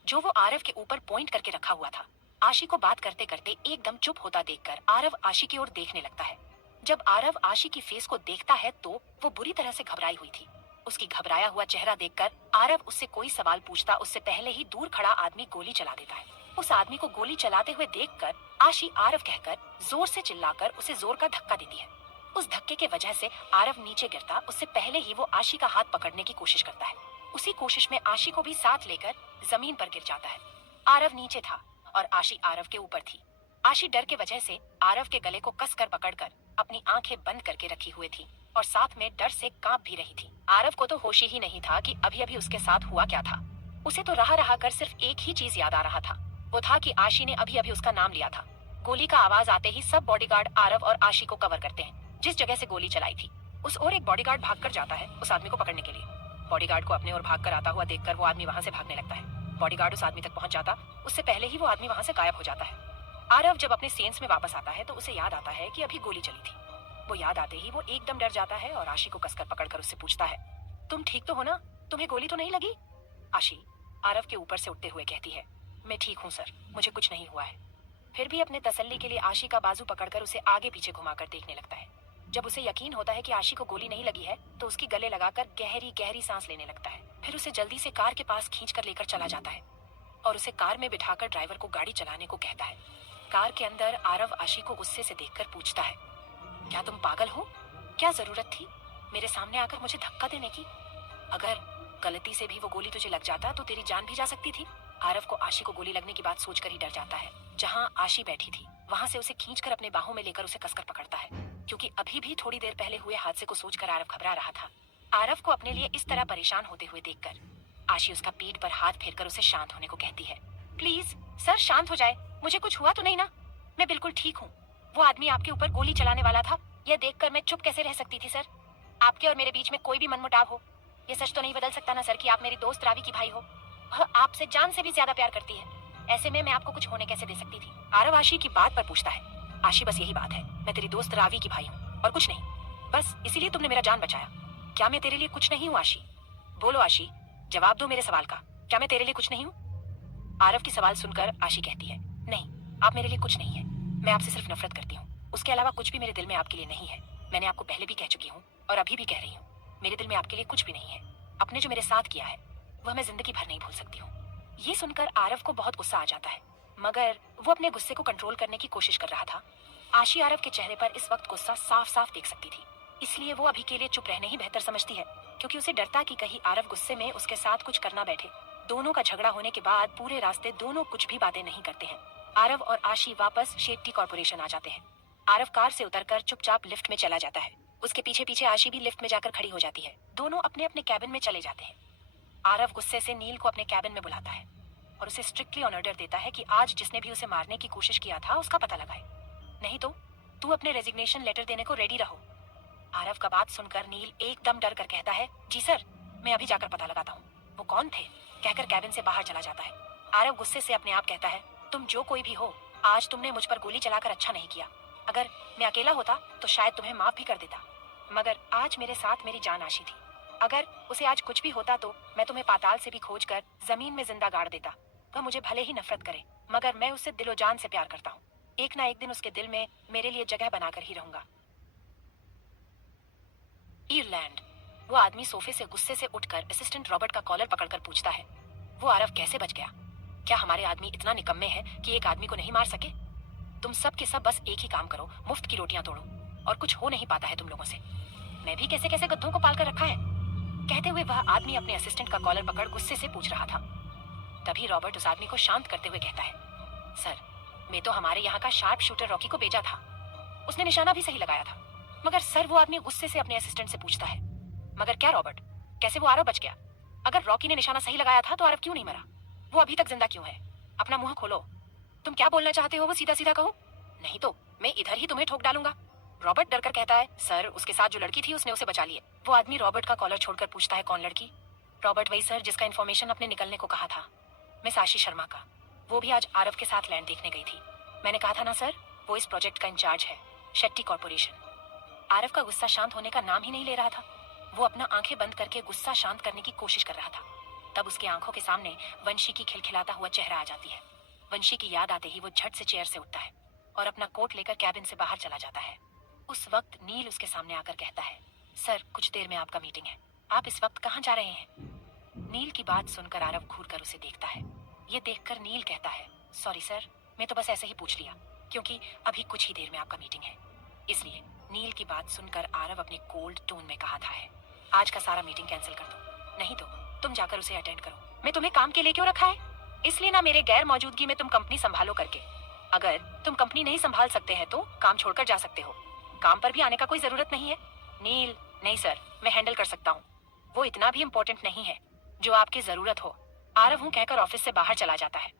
जो वो आरव के ऊपर पॉइंट करके रखा हुआ था। आशी को बात करते करते एकदम चुप होता देखकर आरव आशी की ओर देखने लगता है। जब आरव आशी की फेस को देखता है तो वो बुरी तरह से घबराई हुई थी। उसकी घबराया हुआ चेहरा देखकर आरव उससे कोई सवाल पूछता उससे पहले ही दूर खड़ा आदमी गोली चला देता है। उस आदमी को गोली चलाते हुए देखकर आशी आरव कहकर जोर से चिल्लाकर उसे जोर का धक्का देती है। उस धक्के के वजह से आरव नीचे गिरता उससे पहले ही वो आशी का हाथ पकड़ने की कोशिश करता है। उसी कोशिश में आशी को भी साथ लेकर जमीन पर गिर जाता है। आरव नीचे था और आशी आरव के ऊपर थी। आशी डर के वजह से आरव के गले को कसकर पकड़कर अपनी आंखें बंद करके रखी हुई थी और साथ में डर से कांप भी रही थी। आरव को तो होश ही नहीं था कि अभी अभी उसके साथ हुआ क्या था। उसे तो रहा रहा कर सिर्फ एक ही चीज याद आ रहा था, वो था कि आशी ने अभी अभी उसका नाम लिया था। गोली का आवाज आते ही सब बॉडीगार्ड आरव और आशी को कवर करते हैं जिस जगह से गोली चलाई थी। उस ओर एक बॉडीगार्ड भागकर जाता है उस आदमी को पकड़ने के लिए। बॉडीगार्ड को अपने ओर भागकर आता हुआ देखकर वो आदमी वहां से भागने लगता है। बॉडीगार्ड उस आदमी तक पहुंच जाता उससे पहले ही वो आदमी वहां से गायब हो जाता है। आरव जब अपने सेंस में वापस आता है तो उसे याद आता है कि अभी गोली चली थी। वो याद आते ही वो एकदम डर जाता है और आशी को कसकर पकड़कर उससे पूछता है, तुम ठीक तो हो ना? तुम्हें गोली तो नहीं लगी? आशी आरव के ऊपर से उठते हुए कहती है, मैं ठीक हूँ सर, मुझे कुछ नहीं हुआ है। फिर भी अपने तसल्ली के लिए आशी का बाजू पकड़कर उसे आगे पीछे घुमाकर देखने लगता है। जब उसे यकीन होता है कि आशी को गोली नहीं लगी है तो उसकी गले लगाकर गहरी गहरी सांस लेने लगता है। फिर उसे जल्दी से कार के पास खींचकर लेकर चला जाता है और उसे कार में बिठाकर ड्राइवर को गाड़ी चलाने को कहता है। कार के अंदर आरव आशी को गुस्से से देखकर पूछता है, क्या तुम पागल हो? क्या जरूरत थी मेरे सामने आकर मुझे धक्का देने की? अगर गलती से भी वो गोली तुझे लग जाता तो तेरी जान भी जा सकती थी। आरव को आशी को गोली लगने की बात सोचकर ही डर जाता है। जहाँ आशी बैठी थी वहां से उसे खींचकर अपने बाहों में लेकर उसे कसकर पकड़ता है क्योंकि अभी भी थोड़ी देर पहले हुए हादसे को सोचकर आरव घबरा रहा था। आरव को अपने लिए इस तरह परेशान होते हुए देखकर आशी उसका पीठ पर हाथ फेरकर उसे शांत होने को कहती है। प्लीज सर शांत हो जाए, मुझे कुछ हुआ तो नहीं ना? मैं बिल्कुल ठीक हूँ। वो आदमी आपके ऊपर गोली चलाने वाला था, यह देखकर मैं चुप कैसे रह सकती थी सर? आपके और मेरे बीच में कोई भी मनमुटाव हो, ये सच तो नहीं बदल सकता ना सर कि आप मेरी दोस्त रावी की भाई हो। वह आपसे जान से भी ज्यादा प्यार करती है, ऐसे में मैं आपको कुछ होने कैसे दे सकती थी? आरव आशी की बात पर पूछता है। आशी बस यही बात है, मैं तेरी दोस्त रावी की भाई हूँ और कुछ नहीं, बस इसीलिए तुमने मेरा जान बचाया। क्या मैं तेरे लिए कुछ नहीं हूँ आशी? बोलो आशी, जवाब दो मेरे सवाल का, क्या मैं तेरे लिए कुछ नहीं हूँ? आरव की सवाल सुनकर आशी कहती है, नहीं आप मेरे लिए कुछ नहीं है, मैं आपसे सिर्फ नफरत करती हूँ, उसके अलावा कुछ भी मेरे दिल में आपके लिए नहीं है। मैंने आपको पहले भी कह चुकी हूँ और अभी भी कह रही हूँ, मेरे दिल में आपके लिए कुछ भी नहीं है। आपने जो मेरे साथ किया है वह मैं जिंदगी भर नहीं भूल सकती हूँ। ये सुनकर आरव को बहुत गुस्सा आ जाता है मगर वो अपने गुस्से को कंट्रोल करने की कोशिश कर रहा था। आशी आरव के चेहरे पर इस वक्त गुस्सा साफ साफ देख सकती थी, इसलिए वो अभी के लिए चुप रहने ही बेहतर समझती है क्योंकि उसे डरता कि कहीं आरव गुस्से में उसके साथ कुछ करना बैठे। दोनों का झगड़ा होने के बाद पूरे रास्ते दोनों कुछ भी बातें नहीं करते हैं। आरव और आशी वापस शेट्टी कॉर्पोरेशन आ जाते हैं। आरव कार से उतरकर चुपचाप लिफ्ट में चला जाता है। उसके पीछे पीछे आशी भी लिफ्ट में जाकर खड़ी हो जाती है। दोनों अपने अपने कैबिन में चले जाते हैं। आरव गुस्से से नील को अपने कैबिन में बुलाता है और उसे स्ट्रिक्टली ऑर्डर देता है कि आज जिसने भी उसे मारने की कोशिश किया था उसका पता लगाए, नहीं तो तू अपने रेजिग्नेशन लेटर देने को रेडी रहो। आरव का बात सुनकर नील एकदम डर कर कहता है, जी सर, मैं अभी जाकर पता लगाता हूँ वो कौन थे, कहकर कैबिन से बाहर चला जाता है। आरव गुस्से से अपने आप कहता है, तुम जो कोई भी हो, आज तुमने मुझ पर गोली चलाकर अच्छा नहीं किया। अगर मैं अकेला होता तो शायद तुम्हें माफ भी कर देता, मगर आज मेरे साथ मेरी जान आशी थी। अगर उसे आज कुछ भी होता तो मैं तुम्हें पाताल से भी खोज कर जमीन में जिंदा गाड़ देता। वह मुझे भले ही नफरत करे मगर मैं उससे दिलो जान से प्यार करता हूँ। एक ना एक दिन उसके दिल में मेरे लिए जगह बनाकर ही रहूंगा। ईरलैंड। वो आदमी सोफे से गुस्से से उठकर असिस्टेंट रॉबर्ट का कॉलर पकड़कर पूछता है, वो आरव कैसे बच गया? क्या हमारे आदमी इतना निकम्मे हैं कि एक आदमी को नहीं मार सके? तुम सब के सब बस एक ही काम करो, मुफ्त की रोटियां तोड़ो, और कुछ हो नहीं पाता है तुम लोगों से। मैं भी कैसे कैसे गद्धों को पाल कर रखा है। कहते हुए वह आदमी अपने असिस्टेंट का कॉलर पकड़ गुस्से से पूछ रहा था। तभी रॉबर्ट उस आदमी को शांत करते हुए कहता है, सर, मैं तो हमारे यहाँ का शार्प शूटर रॉकी को भेजा था, उसने निशाना भी सही लगाया था। मगर सर, वो आदमी गुस्से से अपने असिस्टेंट से पूछता है, मगर क्या रॉबर्ट, कैसे वो आरव बच गया? अगर रॉकी ने निशाना सही लगाया था तो आरव क्यों नहीं मरा? वो अभी तक जिंदा क्यों है? अपना मुंह खोलो। तुम क्या बोलना चाहते हो वो सीधा सीधा कहो, नहीं तो मैं इधर ही तुम्हें ठोक डालूंगा। रॉबर्ट डरकर कहता है, सर उसके साथ जो लड़की थी उसने उसे बचा लिया। वो आदमी रॉबर्ट का कॉलर छोड़कर पूछता है, कौन लड़की? रॉबर्ट, वही सर जिसका इन्फॉर्मेशन अपने निकलने को कहा था, मिस आशी शर्मा का। वो भी आज आरव के साथ लैंड देखने गई थी। मैंने कहा था ना सर, वो इस प्रोजेक्ट का इंचार्ज है, शेट्टी कॉर्पोरेशन। आरव का गुस्सा शांत होने का नाम ही नहीं ले रहा था। वो अपना आंखें बंद करके गुस्सा शांत करने की कोशिश कर रहा था। तब उसकी आंखों के सामने वंशी की खिलखिलाता हुआ चेहरा आ जाती है। वंशी की याद आते ही वो झट से चेयर से उठता है और अपना कोट लेकर कैबिन से बाहर चला जाता है। उस वक्त नील उसके सामने आकर कहता है, सर कुछ देर में आपका मीटिंग है, आप इस वक्त कहाँ जा रहे हैं? नील की बात सुनकर आरव घूरकर उसे देखता है। ये देखकर नील कहता है, सॉरी सर, मैं तो बस ऐसे ही पूछ लिया, क्योंकि अभी कुछ ही देर में आपका मीटिंग है, इसलिए। नील की बात सुनकर आरव अपने कोल्ड टोन में कहा था है, आज का सारा मीटिंग कैंसिल कर दो, नहीं तो तुम जाकर उसे अटेंड करो। मैं तुम्हें काम के लिए क्यों रखा है? इसलिए ना मेरे गैर मौजूदगी में तुम कंपनी संभालो करके। अगर तुम कंपनी नहीं संभाल सकते हैं तो काम छोड़कर जा सकते हो, काम पर भी आने का कोई जरूरत नहीं है। नील, नहीं सर, मैं हैंडल कर सकता हूँ, वो इतना भी इम्पोर्टेंट नहीं है जो आपकी जरूरत हो। आरव हूँ कहकर ऑफिस से बाहर चला जाता है।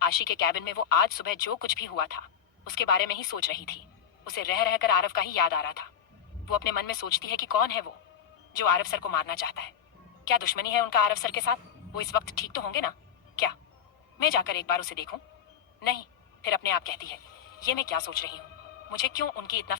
आशी के कैबिन में वो आज सुबह जो कुछ भी हुआ था उसके बारे में ही सोच रही थी। उसे रह रहकर आरव का ही याद आ रहा था। वो अपने मन में सोचती है कि कौन है वो जो आरव सर को मारना चाहता है। क्या दुश्मनी है उनका आरव सर के साथ? वो इस वक्त ठीक तो होंगे ना? क्या मैं जाकर एक बार उसे देखूं? नहीं, फिर अपने आप कहती है, ये मैं क्या सोच रही हूँ, मुझे क्यों उनकी इतना